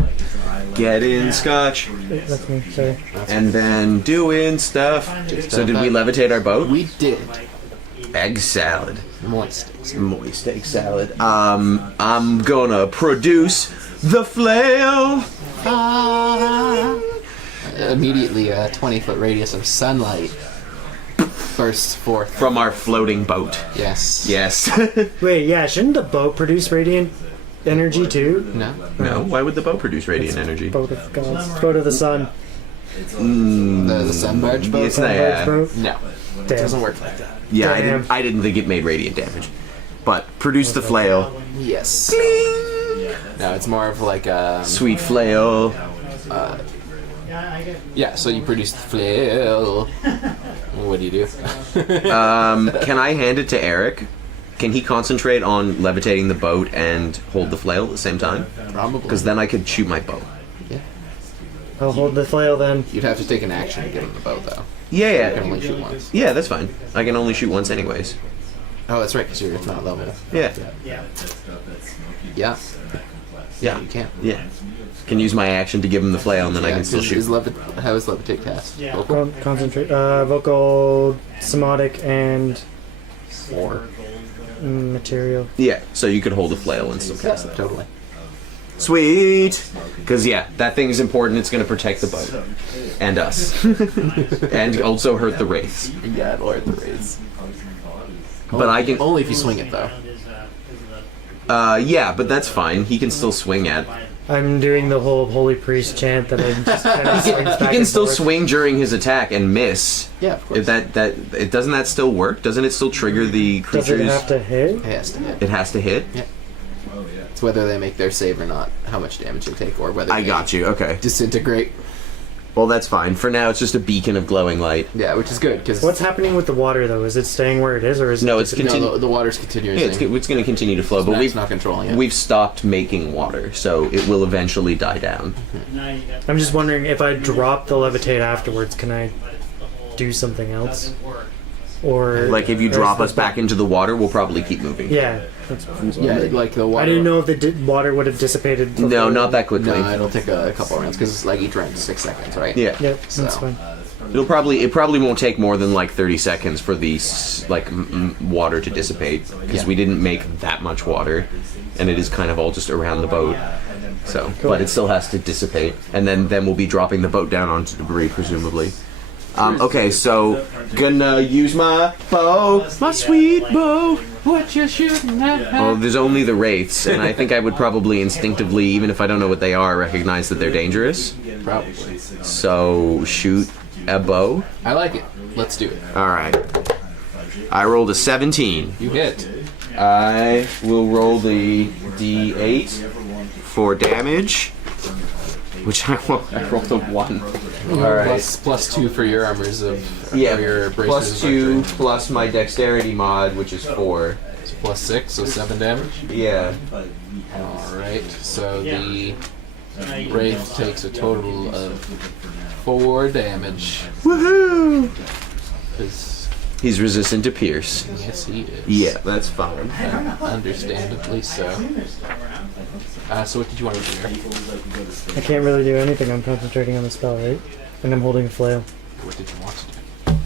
Getting scotch. That's me, sorry. And then doing stuff. So did we levitate our boat? We did. Egg salad. Moist. Moist egg salad. I'm gonna produce the flail. Immediately, a 20-foot radius of sunlight bursts forth. From our floating boat. Yes. Yes. Wait, yeah, shouldn't the boat produce radiant energy too? No. No, why would the boat produce radiant energy? Boat of gods. Boat of the sun. The sun barge boat? Yes, yeah. Boat. No. Damn. It doesn't work like that. Yeah, Damn. I didn't think it made radiant damage. But produce the flail. Yes. No, it's more of like a... Sweet flail. Yeah, I get. Yeah, so you produce the flail. What do you do? Can I hand it to Eric? Can he concentrate on levitating the boat and hold the flail at the same time? Probably. Because then I could shoot my bow. Yeah. I'll hold the flail then. You'd have to take an action to get on the boat, though. Yeah, You can yeah. only shoot once. Yeah, that's fine. I can only shoot once anyways. Oh, that's right, because you're not level. Yeah. Yeah. Yeah. Yeah. You can. Yeah. Can use my action to give him the flail and then I Yeah, can still is shoot. how is levitate cast? Yeah. Vocal? Concentrate. Vocal, somatic, and Or material. Yeah, so you could hold a flail and still cast it. totally. Sweet! Because, yeah, that thing is important. It's going to protect the boat. And us. And also hurt the wraiths. Yeah, it'll hurt the raids. But I can... Only if you swing it, though. Yeah, but that's fine. He can still swing at... I'm doing the whole holy priest chant that I just kind of swings He back can and still forth. swing during his attack and miss. Yeah, of course. If doesn't that still work? Doesn't it still trigger the Does creatures? it have to hit? It has to hit. It has to hit? It's whether they make their save or not, how much damage they take, or whether I they got you, okay. disintegrate. Well, that's fine. For now, it's just a beacon of glowing light. Yeah, which is good, because... What's happening with the water though? Is it staying where it is, or is No, it it's just continu- the water's continuing. Yeah, it's going to continue to flow, but Matt's we've not controlling it. we've stopped making water, so it will eventually die down. Now you got. I'm just wondering if I drop the levitate afterwards, can I But it's the whole. do something else? Doesn't work. Or Like if you or drop is us back into the water, we'll probably keep moving. Yeah. That's, Yeah, like the water... I didn't know if the water would have dissipated. Before. No, not that quickly. No, it'll take a couple rounds, because like each round's 6 seconds, right? Yeah. Yep, that's So. fine. It probably won't take more than like 30 seconds for the water to dissipate because we didn't make that much water, and it is kind of all just around the boat. So, but it still has to dissipate, and then we'll be dropping the boat down onto debris presumably. Okay, so gonna use my bow, my sweet bow. What you shooting at? Oh, there's only the wraiths, and I think I would probably instinctively, even if I don't know what they are, recognize that they're dangerous. Probably. So shoot a bow. I like it. Let's do it. All right. I rolled a 17. You hit. I will roll the d8 for damage, which I rolled a 1. All right. Plus 2 for your armors of Yeah. or your braces Plus of 2 archery. plus my dexterity mod, which is 4. So plus 6, so 7 damage. Yeah. Alright, so the Wraith takes a total of 4 damage. Woohoo! 'Cause, He's resistant to pierce. yes, he is. Yeah, that's fine. Understandably so. So what did you want to do there? I can't really do anything. I'm concentrating on the spell, right? And I'm holding a flail. What did you want to do?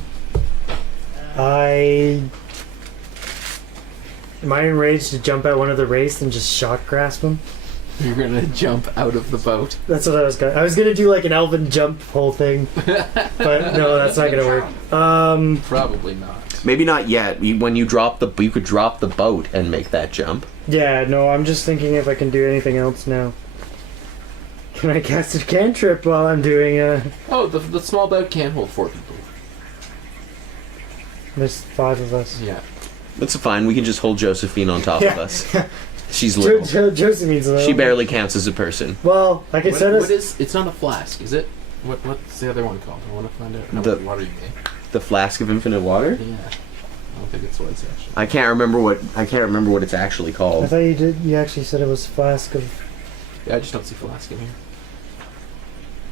Am I enraged to jump at one of the wraiths and just shock grasp him? You're gonna jump out of the boat. That's what I was gonna. I was gonna do like an elven jump whole thing, but no, that's not gonna work. Probably not. Maybe not yet. When you drop you could drop the boat and make that jump. Yeah, no, I'm just thinking if I can do anything else now. Can I cast a cantrip while I'm doing a? Oh, the small boat can hold 4 people. There's 5 of us. Yeah. That's fine. We can just hold Josephine on top of Yeah. us. She's little. Josephine's little. She barely counts as a person. Well, I could set us. What is? It's not a flask, is it? What's the other one called? I want to find out. No, The- what water you made. The flask of infinite water. Yeah. I don't think it's what it's actually. I can't remember what it's actually I called. thought you did. You actually said it was flask of. Yeah, I just don't see flask in here.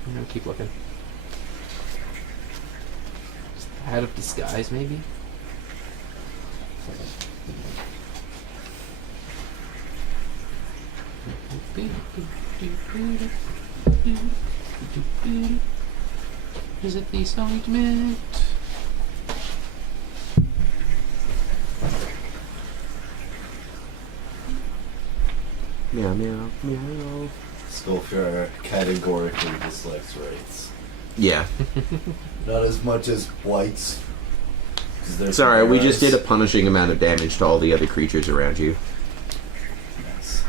I'm gonna keep looking. Just Hat of Disguise, maybe? Is it the ointment? Meow meow meow. Skullfire categorically dislikes wraiths. Yeah. Not as much as whites. 'Cause they're Sorry, we just did a chimeras. punishing amount of damage to all the other creatures around you. Nice.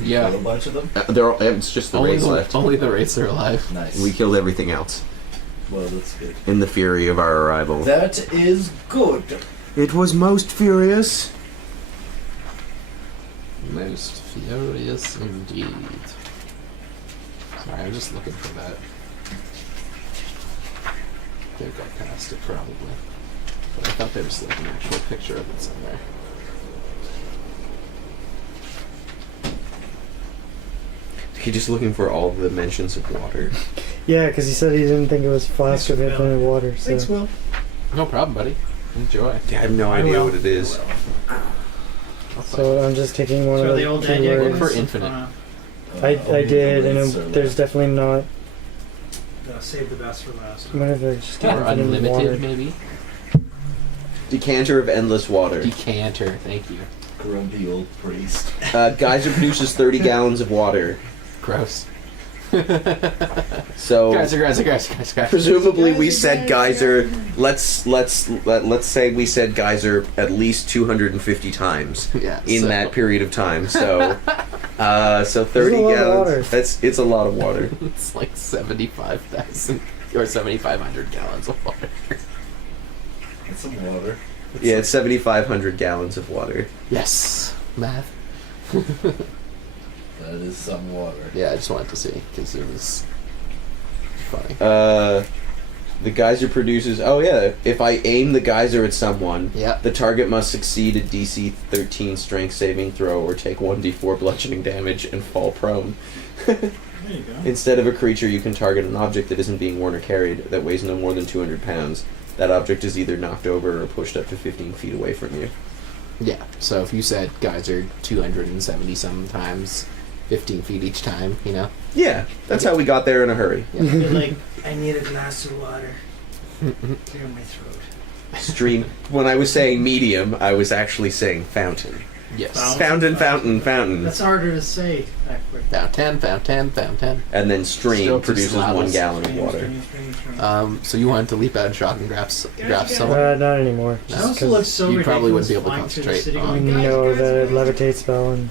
Yeah. Kill a bunch of them? It's just the race left. Only the wraiths are alive. Nice. We killed everything else Well, that's good. in the fury of our arrival. That is good. It was most furious. Most furious indeed. Sorry, I'm just looking for that. I think I passed it probably. But I thought there was like an actual picture of it somewhere. He just looking for all the mentions of water. Yeah, because he said he didn't think it was flask of infinite water. So. Thanks, Will. No problem, buddy. Enjoy. I have no idea what it is. So I'm just taking one So of the the old two idea Look words. for infinite. I did, and there's definitely not. Save the best for last. What if I just get Or infinite water? unlimited, maybe? Decanter of endless water. Decanter, thank you. Grumpy old priest. Geyser produces 30 gallons of water. Gross. So Geyser. presumably we said geyser. Let's say we said geyser at least 250 times Yeah, in so- that period of time. So 30 That's a lot of water. gallons. It's a lot of water. It's like 75,000 or 7,500 gallons of water. That's some water. Yeah, it's 7,500 gallons of water. Yes. Math. That is some water. Yeah, I just wanted to see because it was funny. The geyser produces. Oh yeah, if I aim the geyser at someone, Yeah. the target must succeed a DC 13 Strength saving throw or take 1d4 bludgeoning damage and fall prone. There you go. Instead of a creature, you can target an object that isn't being worn or carried that weighs no more than 200 pounds. That object is either knocked over or pushed up to 15 feet away from you. Yeah. So if you said geyser 270 sometimes, 15 feet each time, you know. Yeah, that's how we got there in a hurry. You're like, I need a glass of water. Clear my throat. Stream. When I was saying medium, I was actually saying fountain. Yes. Fountain. That's harder to say backward. Fountain. And then Still stream too produces syllables. 1 gallon of water. So you wanted to leap out and shot and grab someone? Not anymore. That Just also looks 'cause so you probably ridiculous wouldn't be able to flying through the concentrate city on- we going, know "Guys, the guys, guys." levitate spell and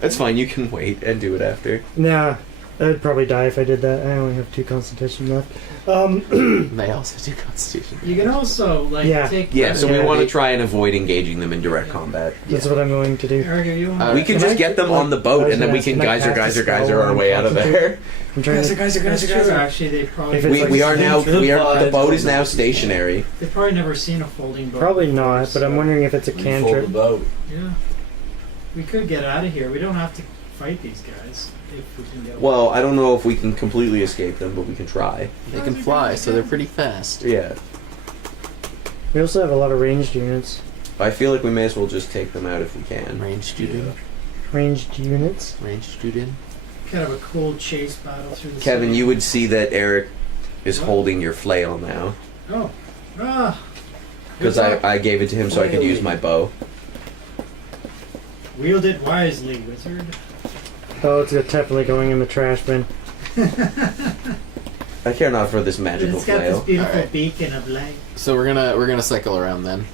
That's fine, you can wait and do it after. nah. I'd probably die if I did that. I only have 2 constitution left. They also do Constitution. You can also like Yeah. take. Yeah, so we Yeah, want to they- try and avoid engaging them in direct combat. That's what I'm going to do. Eric, are you on? Uh, We can Can just I get them like- on the boat, I was and then gonna we ask, can can I geyser cast a our spell way out of on there. I'm trying to. That's true. Actually, they probably If it's We, like we are now. We are. The boat is Goodbye. now stationary. they've probably never seen a folding boat. Probably before, not, but I'm so- wondering if it's a We fold the cantrip. boat. Yeah, we could get out of here. We don't have to fight these guys if we can get. Well, I don't know if we can completely escape them, but we can try. They can fly, so they're pretty fast. Yeah. We also have a lot of ranged units. I feel like we may as well just take them out if we can. Ranged student. Ranged units. Ranged student. kind of a cool chase battle through the Kevin, city. you would see that Eric is What? holding your flail now. Oh. Ah. Because I gave it to him so I could use my bow. Wield it wisely, wizard. Oh, it's definitely going in the trash bin. I care not for this magical It's got this flail. beautiful Alright. beacon of light. So we're gonna cycle around then.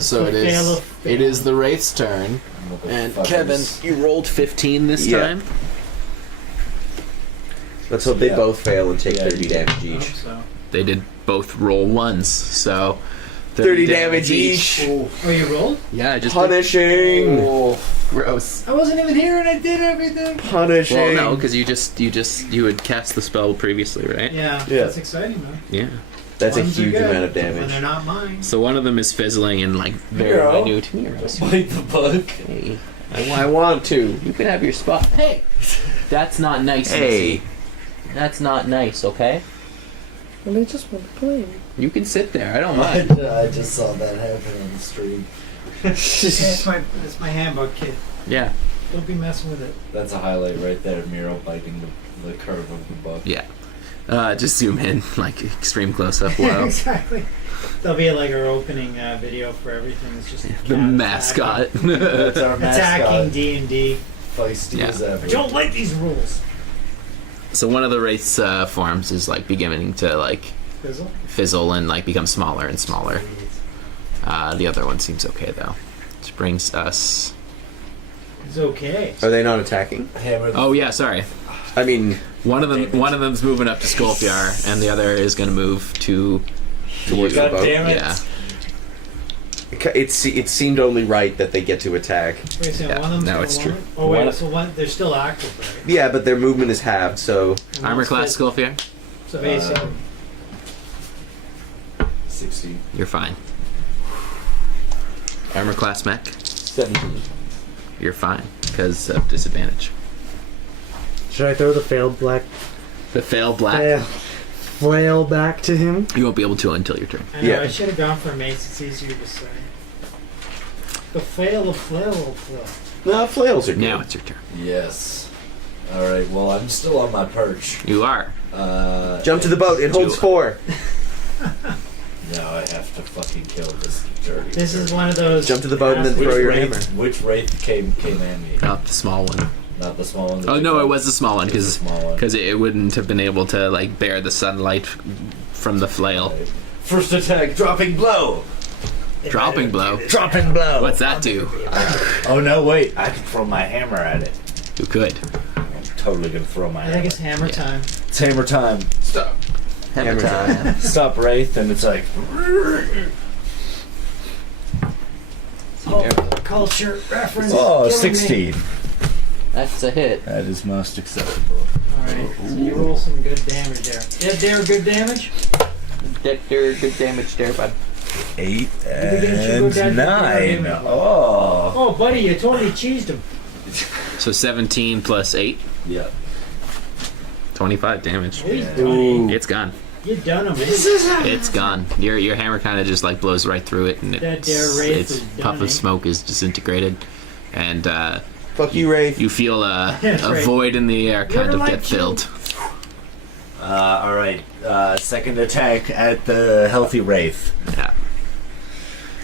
So it Fail is of fail. it is the Wraith's turn, and Kevin, you rolled 15 this Yeah. time. Let's hope they Yeah. both fail and take Yeah, 30 you damage I hope each. so. They did both roll ones, so 30 damage each. Oh, you rolled? Yeah, I just Punishing! Oh, gross. I wasn't even here and I did everything. Punishing! Well, no, because you had cast the spell previously, right? Yeah, Yeah. that's exciting though. Yeah. That's a Ones are huge good, amount of When they're damage. not mine. So one of them is fizzling and like very Miro. minute Miros. Bite the bug. Hey, I want to. you can have your spot. Hey, that's not nice. Hey. Missy. That's not nice. Okay, And they just want to play. you can sit there. I don't I mind. just saw that happen on the stream. Yeah, it's my handbook, kid. Yeah. Don't be messing with it. That's a highlight right there. Miro biting the curve of the bug. Yeah. Just zoom in, like extreme close up. Wow. Exactly. There'll be like our opening video for everything. It's just The cat mascot. That's our Attacking mascot. D&D. Feisty Yeah. as ever. I don't like these rules. So one of the wraith's forms is like beginning to like Fizzle. fizzle and like become smaller and smaller. The other one seems okay though. Which brings us. It's okay. Are they not attacking? Hammer the Oh yeah, sorry. I mean, One of them's moving up to Skolfjar, and the other is going to move to towards the God boat. damn it. yeah. It seemed only right that they get to attack. Wait a second, Yeah, one of them's no, got it's one? true. Oh wait, One- so one they're still active, right? Yeah, but their movement is halved, so And Armor one's class fit- Skolfjar, So basically, 60. you're fine. Armor class mech, 17. you're fine because of disadvantage. Should I throw the failed black The fail black, flail back to him? you won't be able to until your turn. I know Yeah. I should have gone for mace. It's easier to say. The flail of flail. No, flails are good. Now it's your turn. Yes. Alright, well, I'm still on my perch. You are. Jump to the boat. It holds 4. No, I have to fucking kill this dirty. This is dirty- one of those. Jump to the boat and then Which throw your wraith, hammer. Which wraith came at me? Not the small one. Not the small one. the Oh big no, one? it was the small one It was because the small one. it wouldn't have been able to like bear the sunlight from the flail. Right. First attack, dropping blow. Dropping blow. Dropping blow. What's that do? Oh no, wait! I can throw my hammer at it. You could. I'm totally gonna throw my I hammer. think it's hammer Yeah. time. It's hammer time. Stop. Hammer time. Stop, wraith, and it's like. Culture reference. Oh, is killing me. 16. That's a hit. That is most acceptable. Alright, so you roll some good damage there. Dead there, good damage? Good damage there, bud. 8 get you go down and to 9. damage. Oh. Oh, buddy, you totally cheesed him. So 17 plus 8, Yeah. 25 damage. He's Yeah. done. It's gone. You done him. It's gone. Your hammer kind of just like blows right through it, and That it's, there wraith its is puff done, of eh? smoke is disintegrated, and Fuck you, Wraith. you feel a That's right. void in the air kind ever of liked get you? filled. Alright. Second attack at the healthy wraith. Yeah.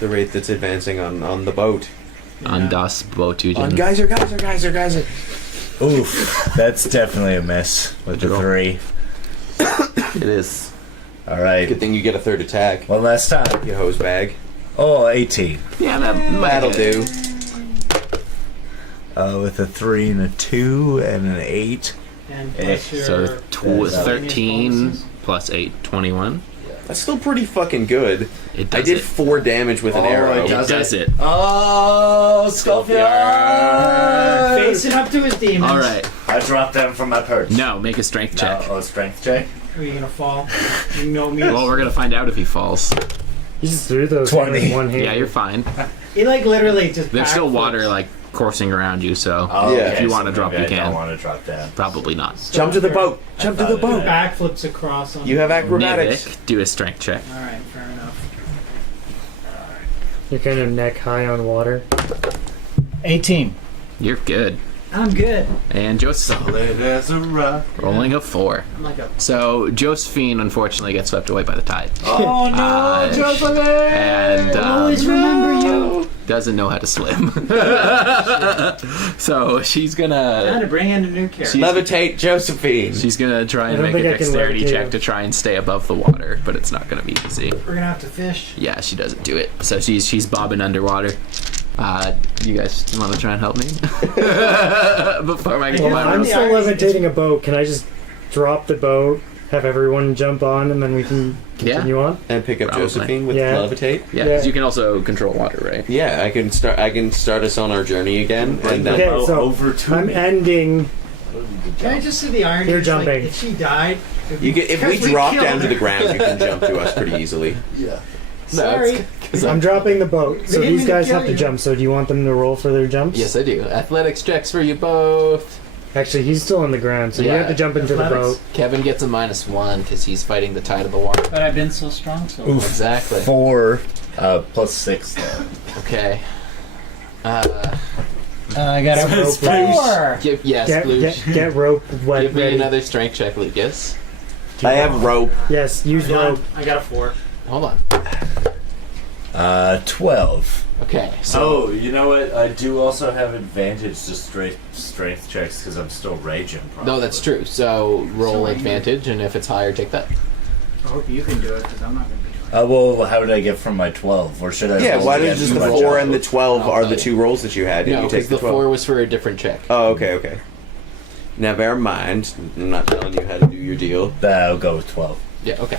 The Wraith that's advancing on the boat. On Das Botugen. On geyser. Oof. That's definitely a miss with the Roll. 3. It is. Alright. Good thing you get a third attack. One last time. You hose bag. Oh, 18. Yeah, that'll That'll do. With a 3 and a 2 and an 8. And Eh, plus your So That's 13 bonuses. plus 8, 21. That's still pretty fucking good. It I does did it. 4 damage with an Oh, arrow. it It does it. Oh, Skullfjord! Facing up to his demons. All right. I dropped them from my perch. No, make a strength check. Oh, strength check. Are you gonna fall? You know me. Well, we're gonna find out if he falls. You just threw those 20. in one hand. Yeah, you're fine. He like literally just. There's still backflips. water like coursing around you, so Oh, Yeah. okay, if you so want to drop, maybe you I can. don't want to drop down. Probably not. Jump to the boat. Jump to the boat. Backflips across. On You have acrobatics. Nivik, do a strength check. All right, fair enough. You're kind of neck high on water. 18. You're good. I'm good. And Joseph Solid as a rock. rolling a 4. I'm like a. So Josephine unfortunately gets swept away by the tide. Oh no, Uh, Josephine! And Always remember you. doesn't know how to swim. So she's Trying gonna to bring in a new character. Levitate Josephine. try I and don't make a think I can dexterity levitate check him. to try and stay above the water, but it's not gonna be easy. We're gonna have to fish. Yeah, she doesn't do it. So she's bobbing underwater. You guys want to try and help me before I Yeah, Well, get I'm the still irony is- levitating a boat. Can I just drop the boat, have everyone jump on, and then we can Yeah. continue on? And pick up Probably. Josephine with Yeah. levitate. Yeah, Yeah. 'cause you can also control water, right? Yeah, I can start us on our journey again, and then Okay, so over to I'm me. ending. Can I just see the irony? You're It's like, jumping. if she died, it'd be you get if we because drop killed down to her. the ground, you can jump to us pretty easily. Yeah. Sorry. I'm dropping the boat, so They these didn't guys kill have to you. jump. So do you want them to roll for their jumps? Yes, I do. Athletics checks for you both. Actually, he's still on the ground, so you Yeah. have to jump into the Athletics. boat. Kevin gets a -1 because he's fighting the tide of the water. But I've been so strong so Oof. Exactly. 4 plus 6. Okay. I got a Rope four. Give yes, Get, Luge. get rope wet Give me ready. another strength check, Lucas. I have rope. Yes, use rope. I got a 4. Hold on. 12. Okay. So Oh, you know what? I do also have advantage to strength checks because I'm still raging. Probably. no, that's true. So roll So advantage, and if it's higher, take that. I hope you can do it because I'm not gonna be doing Well, how did I get from my 12? Or should I? Yeah, roll why again did just for the my 4 job? and the 12 I'll are tell the you. 2 rolls that you had? And No, you take because the 12. 4 was for a different check. Oh, okay. Never mind. I'm not telling you how to do your deal. I'll go with 12. Yeah. Okay.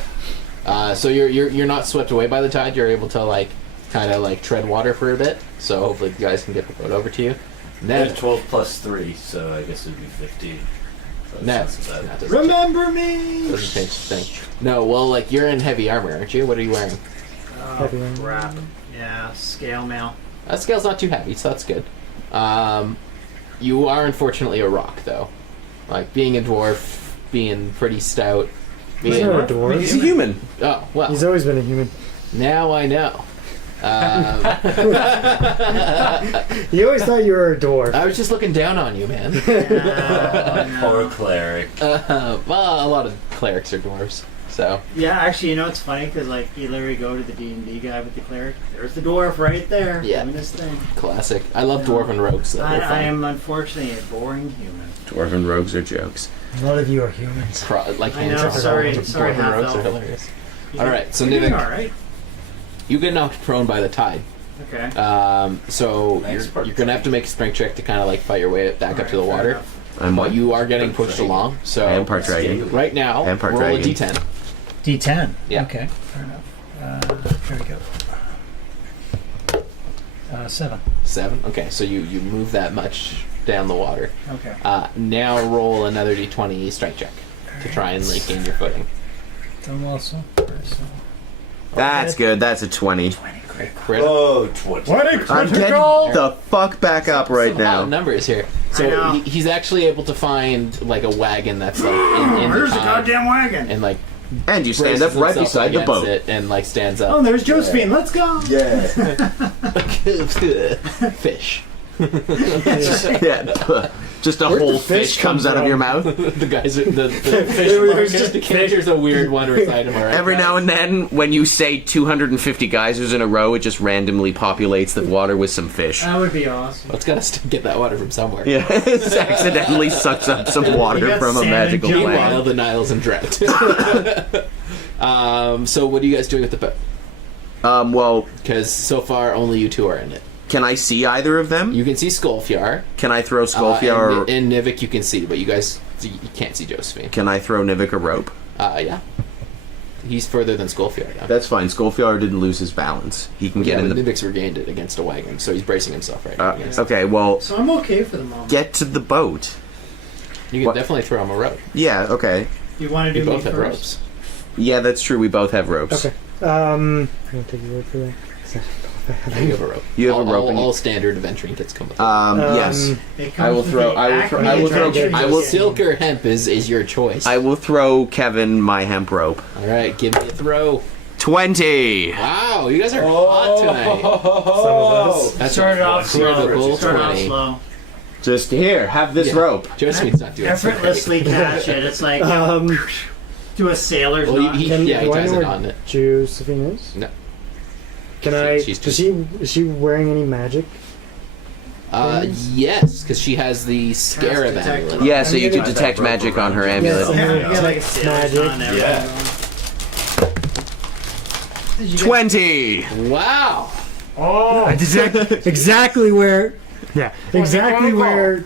So you're not swept away by the tide. You're able to kind of tread water for a bit. So hopefully you guys can get the boat over to you. And then 12 plus 3, so I guess it'd be 15. So no, it's not so bad. that it. doesn't, Remember me. doesn't change the thing. No, well, you're in heavy armor, aren't you? What are you wearing? Heavy Oh armor. crap. Yeah, scale mail. That scale's not too heavy, so that's good. You are unfortunately a rock, though. Being a dwarf, being pretty stout. He's Being, not a dwarf. He's a human. oh well, He's always been a human. now I know. You always thought you were a dwarf. I was just looking down on you, man. Poor cleric. Well, a lot of clerics are dwarves, so Yeah, actually, you know it's funny because you literally go to the D&D guy with the cleric. There's the dwarf right there Yeah. doing his thing. classic. I love dwarven rogues. Though. They're I fun. am unfortunately a boring human. Dwarven rogues are jokes. A lot of you are humans. Like I know, hand sorry, dwarven sorry, rogues are half-elf. hilarious. You All right, so you're doing Nivik, all right. you get knocked prone by the tide. Okay. So Thanks for you're gonna have to make a strength check to kind of fight your way back up to the Alright, fair water. enough. I'm But you are getting pushed along. So I am part dragon. right now, And part roll a dragon. d10. D10. Yeah. Okay, fair enough. Here we go. 7. 7. Okay, so you move that much down the water. Okay. Now roll another d20 strength check to try and gain your footing. Done well so far, so. That's good. That's a 20. Crit. Oh, 20. I'm getting the fuck back up right Some odd now. numbers here. I So know. he's actually able to find a wagon that's in the There's a tide goddamn wagon. and And you stand up braces right himself beside the against boat. it and stands Oh, up. there's Josephine. Let's go. Yeah. Fish. Yeah. Just a Where'd whole the fish fish comes come out of your from? mouth. The guys, the fish There's market. just The character's a weird one recite him, alright? Every guys? now and then, when you say 250 geysers in a row, it just randomly populates the water with some fish. That would be awesome. Let's gotta get that water from somewhere. Yeah, it accidentally sucks up some water got from a salmon magical juice. Meanwhile, plant. the Nile's in drought. So what are you guys doing with the boat? Well, Because so far only you two are in it. can I see either of them? You can see Skullfjar. Can I throw Skullfjar? And Nivik you can see, but you guys you can't see Josephine. Can I throw Nivik a rope? Yeah. He's further than Skullfjord. Now. That's fine. Skullfjord didn't lose his balance. He can get in the... Nivik's regained it against a wagon, so he's bracing himself right now. against it. Okay, well, So I'm okay for the moment. get to the boat. You can What? definitely throw him a rope. Yeah, okay. You want to You do me both have first? ropes. Yeah, that's true. We both have ropes. Okay. I'm gonna take your word for that. You have a rope. You have a rope All, and you- all standard adventuring kits come with it. Yes. It comes I will with throw- the I will throw- Acme I will throw- Adventure I will- Kit. Silk or hemp is your choice. I will throw Kevin my hemp rope. All right, give me a throw. 20! Wow, you guys are hot tonight. Some of us. That's Started off slow. critical Started off 20. slow. Just here, have this Yeah. rope. Josephine's not doing so great. Effortlessly catch it. It's like do a sailor's Well, knot. he Can, yeah, he do I ties know it where on it. Josephine is? No. Can I? She's Is she wearing any magic? Yes, because she has the scarab detect- amulet. Yeah, so you gonna- can detect magic on her amulet. Yes. Yeah, yeah, like a sailor's Magic. knot and everything Yeah. going. Did you get- 20! Wow. I detect exactly where. Yeah, exactly where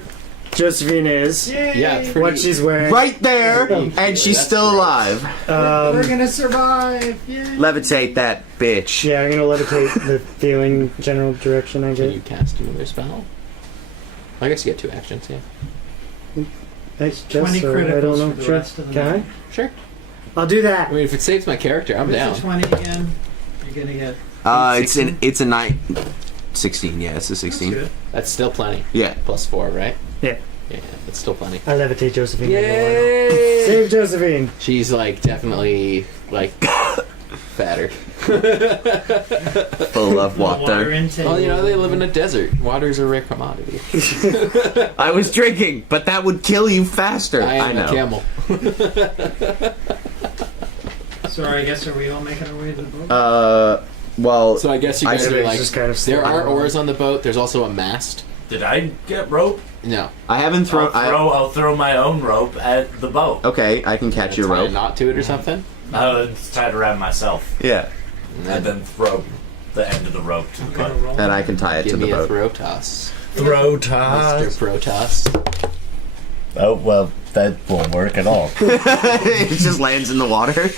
Josephine is. Yeah, pretty, What she's wearing. Right there, and she's That's still gross. alive. We're gonna survive! Yay. Levitate that bitch. Yeah, I'm gonna levitate the feeling general direction I Can get. you cast another spell? I guess you get 2 actions, yeah. I guess 20 so. criticals I don't know. for the Sure. rest of the Can night. Sure. I'll do I that. mean, if it saves my character, I'm What's down. the 20 again? You're gonna get. It's a 9. 16, yeah, it's a That's 16. good. That's still plenty. Yeah. Plus 4, right? Yeah. Yeah, that's still plenty. I levitate Josephine. Yay! Save Josephine. She's like definitely like fatter. Full of Water water. intake. Well, you know they live in a desert. Water's a rare commodity. I was drinking, but that would kill you faster. I am know. a camel. So I guess are we all making our way to the boat? Well, So I guess you guys I- are like just kind of there are sliding oars on the boat. There's also a mast. Did I get rope? No. I haven't thrown. I'll throw my own rope at the boat. Okay, I can catch your Tie a rope. knot to it or something. It's tied around myself, Yeah, and then throw the end of the rope to the Gonna boat. roll. and I can tie it Give to the me a boat. throw toss, Throw Mr. Pro Toss. Oh, well, that won't work at all. It just lands in the water.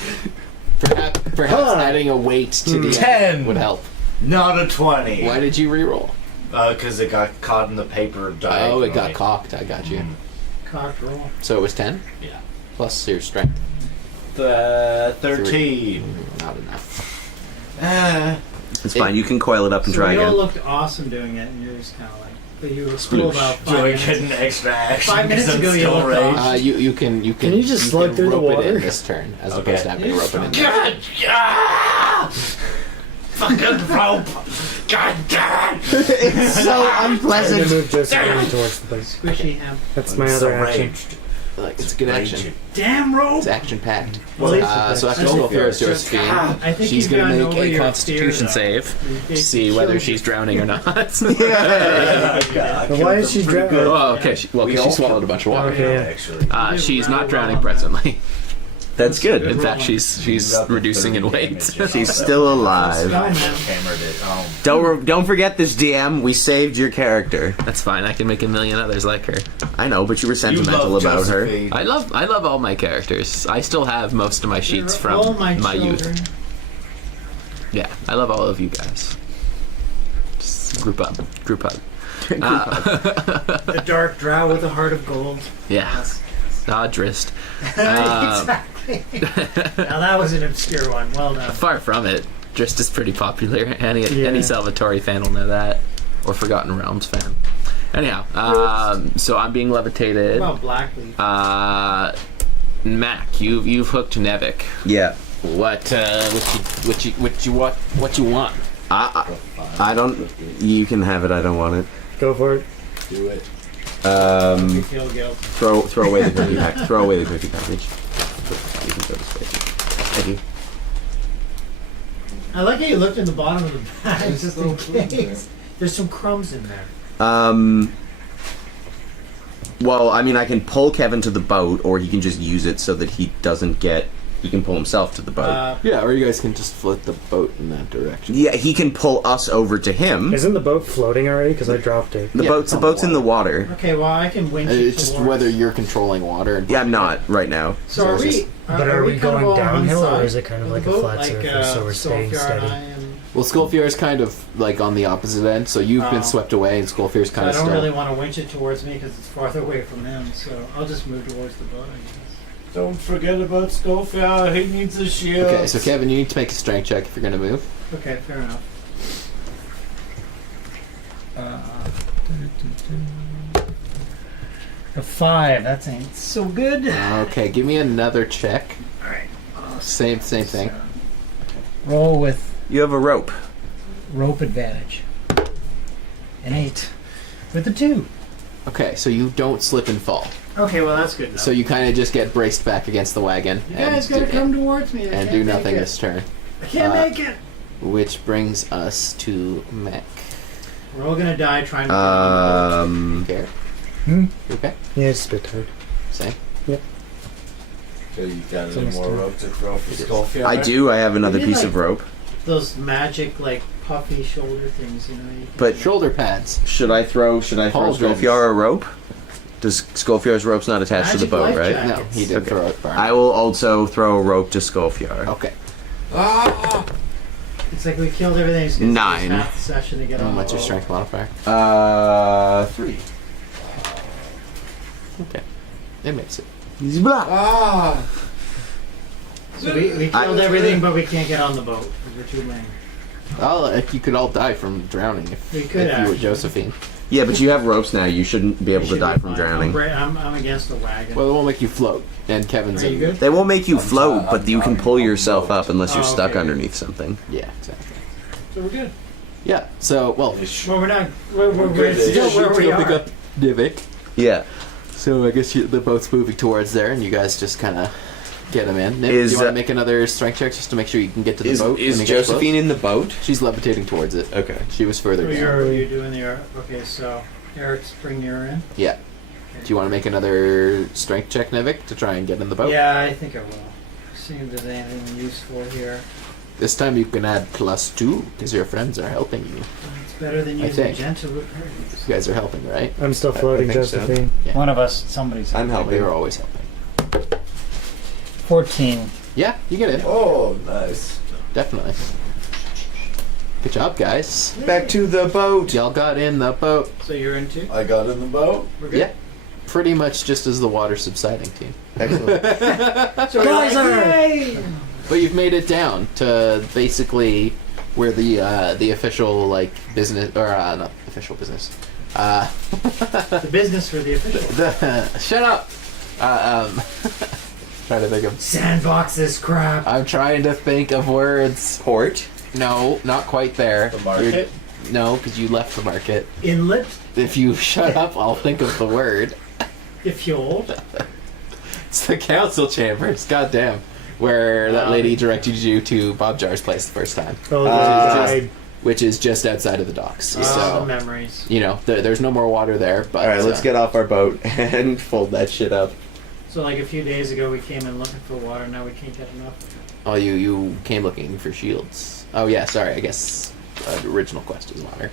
Perhaps adding a weight to the 10. end would help. Not a 20. Why did you re-roll? Because it got caught in the paper Oh, diagonally. it got cocked. I got you. Cocked roll. So it was 10 Yeah. plus your strength. 13. Not enough. It's fine. You can coil it up and So try we all again. looked awesome doing it, and you're just kind of like, but you were cool Sploosh. about Do I 5 get minutes. an extra action? 5 minutes 'cause I'm ago you still looked raged? off. You can Can you just slug through the rope it water? in this turn as Okay. opposed to having to rope it in. God, yeah! Fucking rope! God damn! It's so I'm gonna unpleasant. move Josephine towards the place. Squishy hemp. That's I'm my so other action. raged. Like it's a good action. Damn rope! It's action packed. Well, So after Well, Skullfjord is Josephine, I think she's you've gonna gotten make over a your Constitution fear, though. save They to see whether killed she's you. drowning or not. Yeah. Why is she drowning? Oh, okay. Well, We 'cause all she swallowed a bunch of water. Okay, yeah. Actually. She's not drowning presently. That's good. In fact, she's reducing in weight. She's still alive. Go, man. Hammered it home. Don't forget this, DM. We saved your character. That's fine. I can make a million others like her. I know, but you were You sentimental love about her. Josephine. I love all my characters. I still have most of my sheets You're all from my my children. youth. Yeah, I love all of you guys. Just group up. The dark drow with a heart of gold. Yeah. Ah, Drist. Exactly. Now that was an obscure one. Well done. Far from it. Drist is pretty popular. Any Yeah. Salvatore fan will know that, or Forgotten Realms fan. Anyhow, so I'm being What levitated. about Blackleaf? Mac, you've hooked Nevik. Yeah. What you want? I don't. You can have it. I don't want it. Go for it. Do it. We feel guilt. Throw away the cookie pack. Throw away the cookie package. You can throw this away. Thank you. I like how you looked in the bottom of the bag just in case. There's some crumbs in there. Well, I mean, I can pull Kevin to the boat, or he can just use it so that he doesn't get He can pull himself to the boat. Yeah, or you guys can just float the boat in that direction. Yeah, he can pull us over to him. Isn't the boat floating already? Because I dropped it. The boat's in the water. Okay, well I can winch it It's just towards- whether you're controlling water. And Yeah, I'm not right now. So are it's we? just- But are we kind of going all on one downhill, or side is it kind of like the a boat? flat Like, surface, so we're staying Skulfjord steady? and I am- Well, Skullfjord's kind of like on the opposite end, so you've been Oh. swept away, and Skullfjord's So kind I of don't still. really want to winch it towards me because it's farther away from him. So I'll just move towards the boat, I guess. Don't forget about Schofield. He needs a shield. Okay, so Kevin, you need to make a strength check if you're gonna move. Okay, fair enough. A 5. That ain't so good. Okay, give me another check. All right. Same thing. Roll with You have a rope. rope advantage. An 8 with a 2. Okay, so you don't slip and fall. Okay, well that's good enough. So you kind of just get braced back against the wagon you guys gotta come towards me. I and can't do make nothing it. this turn. I can't make it. Which brings us to Mech. We're all gonna die trying to. Get on You care? Hmm? You okay? Yeah, it's a bit tired. Same. So you got It's any almost more done. rope to throw for Schofield? I do. I have another We did, piece like- of rope. those magic like puffy shoulder things, you know. You can- But Shoulder pads. should I throw Pauldrons. Skolfjar a rope? Does Skolfjar's rope's not attached to the Magic boat, life right? jacket. No, he did Okay. throw it. Barn. I will also throw a rope to Skolfjar. Okay. Ah! It's like we killed everything. It's 9. half the session to get on. What's the your boat. strength modifier? 3. Okay. It makes it. Ah! So we killed everything, but we can't get on the boat. 'Cause we're too lame. You could all die from drowning if, We could if you were actually. Josephine. Yeah, but you have ropes now. You shouldn't be able We to should die be from fine. drowning. I'm against the wagon. Well, it won't make you float. And Kevin's Are you in. good? They won't make you I'm float, fine, but I'm you can fine. pull yourself up unless you're Oh, stuck okay. underneath something. Yeah, exactly. So we're good. Yeah. So, well, Well, we're not. We're good. still where we go pick are. up Nivik. Yeah. So I guess the boat's moving towards there, and you guys just kind of get him in. Niv, Is, do you want uh, to make another strength check just to make sure you can get to the Is boat? when it gets Josephine in the boat? close? She's levitating towards it. Okay. She was further So down. you're doing the. Okay, so Eric's bringing her in. Yeah. Do you want to make another strength check, Nivik, to try and get in the boat? Yeah, I think I will. See if there's anything useful here. This time you can add +2 because your friends are helping you. It's better than I using think. gentle. You guys are helping, right? I'm still floating, think so. Josephine. Yeah. One of us, somebody's. I'm helping. You're always helping. 14. Yeah, you get it. Oh, nice. Definitely. Good job, guys. Back to the boat. Y'all got in the boat. So you're in too. I got in the boat. We're good. Yeah. Pretty much just as the water subsiding, team. Excellent. So we're like, yay! But you've made it down to basically where the official like business or not official business. The business for the official. Shut up. Trying to think of. Sandbox this crap. I'm trying to think of words. Port. No, not quite there. The market? No, because you left the market. Inlet. If you shut up, I'll think of the word. If you'll. It's the council chambers. Goddamn. Where that lady directed you to Bob Jar's place the first time, Oh, Uh, which is just outside of the docks. The So, memories. you know, there's no more water there. But All right, let's get off our boat and fold that shit up. So like a few days ago we came in looking for water. Now we can't get enough of it. Oh, you came looking for shields. Oh yeah, sorry. I guess the original quest is water.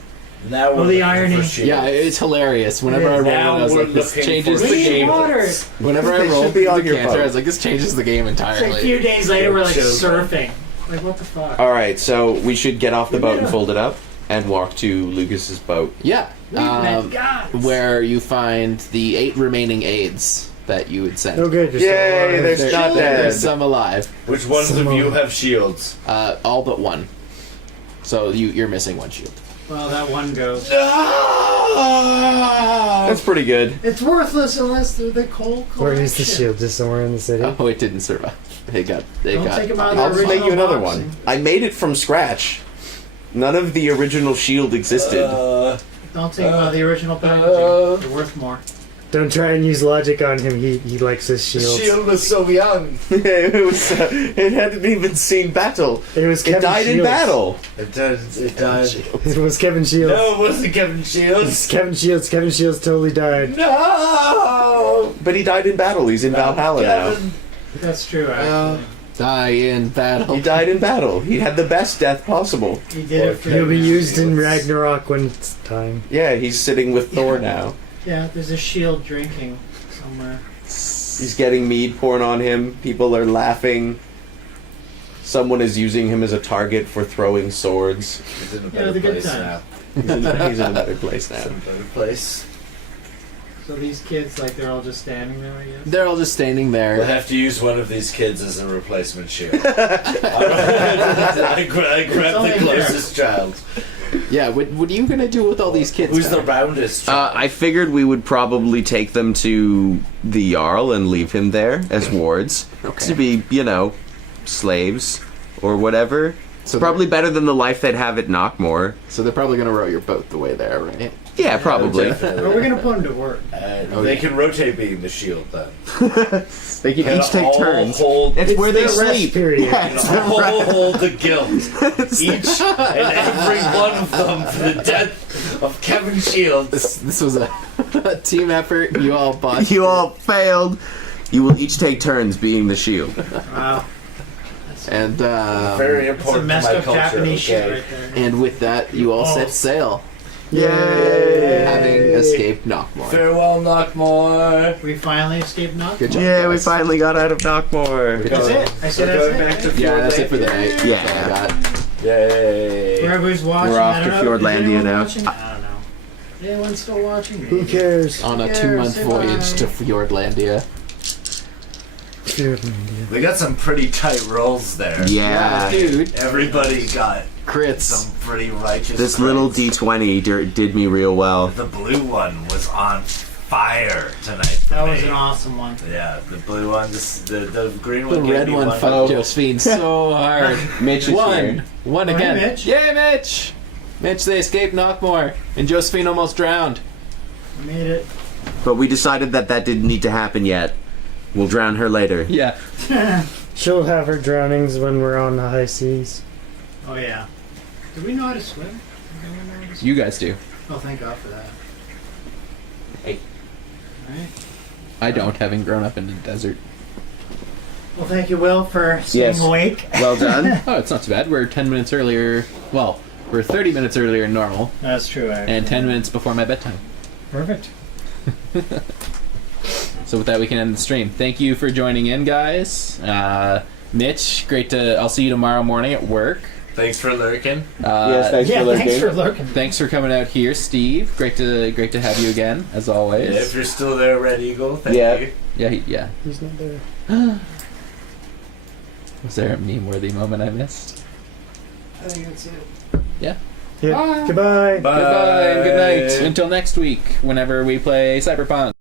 Now Oh, the irony. Yeah, it's hilarious. Whenever I rolled it, I was Now like, we're this looking changes for the We need game. water. Whenever I They should rolled be the on your cancer, I boat. was like, this changes the game It's like a entirely. few days later we're like Shows surfing. Like what the fuck? All right, so we should get off the We boat did and it. fold it up and walk to Lucas's boat. Yeah. We've met gods. Where you find the 8 remaining aides that you had sent. Oh, good. You're Yay, still alive. there's not There's dead. some alive. Which ones of you have shields? All but one. So you're missing one shield. Well, that one goes. That's pretty good. It's worthless unless they're the coal Where is the collection. shield? Just somewhere in the city? Oh, it didn't survive. They got. Don't take 'em out of I'll the just make you original another boxing. one. I made it from scratch. None of the original shield existed. Don't take them out of the original packaging. They're worth more. Don't try and use logic on him. He likes his The shields. shield was so young. it hadn't even seen battle. It was Kevin It died in Shields. battle. It died. It was Kevin Shields. No, it wasn't Kevin It's Shields. Kevin Shields. Kevin Shields totally died. No! But he died in battle. He's in Valhalla now. Kevin. That's true, actually. Die in battle. He died in battle. He had the best death possible. He did it for He'll be used in shields. Ragnarok when it's time. Yeah, he's sitting with Thor now. Yeah, there's a shield drinking somewhere. He's getting mead poured on him. People are laughing. Someone is using him as a target for throwing swords. He's in a Yeah, better the good place times. now. He's in a better place He's in now. a better place. So these kids, like, they're all just standing there, I guess. They're all just standing We'll there. have to use one of these kids as a replacement shield. I grab only the closest child. Yeah, what are you gonna do with all these kids? Who's the Pat? roundest child? I figured we would probably take them to the Jarl and leave him there as wards. Okay. To be, slaves or whatever. It's So probably better than the life they'd have at Knock Mohr. So they're probably gonna row your boat the way there, right? Yeah, probably. But we're gonna put them to work. They can rotate beam the shield then. They can And each take all turns. Hold, It's where they Rest sleep. period. Yeah, it's all hold the guild. Each and every one of them for the death of Kevin Shields. This was a team effort. You all bought. You all failed. You will each take turns being the shield. Wow. And Very It's a important to messed my up culture. Japanese shit Okay. right there. and with that, you all Oh. set sail, Yay! having escaped Knock Mohr. Farewell, Knock Mohr. We finally escaped Knock. Good job. Yeah, we guys. finally got out of Knock Mohr. That's it. I said We're that's going it. back to Yeah, that's it for the Fjordlandia. night. Yeah. That's all I got. Yay. Whoever's watching, We're off I to don't know. Is Fjordlandia anyone now. watching? I don't know. Anyone still watching? Who cares? On a Yeah, 2-month say voyage bye. to Fjordlandia. Fjordlandia. We got some pretty tight rolls there. Yeah. Dude, Everybody got crits. some pretty righteous. This little crits. D20 did me real well. The blue one was on fire tonight. For That me. was an awesome one. Yeah, the blue one. The green The one. gave red me one fucked Josephine so hard. Mitch is One. here. One Oh, hey, again. Mitch. Yay, Mitch! Mitch, they escaped Knock Mohr. And Josephine almost drowned. We made it. But we decided that didn't need to happen yet. We'll drown her later. Yeah. She'll have her drownings when we're on the high seas. Oh yeah. Do we know how to swim? Does anyone know how to swim? You guys do. Oh, thank God for that. Hey. Alright. I don't, having grown up in the desert. Well, thank you, Will, for staying Yes. awake. Well done. Oh, it's not too bad. We're 10 minutes earlier. Well, we're 30 minutes earlier than normal. That's true, actually. And 10 minutes before my bedtime. Perfect. So with that, we can end the stream. Thank you for joining in, guys. Mitch, great to... I'll see you tomorrow morning at work. Thanks for lurking. Yes, thanks Yeah, for lurking. thanks for lurking. Thanks for coming out here, Steve. Great to have you again, as always. If you're still there, Red Eagle, thank Yeah. you. Yeah. He's not there. Was there a meme-worthy moment I missed? I think that's it. Yeah. Bye. Goodbye. Bye. Goodbye and good night. Until next week, whenever we play Cyberpunk.